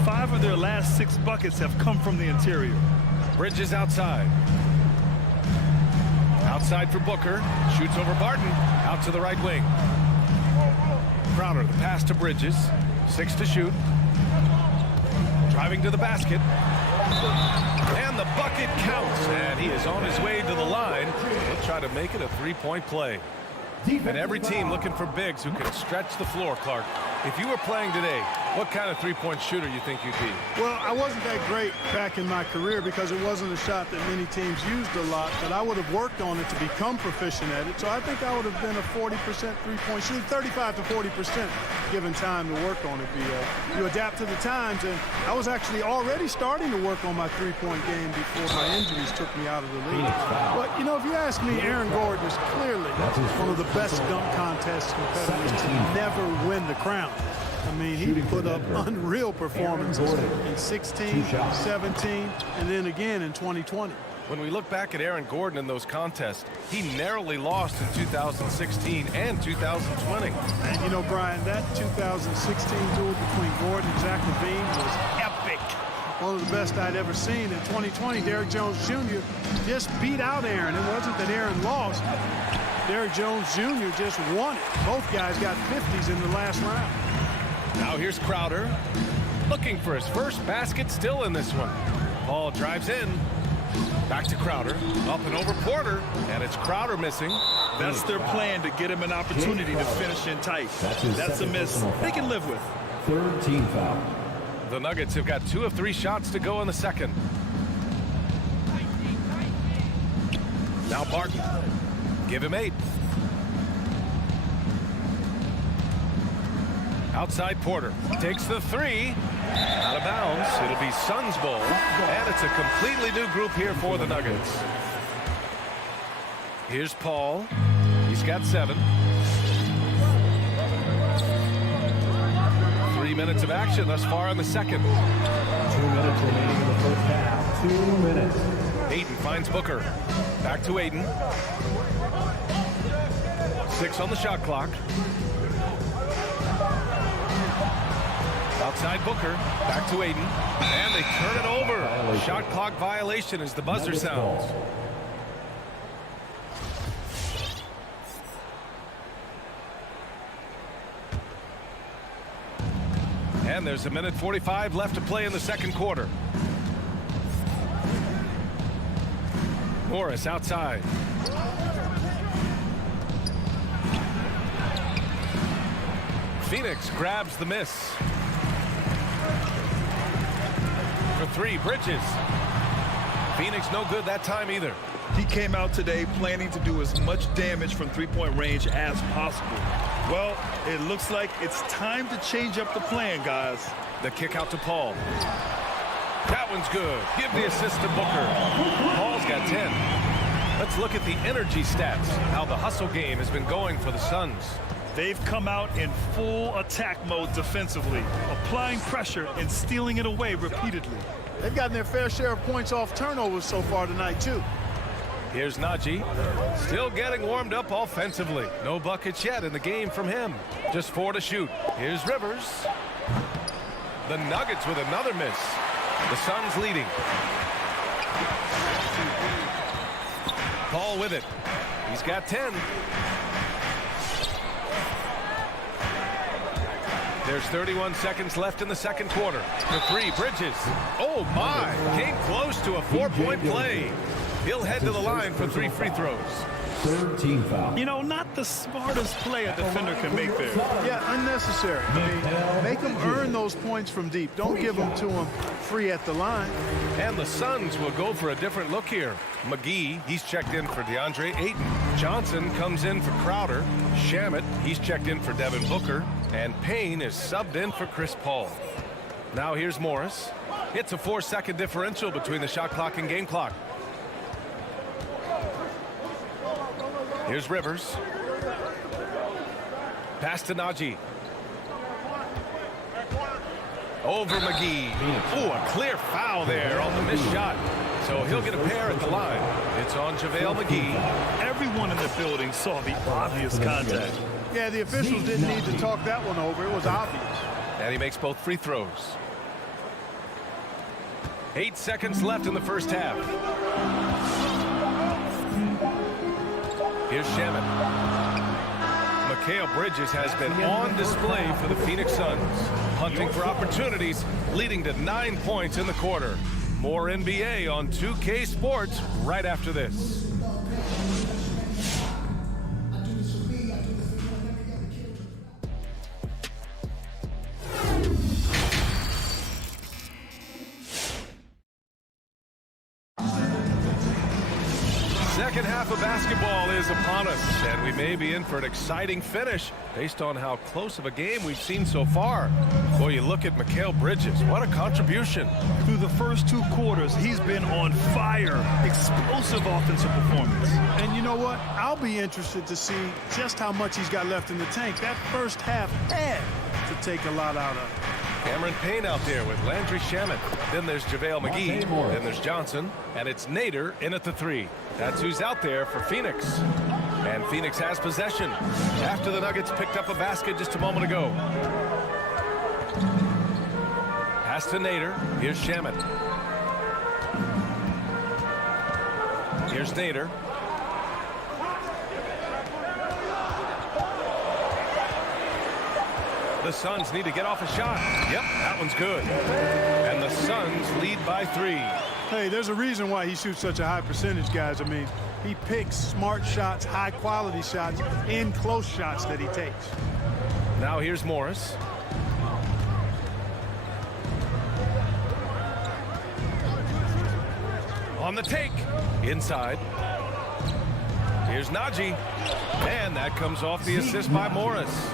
5 of their last 6 buckets have come from the interior. Bridges outside. Outside for Booker. Shoots over Barton. Out to the right wing. Crowder, the pass to Bridges. 6 to shoot. Driving to the basket. And the bucket counts. And he is on his way to the line. He'll try to make it a 3-point play. And every team looking for bigs who can stretch the floor, Clark. If you were playing today, what kind of three-point shooter you think you'd be? Well, I wasn't that great back in my career because it wasn't a shot that many teams used a lot, but I would have worked on it to become proficient at it. So I think I would have been a 40% three-point shooter, 35 to 40% given time to work on it, B.A. You adapt to the times, and I was actually already starting to work on my three-point game before my injuries took me out of the league. But, you know, if you ask me, Aaron Gordon is clearly one of the best dunk contest competitors to never win the crown. I mean, he put up unreal performances in 16, 17, and then again in 2020. When we look back at Aaron Gordon in those contests, he narrowly lost in 2016 and 2020. And, you know, Brian, that 2016 duel between Gordon and Zach LaVine was epic. One of the best I'd ever seen. In 2020, Derrick Jones Jr. just beat out Aaron. It wasn't that Aaron lost. Derrick Jones Jr. just won it. Both guys got 50s in the last round. Now here's Crowder, looking for his first basket still in this one. Ball drives in. Back to Crowder. Up and over Porter. And it's Crowder missing. That's their plan, to get him an opportunity to finish in tight. That's a miss they can live with. Third team foul. The Nuggets have got 2 of 3 shots to go in the second. Now Barton. Give him 8. Outside Porter takes the three. Out of bounds. It'll be Suns ball. And it's a completely new group here for the Nuggets. Here's Paul. He's got 7. 3 minutes of action thus far in the second. 2 minutes remaining in the first half. 2 minutes. Ayton finds Booker. Back to Ayton. 6 on the shot clock. Outside Booker. Back to Ayton. And they turn it over. Shot clock violation as the buzzer sounds. And there's a minute 45 left to play in the second quarter. Morris outside. Phoenix grabs the miss. For 3, Bridges. Phoenix no good that time either. He came out today planning to do as much damage from three-point range as possible. Well, it looks like it's time to change up the plan, guys. The kick out to Paul. That one's good. Give the assist to Booker. Paul's got 10. Let's look at the energy stats, how the hustle game has been going for the Suns. They've come out in full attack mode defensively, applying pressure and stealing it away repeatedly. They've gotten their fair share of points off turnovers so far tonight, too. Here's Najee, still getting warmed up offensively. No buckets yet in the game from him. Just 4 to shoot. Here's Rivers. The Nuggets with another miss. The Suns leading. Paul with it. He's got 10. There's 31 seconds left in the second quarter. The 3, Bridges. Oh, my. Came close to a 4-point play. He'll head to the line for 3 free throws. Third team foul. You know, not the smartest play a defender can make there. Yeah, unnecessary. I mean, make them earn those points from deep. Don't give them to them free at the line. And the Suns will go for a different look here. McGee, he's checked in for DeAndre Ayton. Johnson comes in for Crowder. Shamet, he's checked in for Devin Booker. And Payne is subbed in for Chris Paul. Now here's Morris. It's a 4-second differential between the shot clock and game clock. Here's Rivers. Pass to Najee. Over McGee. Ooh, a clear foul there on the missed shot. So he'll get a pair at the line. It's on JaVale McGee. Everyone in the building saw the obvious contact. Yeah, the officials didn't need to talk that one over. It was obvious. And he makes both free throws. 8 seconds left in the first half. Here's Shamet. Mikal Bridges has been on display for the Phoenix Suns. Hunting for opportunities, leading to 9 points in the quarter. More NBA on 2K Sports right after this. Second half of basketball is upon us, and we may be in for an exciting finish based on how close of a game we've seen so far. Boy, you look at Mikal Bridges. What a contribution. Through the first 2 quarters, he's been on fire. Explosive offensive performance. And you know what? I'll be interested to see just how much he's got left in the tank. That first half had to take a lot out of it. Cameron Payne out there with Landry Shamet. Then there's JaVale McGee. Then there's Johnson. And it's Nader in at the 3. That's who's out there for Phoenix. And Phoenix has possession after the Nuggets picked up a basket just a moment ago. Pass to Nader. Here's Shamet. Here's Nader. The Suns need to get off a shot. Yep, that one's good. And the Suns lead by 3. Hey, there's a reason why he shoots such a high percentage, guys. I mean, he picks smart shots, high-quality shots, and close shots that he takes. Now here's Morris. On the take. Inside. Here's Najee. And that comes off the assist by Morris.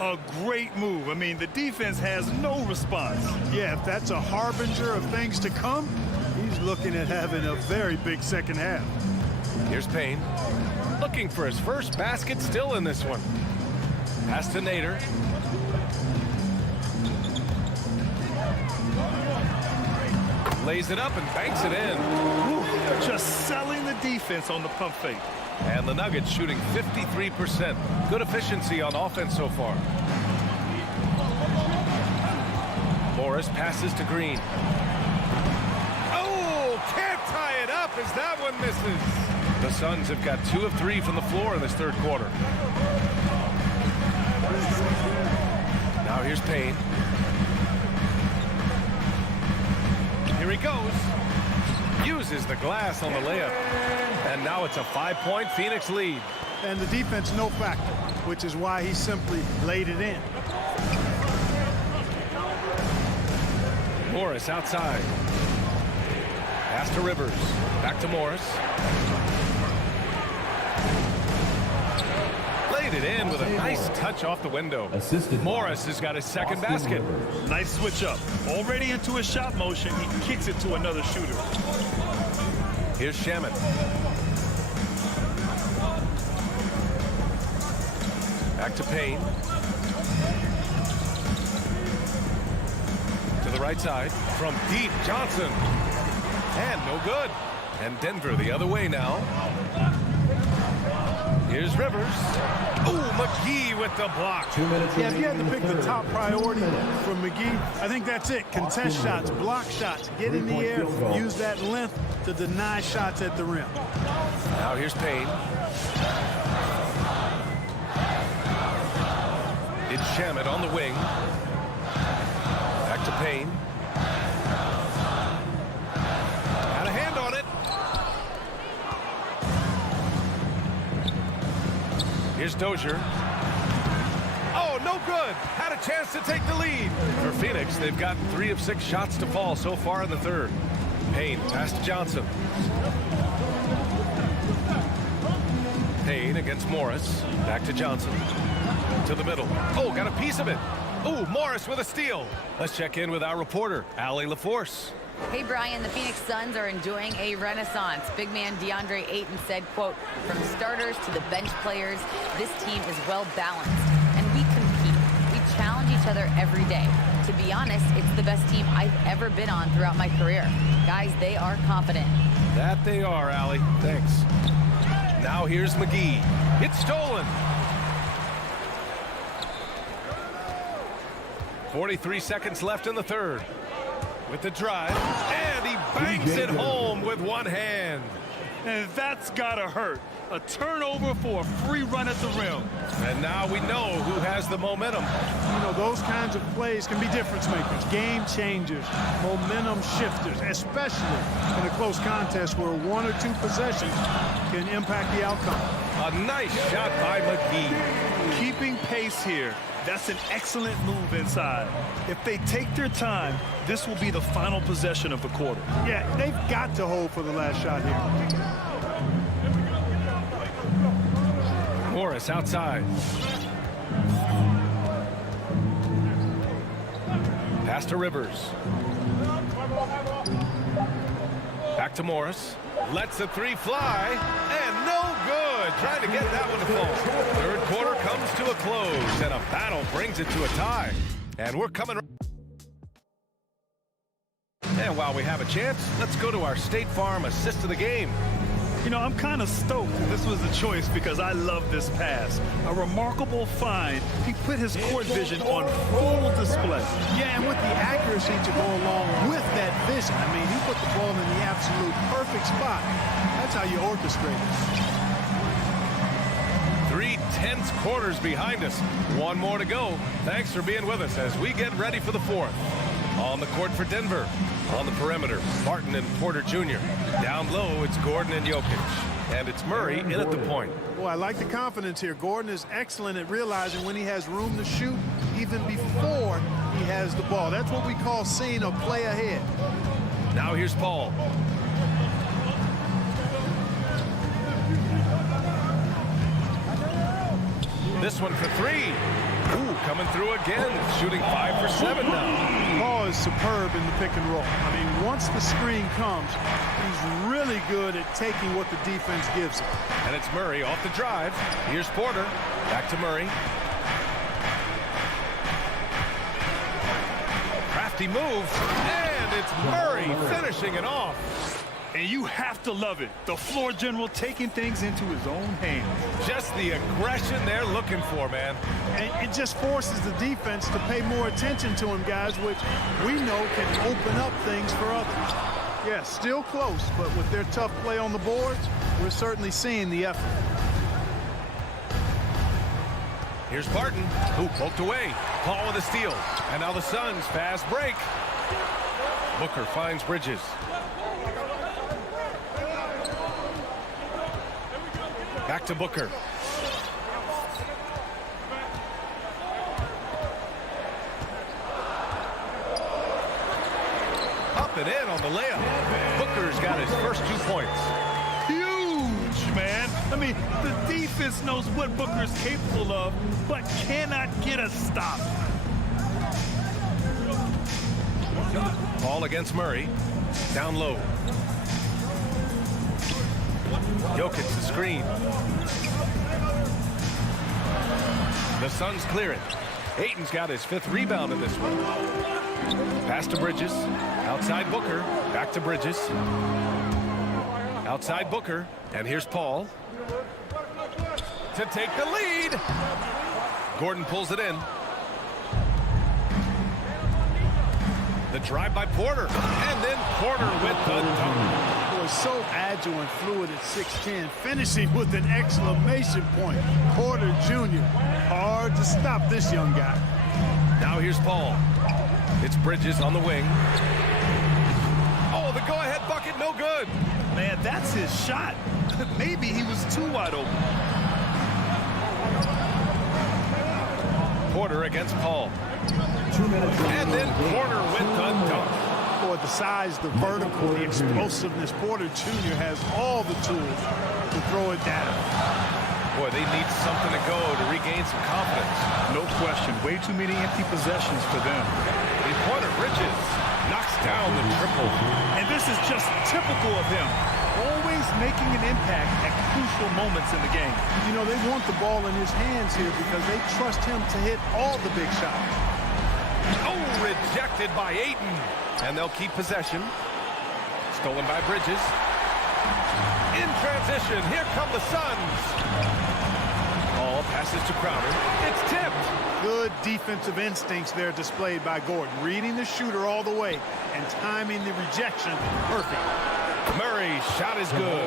A great move. I mean, the defense has no response. Yeah, if that's a harbinger of things to come, he's looking at having a very big second half. Here's Payne. Looking for his first basket still in this one. Pass to Nader. Lays it up and banks it in. Ooh, they're just selling the defense on the pump fake. And the Nuggets shooting 53%. Good efficiency on offense so far. Morris passes to Green. Oh, can't tie it up as that one misses. The Suns have got 2 of 3 from the floor in this third quarter. Now here's Payne. Here he goes. Uses the glass on the layup. And now it's a 5-point Phoenix lead. And the defense no factor, which is why he simply laid it in. Morris outside. Pass to Rivers. Back to Morris. Laid it in with a nice touch off the window. Morris has got his second basket. Nice switch up. Already into a shot motion, he kicks it to another shooter. Here's Shaman. Back to Payne. To the right side. From deep, Johnson. And no good. And Denver the other way now. Here's Rivers. Oh, McGee with the block. Yeah, if you had to pick the top priority for McGee, I think that's it. Contest shots, block shots, get in the air, use that length to deny shots at the rim. Now here's Payne. It's Shamet on the wing. Back to Payne. Got a hand on it. Here's Dozier. Oh, no good. Had a chance to take the lead. For Phoenix, they've got 3 of 6 shots to fall so far in the third. Payne, pass to Johnson. Payne against Morris. Back to Johnson. To the middle. Oh, got a piece of it. Oh, Morris with a steal. Let's check in with our reporter, Allie LaForce. Hey, Brian, the Phoenix Suns are enjoying a renaissance. Big man DeAndre Ayton said, quote, from starters to the bench players, this team is well balanced, and we compete. We challenge each other every day. To be honest, it's the best team I've ever been on throughout my career. Guys, they are confident. That they are, Allie. Thanks. Now here's McGee. It's stolen. 43 seconds left in the third. With the drive, and he bangs it home with one hand. And that's gotta hurt. A turnover for a free run at the rim. And now we know who has the momentum. You know, those kinds of plays can be difference makers, game changers, momentum shifters, especially in a close contest where 1 or 2 possessions can impact the outcome. A nice shot by McGee. Keeping pace here. That's an excellent move inside. If they take their time, this will be the final possession of the quarter. Yeah, they've got to hold for the last shot here. Morris outside. Pass to Rivers. Back to Morris. Lets the 3 fly. And no good. Trying to get that one to fall. Third quarter comes to a close. And a battle brings it to a tie. And we're coming. And while we have a chance, let's go to our State Farm assist of the game. You know, I'm kind of stoked this was the choice because I love this pass. A remarkable find. He put his court vision on full display. Yeah, and with the accuracy to go along with that vision. I mean, he put the ball in the absolute perfect spot. That's how you orchestrate it. 3 tense quarters behind us. 1 more to go. Thanks for being with us as we get ready for the 4th. On the court for Denver. On the perimeter, Martin and Porter Jr. Down low, it's Gordon and Jokic. And it's Murray in at the point. Boy, I like the confidence here. Gordon is excellent at realizing when he has room to shoot, even before he has the ball. That's what we call seeing a play ahead. Now here's Paul. This one for three. Ooh, coming through again. Shooting 5 for 7 now. Paul is superb in the pick and roll. I mean, once the screen comes, he's really good at taking what the defense gives him. And it's Murray off the drive. Here's Porter. Back to Murray. Crafty move. And it's Murray finishing it off. And you have to love it. The floor general taking things into his own hands. Just the aggression they're looking for, man. And it just forces the defense to pay more attention to him, guys, which we know can open up things for others. Yeah, still close, but with their tough play on the boards, we're certainly seeing the effort. Here's Barton, who poked away. Paul with a steal. And now the Suns fast break. Booker finds Bridges. Back to Booker. Up and in on the layup. Booker's got his first 2 points. Huge, man. I mean, the defense knows what Booker's capable of, but cannot get a stop. Paul against Murray. Down low. Jokic the screen. The Suns clear it. Ayton's got his 5th rebound in this one. Pass to Bridges. Outside Booker. Back to Bridges. Outside Booker. And here's Paul to take the lead. Gordon pulls it in. The drive by Porter. And then Porter with the dunk. So agile and fluid at 6'10", finishing with an exclamation point. Porter Jr. Hard to stop this young guy. Now here's Paul. It's Bridges on the wing. Oh, the go-ahead bucket, no good. Man, that's his shot. Maybe he was too wide open. Porter against Paul. And then Porter with the dunk. Boy, the size, the vertical, the explosiveness. Porter Jr. has all the tools to throw it down. Boy, they need something to go to regain some confidence. No question. Way too many empty possessions for them. And Porter Bridges knocks down the triple. And this is just typical of him. Always making an impact at crucial moments in the game. You know, they want the ball in his hands here because they trust him to hit all the big shots. Oh, rejected by Ayton. And they'll keep possession. Stolen by Bridges. In transition, here come the Suns. All passes to Crowder. It's tipped. Good defensive instincts there displayed by Gordon. Reading the shooter all the way and timing the rejection perfect. Murray's shot is good.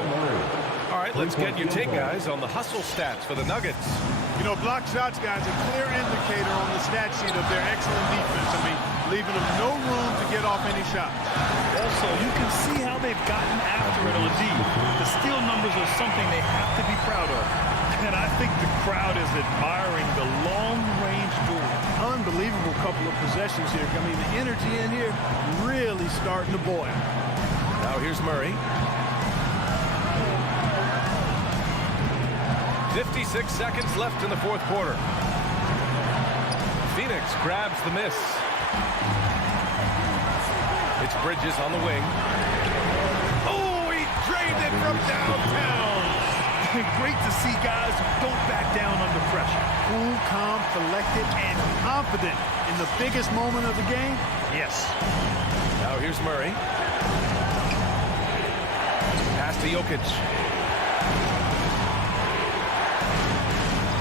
All right, let's get your take, guys, on the hustle stats for the Nuggets. You know, block shots, guys, a clear indicator on the stat sheet of their excellent defense. I mean, leaving them no room to get off any shots. Also, you can see how they've gotten after it on D. The steal numbers are something they have to be proud of. And I think the crowd is admiring the long-range duel. Unbelievable couple of possessions here. I mean, the energy in here really starting to boil. Now here's Murray. 56 seconds left in the 4th quarter. Phoenix grabs the miss. It's Bridges on the wing. Oh, he drained it from downtown. Great to see guys who don't back down under pressure. Cool, calm, collected, and confident in the biggest moment of the game. Yes. Now here's Murray. Pass to Jokic.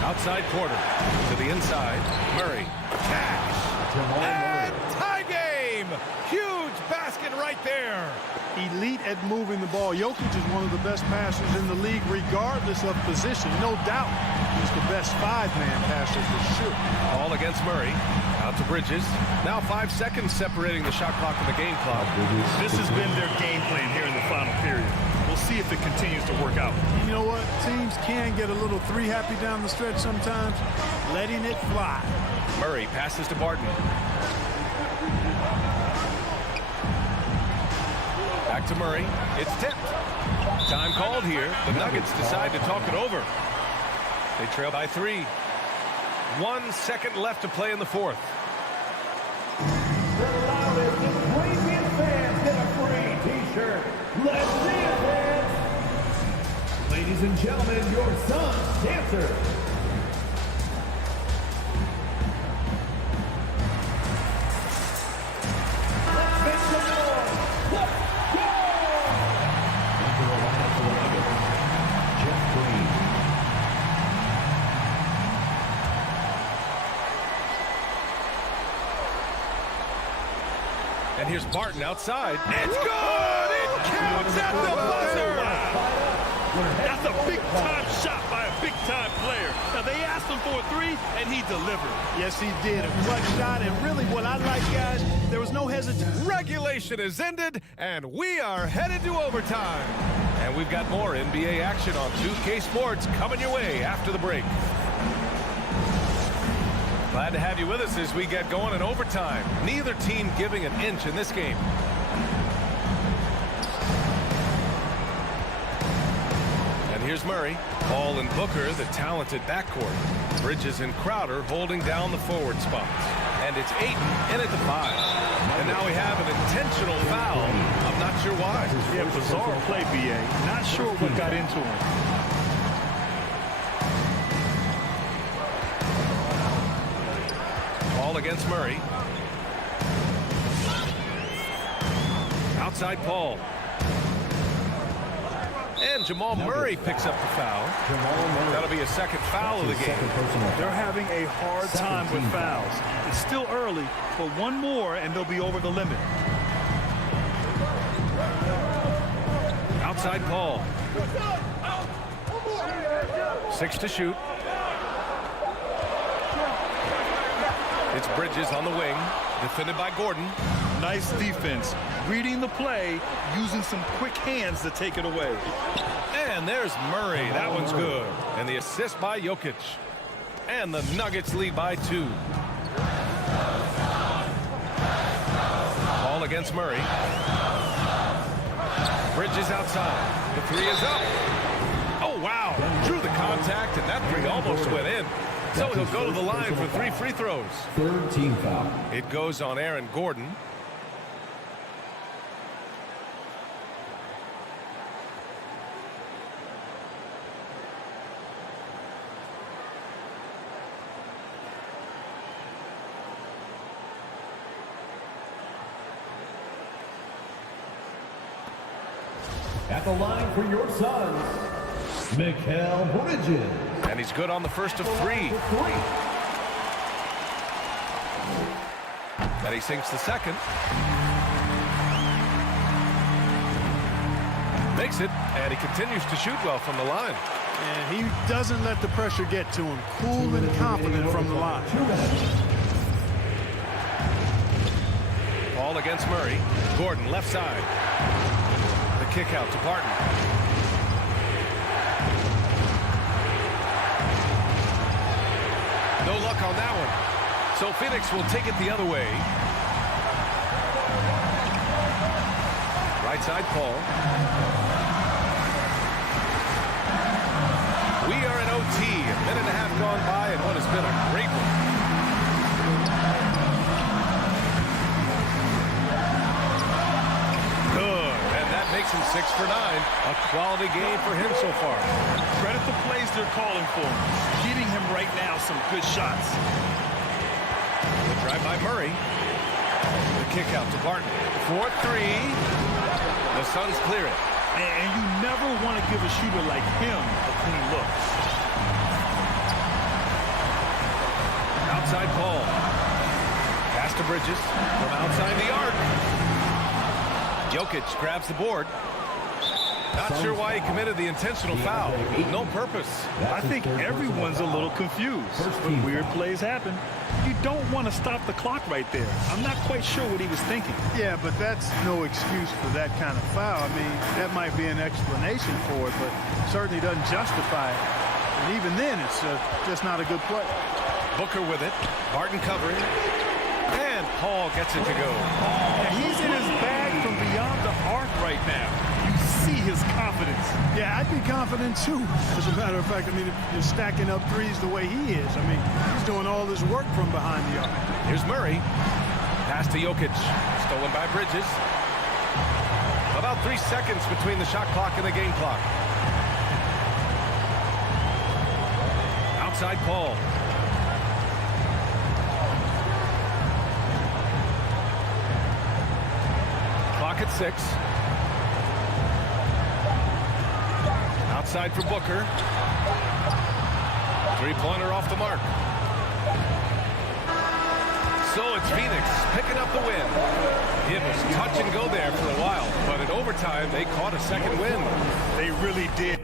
Outside Porter to the inside. Murray. Cash. And tie game. Huge basket right there. Elite at moving the ball. Jokic is one of the best passers in the league, regardless of position. No doubt he's the best 5-man passer for sure. All against Murray. Out to Bridges. Now 5 seconds separating the shot clock and the game clock. This has been their game plan here in the final period. We'll see if it continues to work out. You know what? Teams can get a little 3-happy down the stretch sometimes. Letting it fly. Murray passes to Barton. Back to Murray. It's tipped. Time called here. The Nuggets decide to talk it over. They trail by 3. 1 second left to play in the fourth. The loudest and craziest fans get a free t-shirt. Let's see it, fans. Ladies and gentlemen, your son's dancer. Let's make some noise. Let's go! Jeff Green. And here's Barton outside. It's good! It counts at the buzzer! That's a big-time shot by a big-time player. Now, they asked him for a three, and he delivered. Yes, he did. A clutch shot, and really what I like, guys, there was no hesitation. Regulation is ended, and we are headed to overtime. And we've got more NBA action on 2K Sports coming your way after the break. Glad to have you with us as we get going in overtime. Neither team giving an inch in this game. And here's Murray. Paul and Booker, the talented backcourt. Bridges and Crowder holding down the forward spots. And it's Ayton in at the 5. And now we have an intentional foul. I'm not sure why. Yeah, bizarre play, B.A. Not sure what got into him. Paul against Murray. Outside Paul. And Jamal Murray picks up the foul. That'll be a second foul of the game. They're having a hard time with fouls. It's still early, but one more and they'll be over the limit. Outside Paul. 6 to shoot. It's Bridges on the wing, defended by Gordon. Nice defense, reading the play, using some quick hands to take it away. And there's Murray. That one's good. And the assist by Jokic. And the Nuggets lead by 2. Paul against Murray. Bridges outside. The 3 is up. Oh, wow. Drew the contact, and that 3 almost went in. So he'll go to the line for 3 free throws. Third team foul. It goes on Aaron Gordon. At the line for your sons, Mikal Bridges. And he's good on the first of 3. And he sinks the second. Makes it, and he continues to shoot well from the line. And he doesn't let the pressure get to him. Cool and confident from the line. Paul against Murray. Gordon left side. The kick out to Barton. No luck on that one. So Phoenix will take it the other way. Right side Paul. We are in OT. A minute and a half gone by, and what has been a great one. Good. And that makes him 6 for 9. A quality game for him so far. Credit the plays they're calling for him. Getting him right now some good shots. The drive by Murray. The kick out to Barton. 4-3. The Suns clear it. And you never want to give a shooter like him a clean look. Outside Paul. Pass to Bridges from outside the arc. Jokic grabs the board. Not sure why he committed the intentional foul. No purpose. I think everyone's a little confused. But weird plays happen. You don't want to stop the clock right there. I'm not quite sure what he was thinking. Yeah, but that's no excuse for that kind of foul. I mean, that might be an explanation for it, but certainly doesn't justify it. And even then, it's just not a good play. Booker with it. Barton covering. And Paul gets it to go. And he's in his bag from beyond the arc right now. You see his confidence. Yeah, I'd be confident too. As a matter of fact, I mean, if you're stacking up threes the way he is, I mean, he's doing all this work from behind the arc. Here's Murray. Pass to Jokic. Stolen by Bridges. About 3 seconds between the shot clock and the game clock. Outside Paul. Clock at 6. Outside for Booker. Three-pointer off the mark. So it's Phoenix picking up the win. It was touch and go there for a while, but in overtime, they caught a second win. They really did.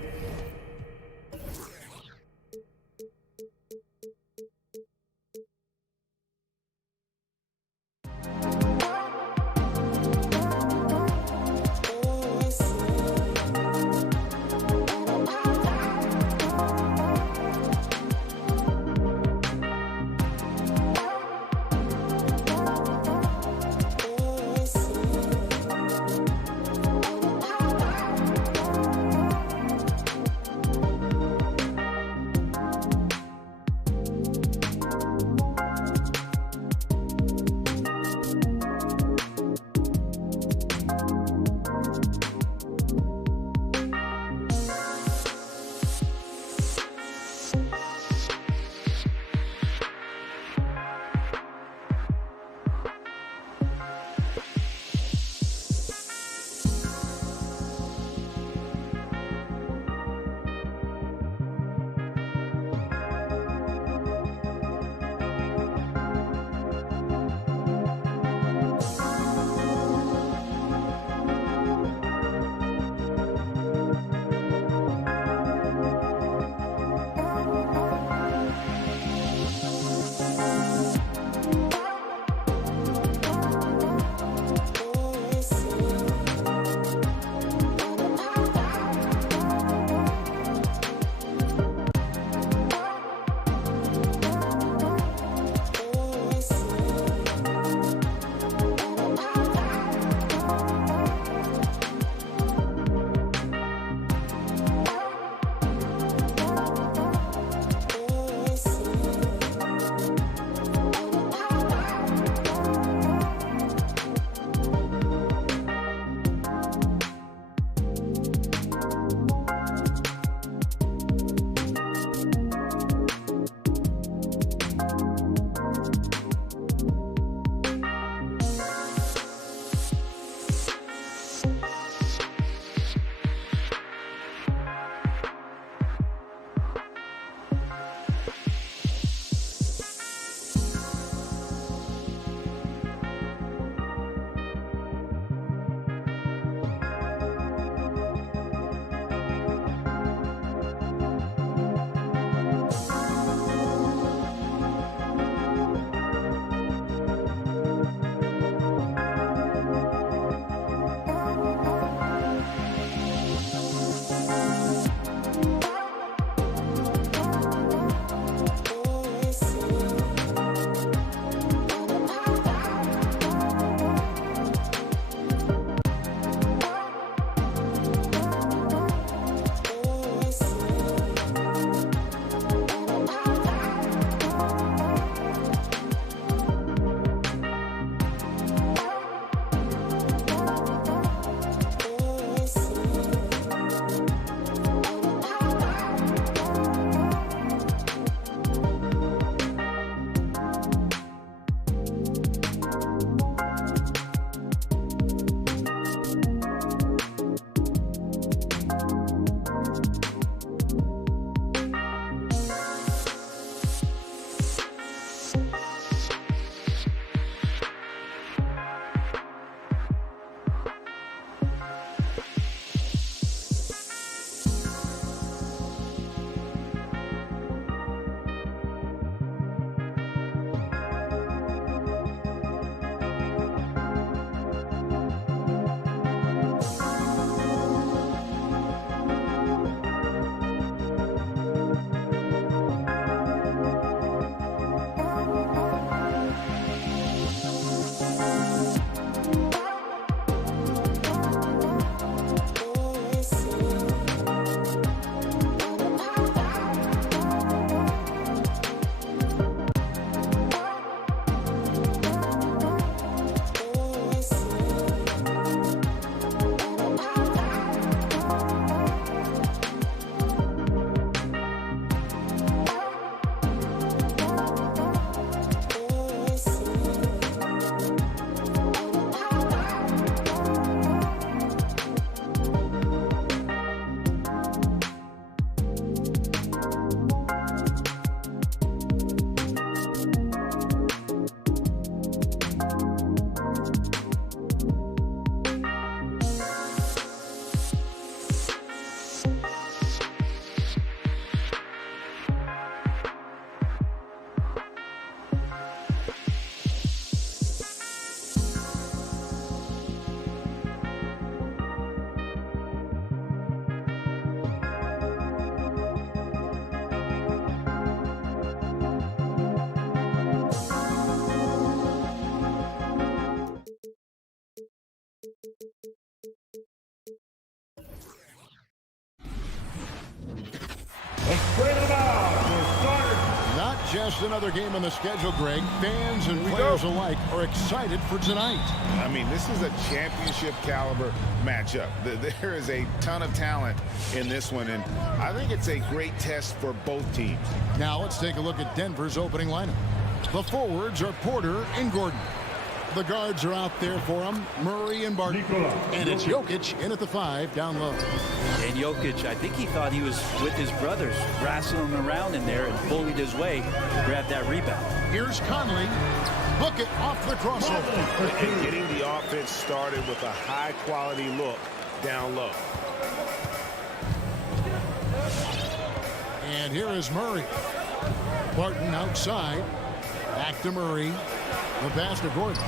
Just another game on the schedule, Greg. Fans and players alike are excited for tonight. I mean, this is a championship caliber matchup. There is a ton of talent in this one, and I think it's a great test for both teams. Now let's take a look at Denver's opening lineup. The forwards are Porter and Gordon. The guards are out there for him, Murray and Barton. And it's Jokic in at the 5 down low. And Jokic, I think he thought he was with his brothers, wrestling him around in there and bullied his way to grab that rebound. Here's Conley. Book it off the crossover. And getting the offense started with a high-quality look down low. And here is Murray. Barton outside. Back to Murray. The pass to Gordon.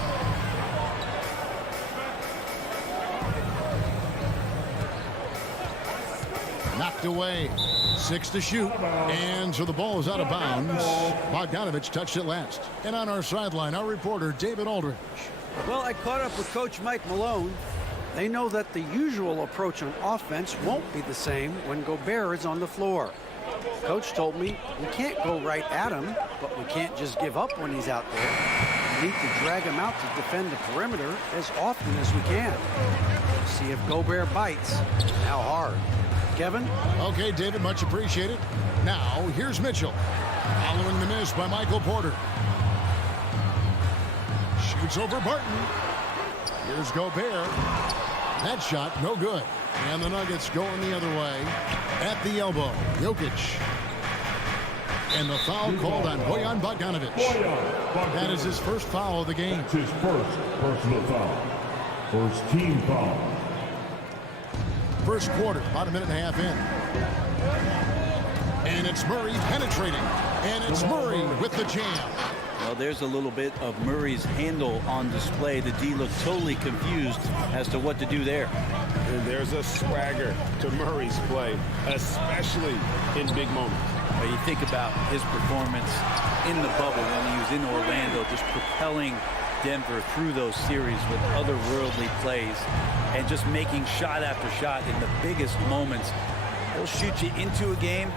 Knocked away. 6 to shoot. And so the ball is out of bounds. Bogdanovich touched it last. And on our sideline, our reporter, David Aldridge. Well, I caught up with Coach Mike Malone. They know that the usual approach on offense won't be the same when Gobert is on the floor. Coach told me we can't go right at him, but we can't just give up when he's out there. We need to drag him out to defend the perimeter as often as we can. See if Gobert bites. How hard? Kevin? Okay, David, much appreciated. Now, here's Mitchell. Following the miss by Michael Porter. Shoots over Barton. Here's Gobert. That shot, no good. And the Nuggets going the other way. At the elbow, Jokic. And the foul called on Bojan Bogdanovich. That is his first foul of the game. That's his first personal foul. First team foul. First quarter, about a minute and a half in. And it's Murray penetrating. And it's Murray with the jam. Well, there's a little bit of Murray's handle on display. The D looked totally confused as to what to do there. And there's a swagger to Murray's play, especially in big moments. Well, you think about his performance in the bubble when he was in Orlando, just propelling Denver through those series with otherworldly plays and just making shot after shot in the biggest moments. He'll shoot you into a game.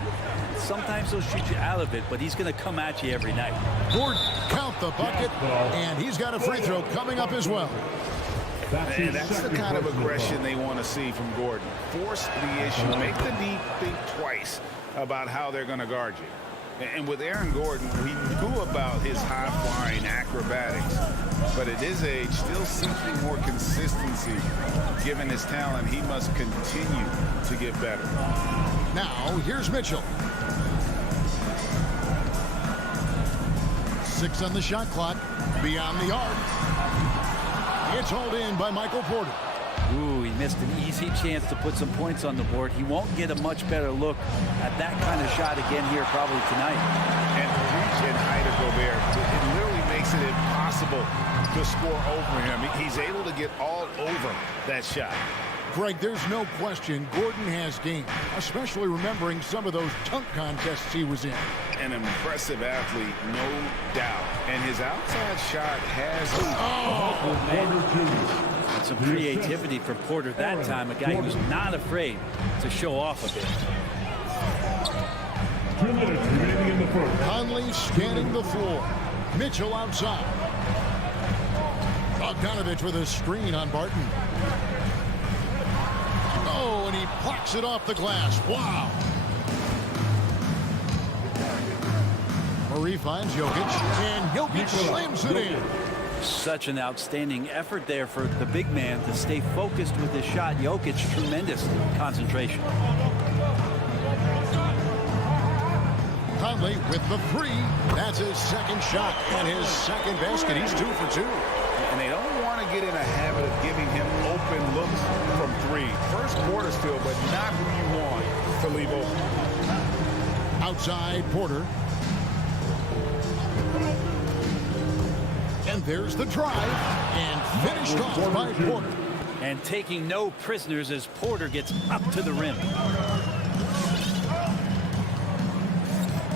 Sometimes he'll shoot you out of it, but he's going to come at you every night. Gordon, count the bucket, and he's got a free throw coming up as well. And that's the kind of aggression they want to see from Gordon. Force the issue. Make the D think twice about how they're going to guard you. And with Aaron Gordon, we knew about his high-flying acrobatics. But at his age, still seeking more consistency. Given his talent, he must continue to get better. Now, here's Mitchell. 6 on the shot clock. Beyond the arc. It's hauled in by Michael Porter. Ooh, he missed an easy chance to put some points on the board. He won't get a much better look at that kind of shot again here probably tonight. And the reach and height of Gobert, it literally makes it impossible to score over him. He's able to get all over that shot. Greg, there's no question Gordon has game, especially remembering some of those dunk contests he was in. An impressive athlete, no doubt. And his outside shot has... Oh, man. And some creativity for Porter that time, a guy who's not afraid to show off a bit. 2 minutes remaining in the first. Conley scanning the floor. Mitchell outside. Bogdanovich with a screen on Barton. Oh, and he plucks it off the glass. Wow. Murray finds Jokic, and Jokic slams it in. Such an outstanding effort there for the big man to stay focused with his shot. Jokic, tremendous concentration. Conley with the 3. That's his second shot and his second basket. He's 2 for 2. And they don't want to get in a habit of giving him open looks from 3. First quarter still, but not who you want to leave open. Outside Porter. And there's the drive, and finished off by Porter. And taking no prisoners as Porter gets up to the rim.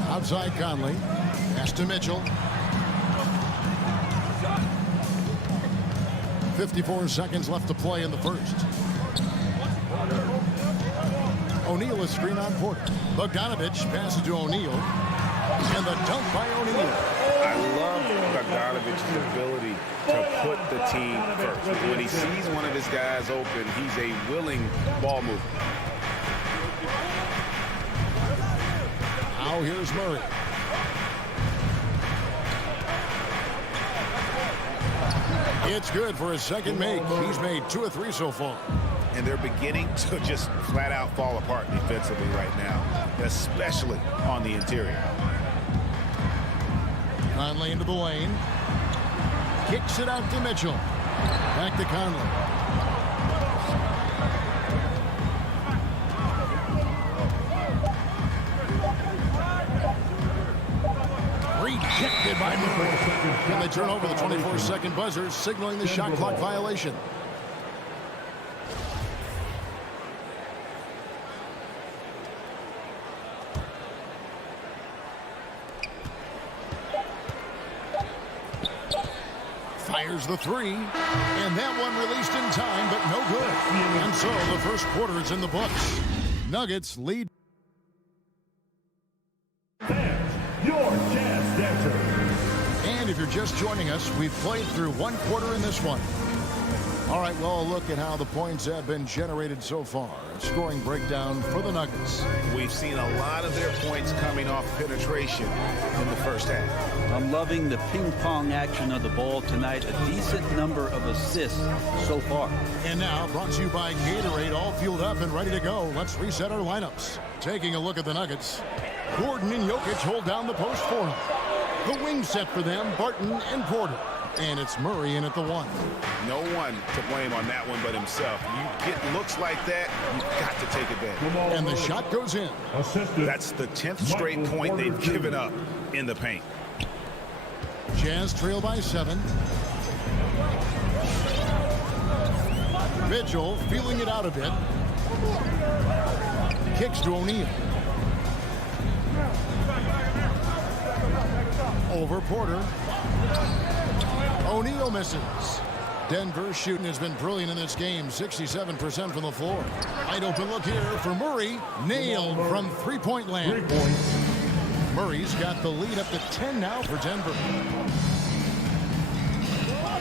Outside Conley. Pass to Mitchell. 54 seconds left to play in the first. O'Neal is screen on Porter. Bogdanovich passes to O'Neal. And the dunk by O'Neal. I love Bogdanovic's ability to put the team first. When he sees one of his guys open, he's a willing ball mover. Now here's Murray. It's good for his second make. He's made 2 of 3 so far. And they're beginning to just flat out fall apart defensively right now, especially on the interior. Conley into the lane. Kicks it out to Mitchell. Back to Conley. Rejected by Murray. And they turn over the 24-second buzzer, signaling the shot clock violation. Fires the 3, and that one released in time, but no good. And so the first quarter is in the books. Nuggets lead. Your chance dancer. And if you're just joining us, we've played through 1 quarter in this one. All right, well, look at how the points have been generated so far. A scoring breakdown for the Nuggets. We've seen a lot of their points coming off penetration in the first half. I'm loving the ping pong action of the ball tonight. A decent number of assists so far. And now, brought to you by Gatorade, all fueled up and ready to go. Let's reset our lineups. Taking a look at the Nuggets. Gordon and Jokic hold down the post for them. The wing set for them, Barton and Porter. And it's Murray in at the 1. No one to blame on that one but himself. You get looks like that, you've got to take advantage. And the shot goes in. That's the 10th straight point they've given up in the paint. Jazz trail by 7. Mitchell feeling it out a bit. Kicks to O'Neal. Over Porter. O'Neal misses. Denver's shooting has been brilliant in this game. 67% from the floor. Wide open look here for Murray. Nailed from three-point land. Murray's got the lead up to 10 now for Denver.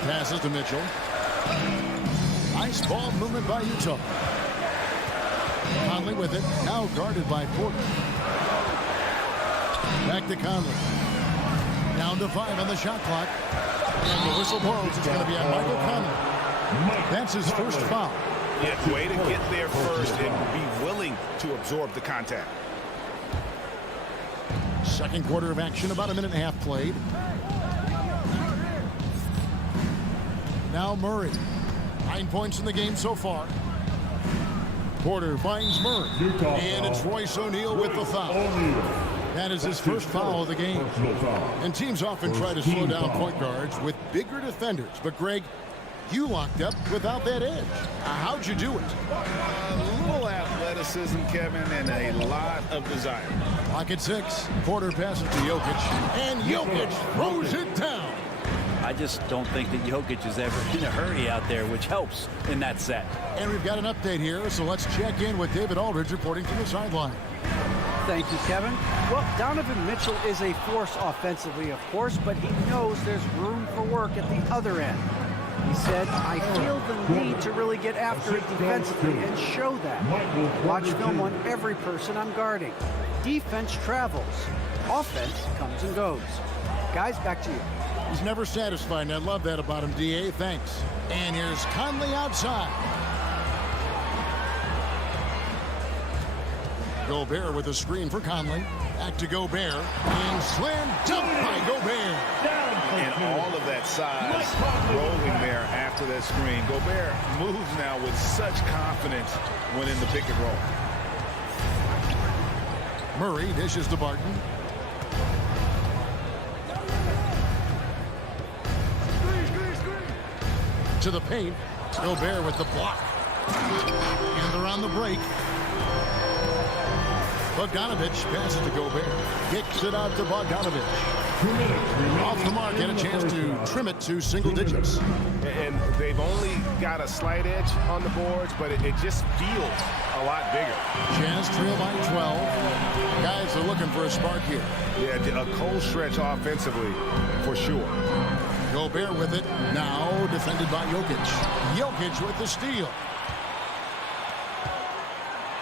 Passes to Mitchell. Nice ball movement by Utah. Conley with it. Now guarded by Porter. Back to Conley. Down to 5 on the shot clock. And the whistle blows. It's going to be on Michael Conley. That's his first foul. Yeah, way to get there first and be willing to absorb the contact. Second quarter of action, about a minute and a half played. Now Murray. 9 points in the game so far. Porter finds Murray. And it's Royce O'Neal with the foul. That is his first foul of the game. And teams often try to slow down point guards with bigger defenders. But, Greg, you locked up without that edge. How'd you do it? A little athleticism, Kevin, and a lot of desire. Clock at 6. Porter passes to Jokic. And Jokic throws it down. I just don't think that Jokic is ever in a hurry out there, which helps in that set. And we've got an update here, so let's check in with David Aldridge reporting from the sideline. Thank you, Kevin. Well, Donovan Mitchell is a force offensively, of course, but he knows there's room for work at the other end. He said, I feel the need to really get after it defensively and show that. Watch film on every person I'm guarding. Defense travels. Offense comes and goes. Guys, back to you. He's never satisfied, and I love that about him, D.A. Thanks. And here's Conley outside. Gobert with a screen for Conley. Back to Gobert. And slam dunk by Gobert. And all of that size rolling there after that screen. Gobert moves now with such confidence when in the pick and roll. Murray dishes to Barton. To the paint. Gobert with the block. And they're on the break. Bogdanovich passes to Gobert. Kicks it out to Bogdanovich. Off the mark, and a chance to trim it to single digits. And they've only got a slight edge on the boards, but it just feels a lot bigger. Jazz trail by 12. Guys are looking for a spark here. Yeah, a cold stretch offensively, for sure. Gobert with it. Now defended by Jokic. Jokic with the steal.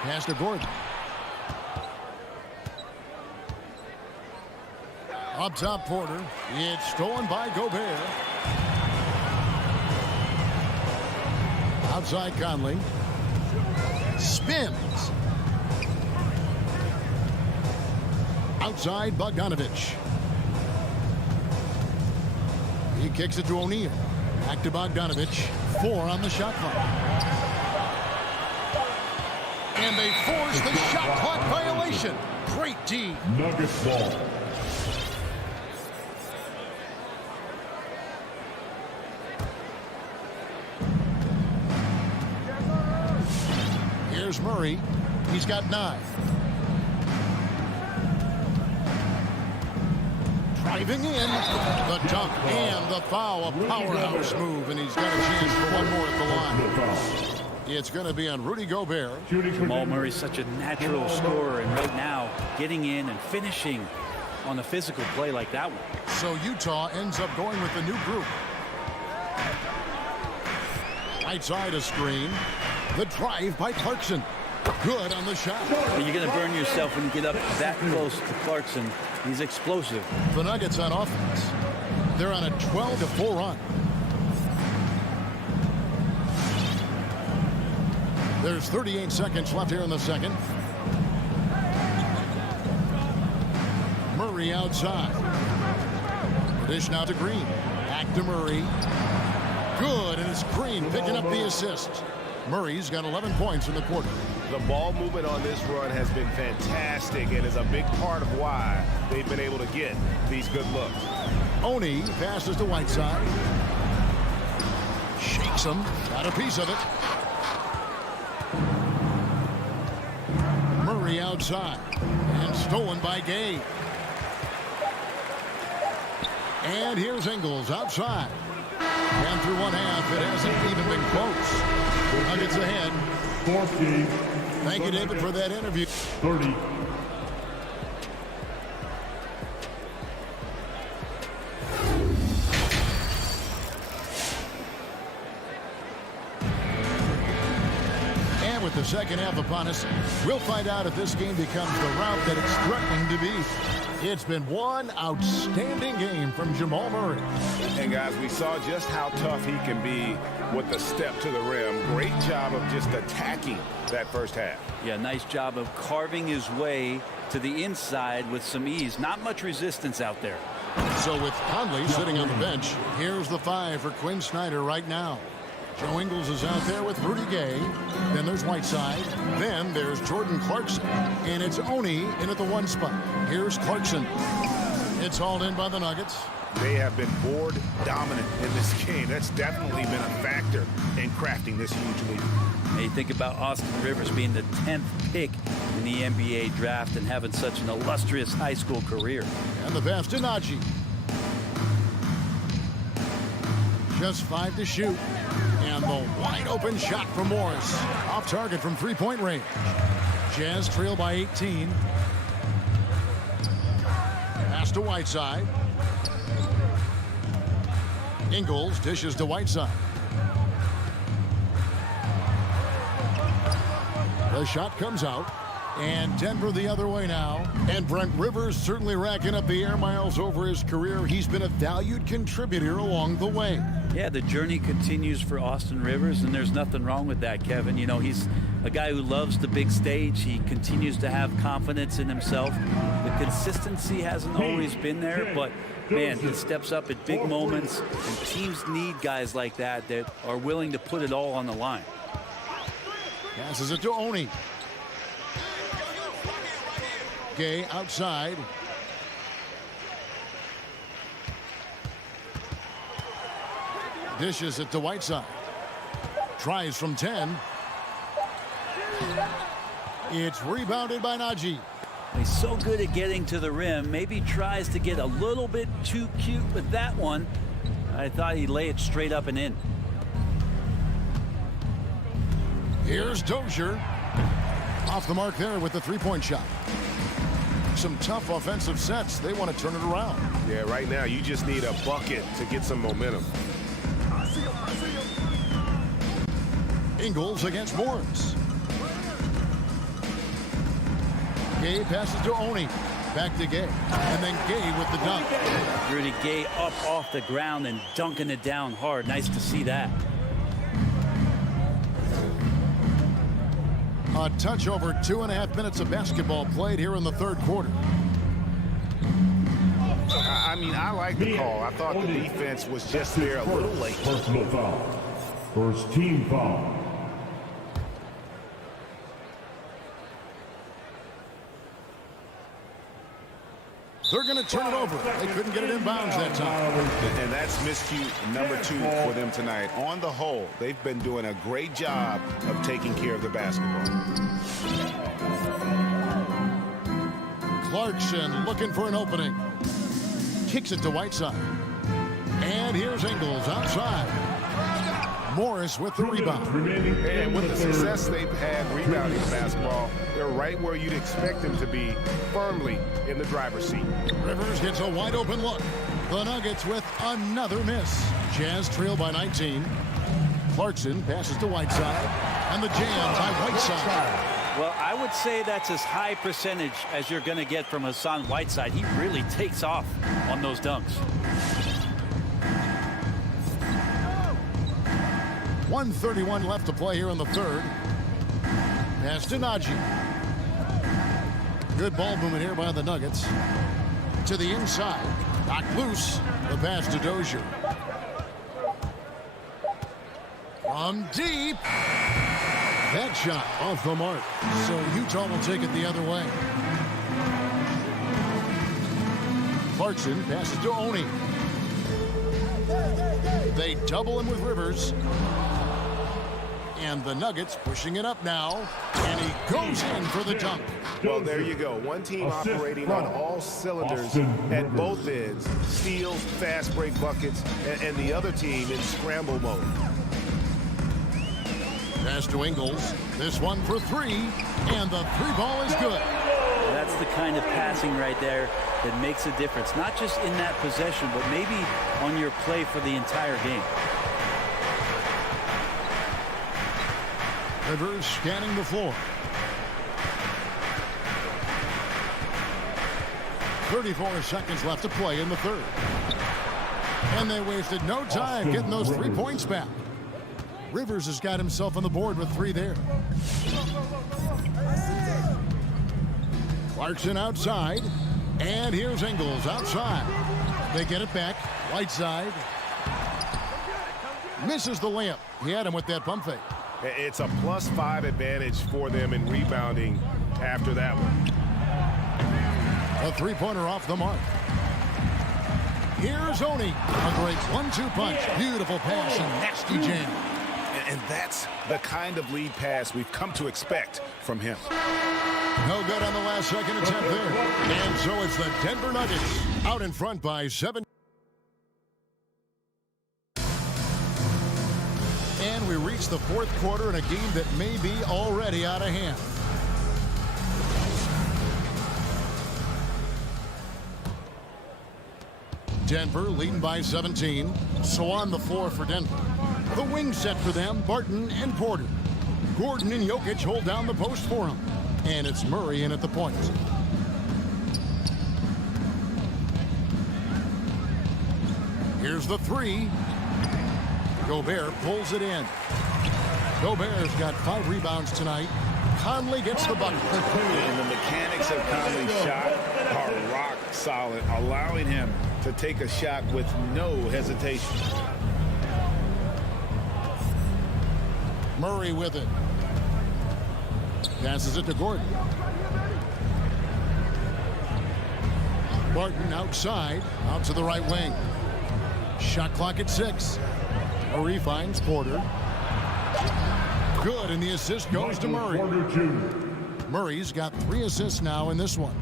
Pass to Gordon. Up top, Porter. It's stolen by Gobert. Outside Conley. Spins. Outside Bogdanovich. He kicks it to O'Neal. Back to Bogdanovich. 4 on the shot clock. And they force the shot clock violation. Great D. Nuggets ball. Here's Murray. He's got 9. Driving in. The dunk and the foul. A powerhouse move, and he's got a chance for one more at the line. It's going to be on Rudy Gobert. Jamal Murray's such a natural scorer, and right now, getting in and finishing on a physical play like that one. So Utah ends up going with the new group. Right side a screen. The drive by Clarkson. Good on the shot. You're going to burn yourself when you get up that close to Clarkson. He's explosive. The Nuggets on offense. They're on a 12-4 run. There's 38 seconds left here in the second. Murray outside. The dish now to Green. Back to Murray. Good, and it's Green picking up the assist. Murray's got 11 points in the quarter. The ball movement on this run has been fantastic and is a big part of why they've been able to get these good looks. Oni passes to Whiteside. Shakes him. Got a piece of it. Murray outside. And stolen by Gay. And here's Ingles outside. And through one half, it hasn't even been close. Nuggets ahead. Fourth game. Thank you, David, for that interview. 30. And with the second half upon us, we'll find out if this game becomes the route that it's threatening to be. It's been one outstanding game from Jamal Murray. And guys, we saw just how tough he can be with the step to the rim. Great job of just attacking that first half. Yeah, nice job of carving his way to the inside with some ease. Not much resistance out there. So with Conley sitting on the bench, here's the 5 for Quinn Snyder right now. Joe Ingles is out there with Rudy Gay. Then there's Whiteside. Then there's Jordan Clarkson. And it's Oni in at the 1 spot. Here's Clarkson. It's hauled in by the Nuggets. They have been board dominant in this game. That's definitely been a factor in crafting this huge lead. Now you think about Austin Rivers being the 10th pick in the NBA draft and having such an illustrious high school career. And the pass to Najee. Just 5 to shoot. And the wide open shot from Morris. Off target from 3-point range. Jazz trail by 18. Pass to Whiteside. Ingles dishes to Whiteside. The shot comes out. And Denver the other way now. And Brent Rivers certainly racking up the air miles over his career. He's been a valued contributor along the way. Yeah, the journey continues for Austin Rivers, and there's nothing wrong with that, Kevin. You know, he's a guy who loves the big stage. He continues to have confidence in himself. The consistency hasn't always been there, but, man, he steps up at big moments, and teams need guys like that that are willing to put it all on the line. Passes it to Oni. Gay outside. Dishes it to Whiteside. Tries from 10. It's rebounded by Najee. He's so good at getting to the rim. Maybe tries to get a little bit too cute with that one. I thought he'd lay it straight up and in. Here's Dozier. Off the mark there with the three-point shot. Some tough offensive sets. They want to turn it around. Yeah, right now you just need a bucket to get some momentum. Ingles against Morris. Gay passes to Oni. Back to Gay. And then Gay with the dunk. Rudy Gay up off the ground and dunking it down hard. Nice to see that. A touch over 2.5 minutes of basketball played here in the third quarter. I mean, I like the call. I thought the defense was just there a little late. Personal foul. First team foul. They're going to turn it over. They couldn't get it in bounds that time. And that's miscue number 2 for them tonight. On the whole, they've been doing a great job of taking care of the basketball. Clarkson looking for an opening. Kicks it to Whiteside. And here's Ingles outside. Morris with the rebound. And with the success they've had rebounding the basketball, they're right where you'd expect them to be, firmly in the driver's seat. Rivers gets a wide open look. The Nuggets with another miss. Jazz trail by 19. Clarkson passes to Whiteside. And the jam by Whiteside. Well, I would say that's as high percentage as you're going to get from Hassan Whiteside. He really takes off on those dunks. 1:31 left to play here in the third. Pass to Najee. Good ball movement here by the Nuggets. To the inside. Knocked loose. The pass to Dozier. From deep. That shot off the mark. So Utah will take it the other way. Clarkson passes to Oni. They double him with Rivers. And the Nuggets pushing it up now. And he goes in for the dunk. Well, there you go. One team operating on all cylinders at both ends. Steals, fast break buckets, and the other team in scramble mode. Pass to Ingles. This one for three. And the three ball is good. That's the kind of passing right there that makes a difference. Not just in that possession, but maybe on your play for the entire game. Rivers scanning the floor. 34 seconds left to play in the third. And they wasted no time getting those 3 points back. Rivers has got himself on the board with 3 there. Clarkson outside. And here's Ingles outside. They get it back. Whiteside. Misses the layup. He had him with that pump fake. It's a +5 advantage for them in rebounding after that one. A three-pointer off the mark. Here's Oni. A great 1-2 punch. Beautiful pass and nasty jam. And that's the kind of lead pass we've come to expect from him. No good on the last second attempt there. And so it's the Denver Nuggets out in front by 7. And we reach the fourth quarter in a game that may be already out of hand. Denver leading by 17. So on the floor for Denver. The wing set for them, Barton and Porter. Gordon and Jokic hold down the post for him. And it's Murray in at the point. Here's the three. Gobert pulls it in. Gobert's got 5 rebounds tonight. Conley gets the bucket. And the mechanics of Conley's shot are rock solid, allowing him to take a shot with no hesitation. Murray with it. Passes it to Gordon. Barton outside, out to the right wing. Shot clock at 6. Murray finds Porter. Good, and the assist goes to Murray. Murray's got 3 assists now in this one.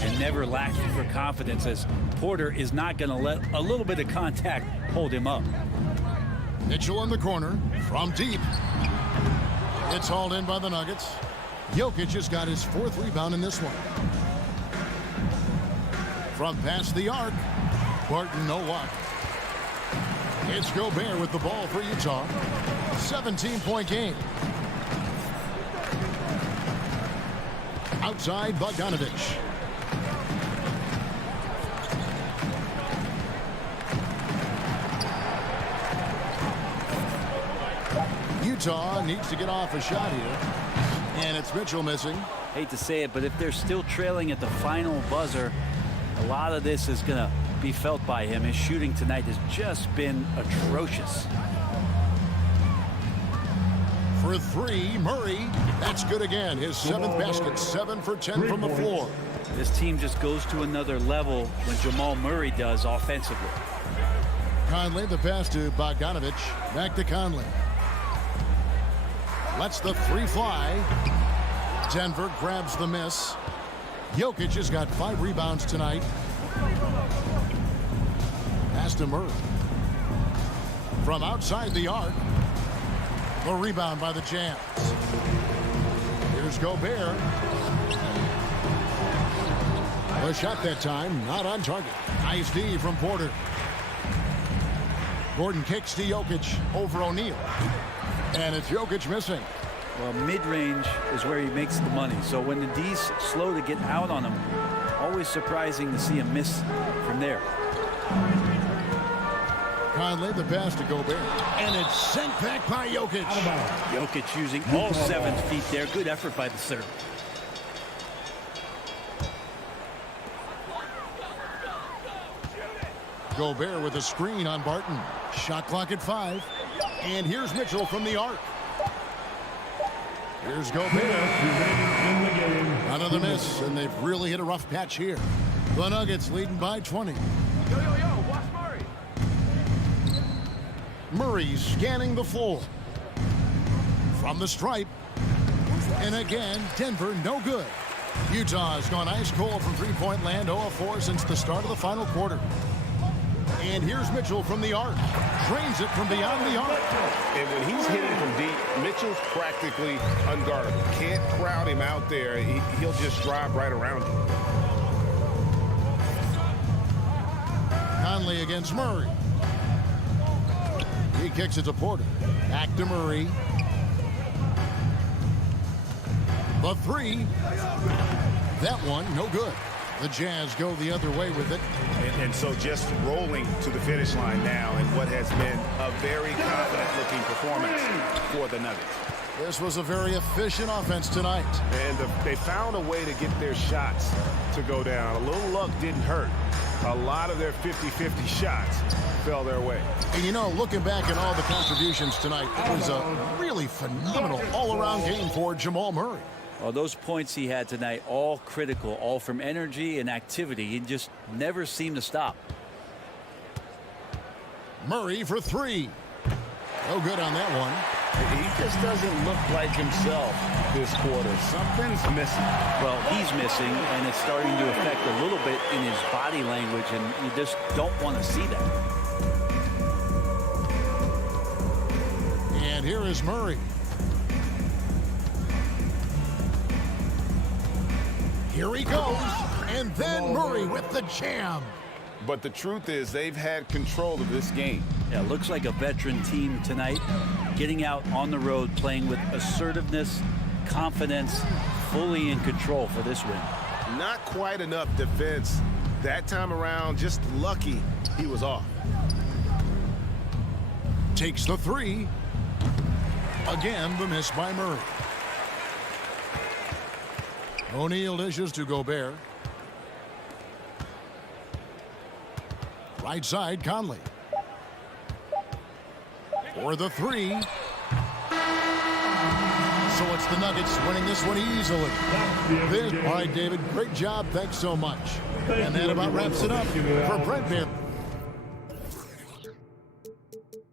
And never lacking for confidence, as Porter is not going to let a little bit of contact hold him up. Mitchell in the corner from deep. It's hauled in by the Nuggets. Jokic has got his 4th rebound in this one. From past the arc, Barton no luck. It's Gobert with the ball for Utah. 17-point game. Outside Bogdanovich. Utah needs to get off a shot here. And it's Mitchell missing. Hate to say it, but if they're still trailing at the final buzzer, a lot of this is going to be felt by him. His shooting tonight has just been atrocious. For 3, Murray. That's good again. His 7th basket, 7 for 10 from the floor. This team just goes to another level when Jamal Murray does offensively. Conley, the pass to Bogdanovich. Back to Conley. Lets the 3 fly. Denver grabs the miss. Jokic has got 5 rebounds tonight. Pass to Murray. From outside the arc. The rebound by the Jams. Here's Gobert. The shot that time, not on target. Nice D from Porter. Gordon kicks to Jokic over O'Neal. And it's Jokic missing. Well, mid-range is where he makes the money. So when the D's slow to get out on him, always surprising to see him miss from there. Conley, the pass to Gobert. And it's sent back by Jokic. Jokic using all 7 feet there. Good effort by the serve. Gobert with a screen on Barton. Shot clock at 5. And here's Mitchell from the arc. Here's Gobert. Another miss, and they've really hit a rough patch here. The Nuggets leading by 20. Watch Murray. Murray scanning the floor. From the stripe. And again, Denver no good. Utah has gone ice cold from 3-point land, 0 of 4 since the start of the final quarter. And here's Mitchell from the arc. Drains it from beyond the arc. And when he's hitting from deep, Mitchell's practically unguardable. Can't crowd him out there. He'll just drive right around you. Conley against Murray. He kicks it to Porter. Back to Murray. The 3. That one, no good. The Jazz go the other way with it. And so just rolling to the finish line now in what has been a very confident-looking performance for the Nuggets. This was a very efficient offense tonight. And they found a way to get their shots to go down. A little luck didn't hurt. A lot of their 50-50 shots fell their way. And, you know, looking back at all the contributions tonight, it was a really phenomenal all-around game for Jamal Murray. Well, those points he had tonight, all critical, all from energy and activity. He just never seemed to stop. Murray for 3. No good on that one. He just doesn't look like himself this quarter. Something's missing. Well, he's missing, and it's starting to affect a little bit in his body language, and you just don't want to see that. And here is Murray. Here he goes, and then Murray with the jam. But the truth is they've had control of this game. Yeah, looks like a veteran team tonight, getting out on the road, playing with assertiveness, confidence, fully in control for this win. Not quite enough defense that time around. Just lucky he was off. Takes the 3. Again, the miss by Murray. O'Neal dishes to Gobert. Right side, Conley. For the 3. So it's the Nuggets winning this one easily. All right, David, great job. Thanks so much. And that about wraps it up for Brent Bear.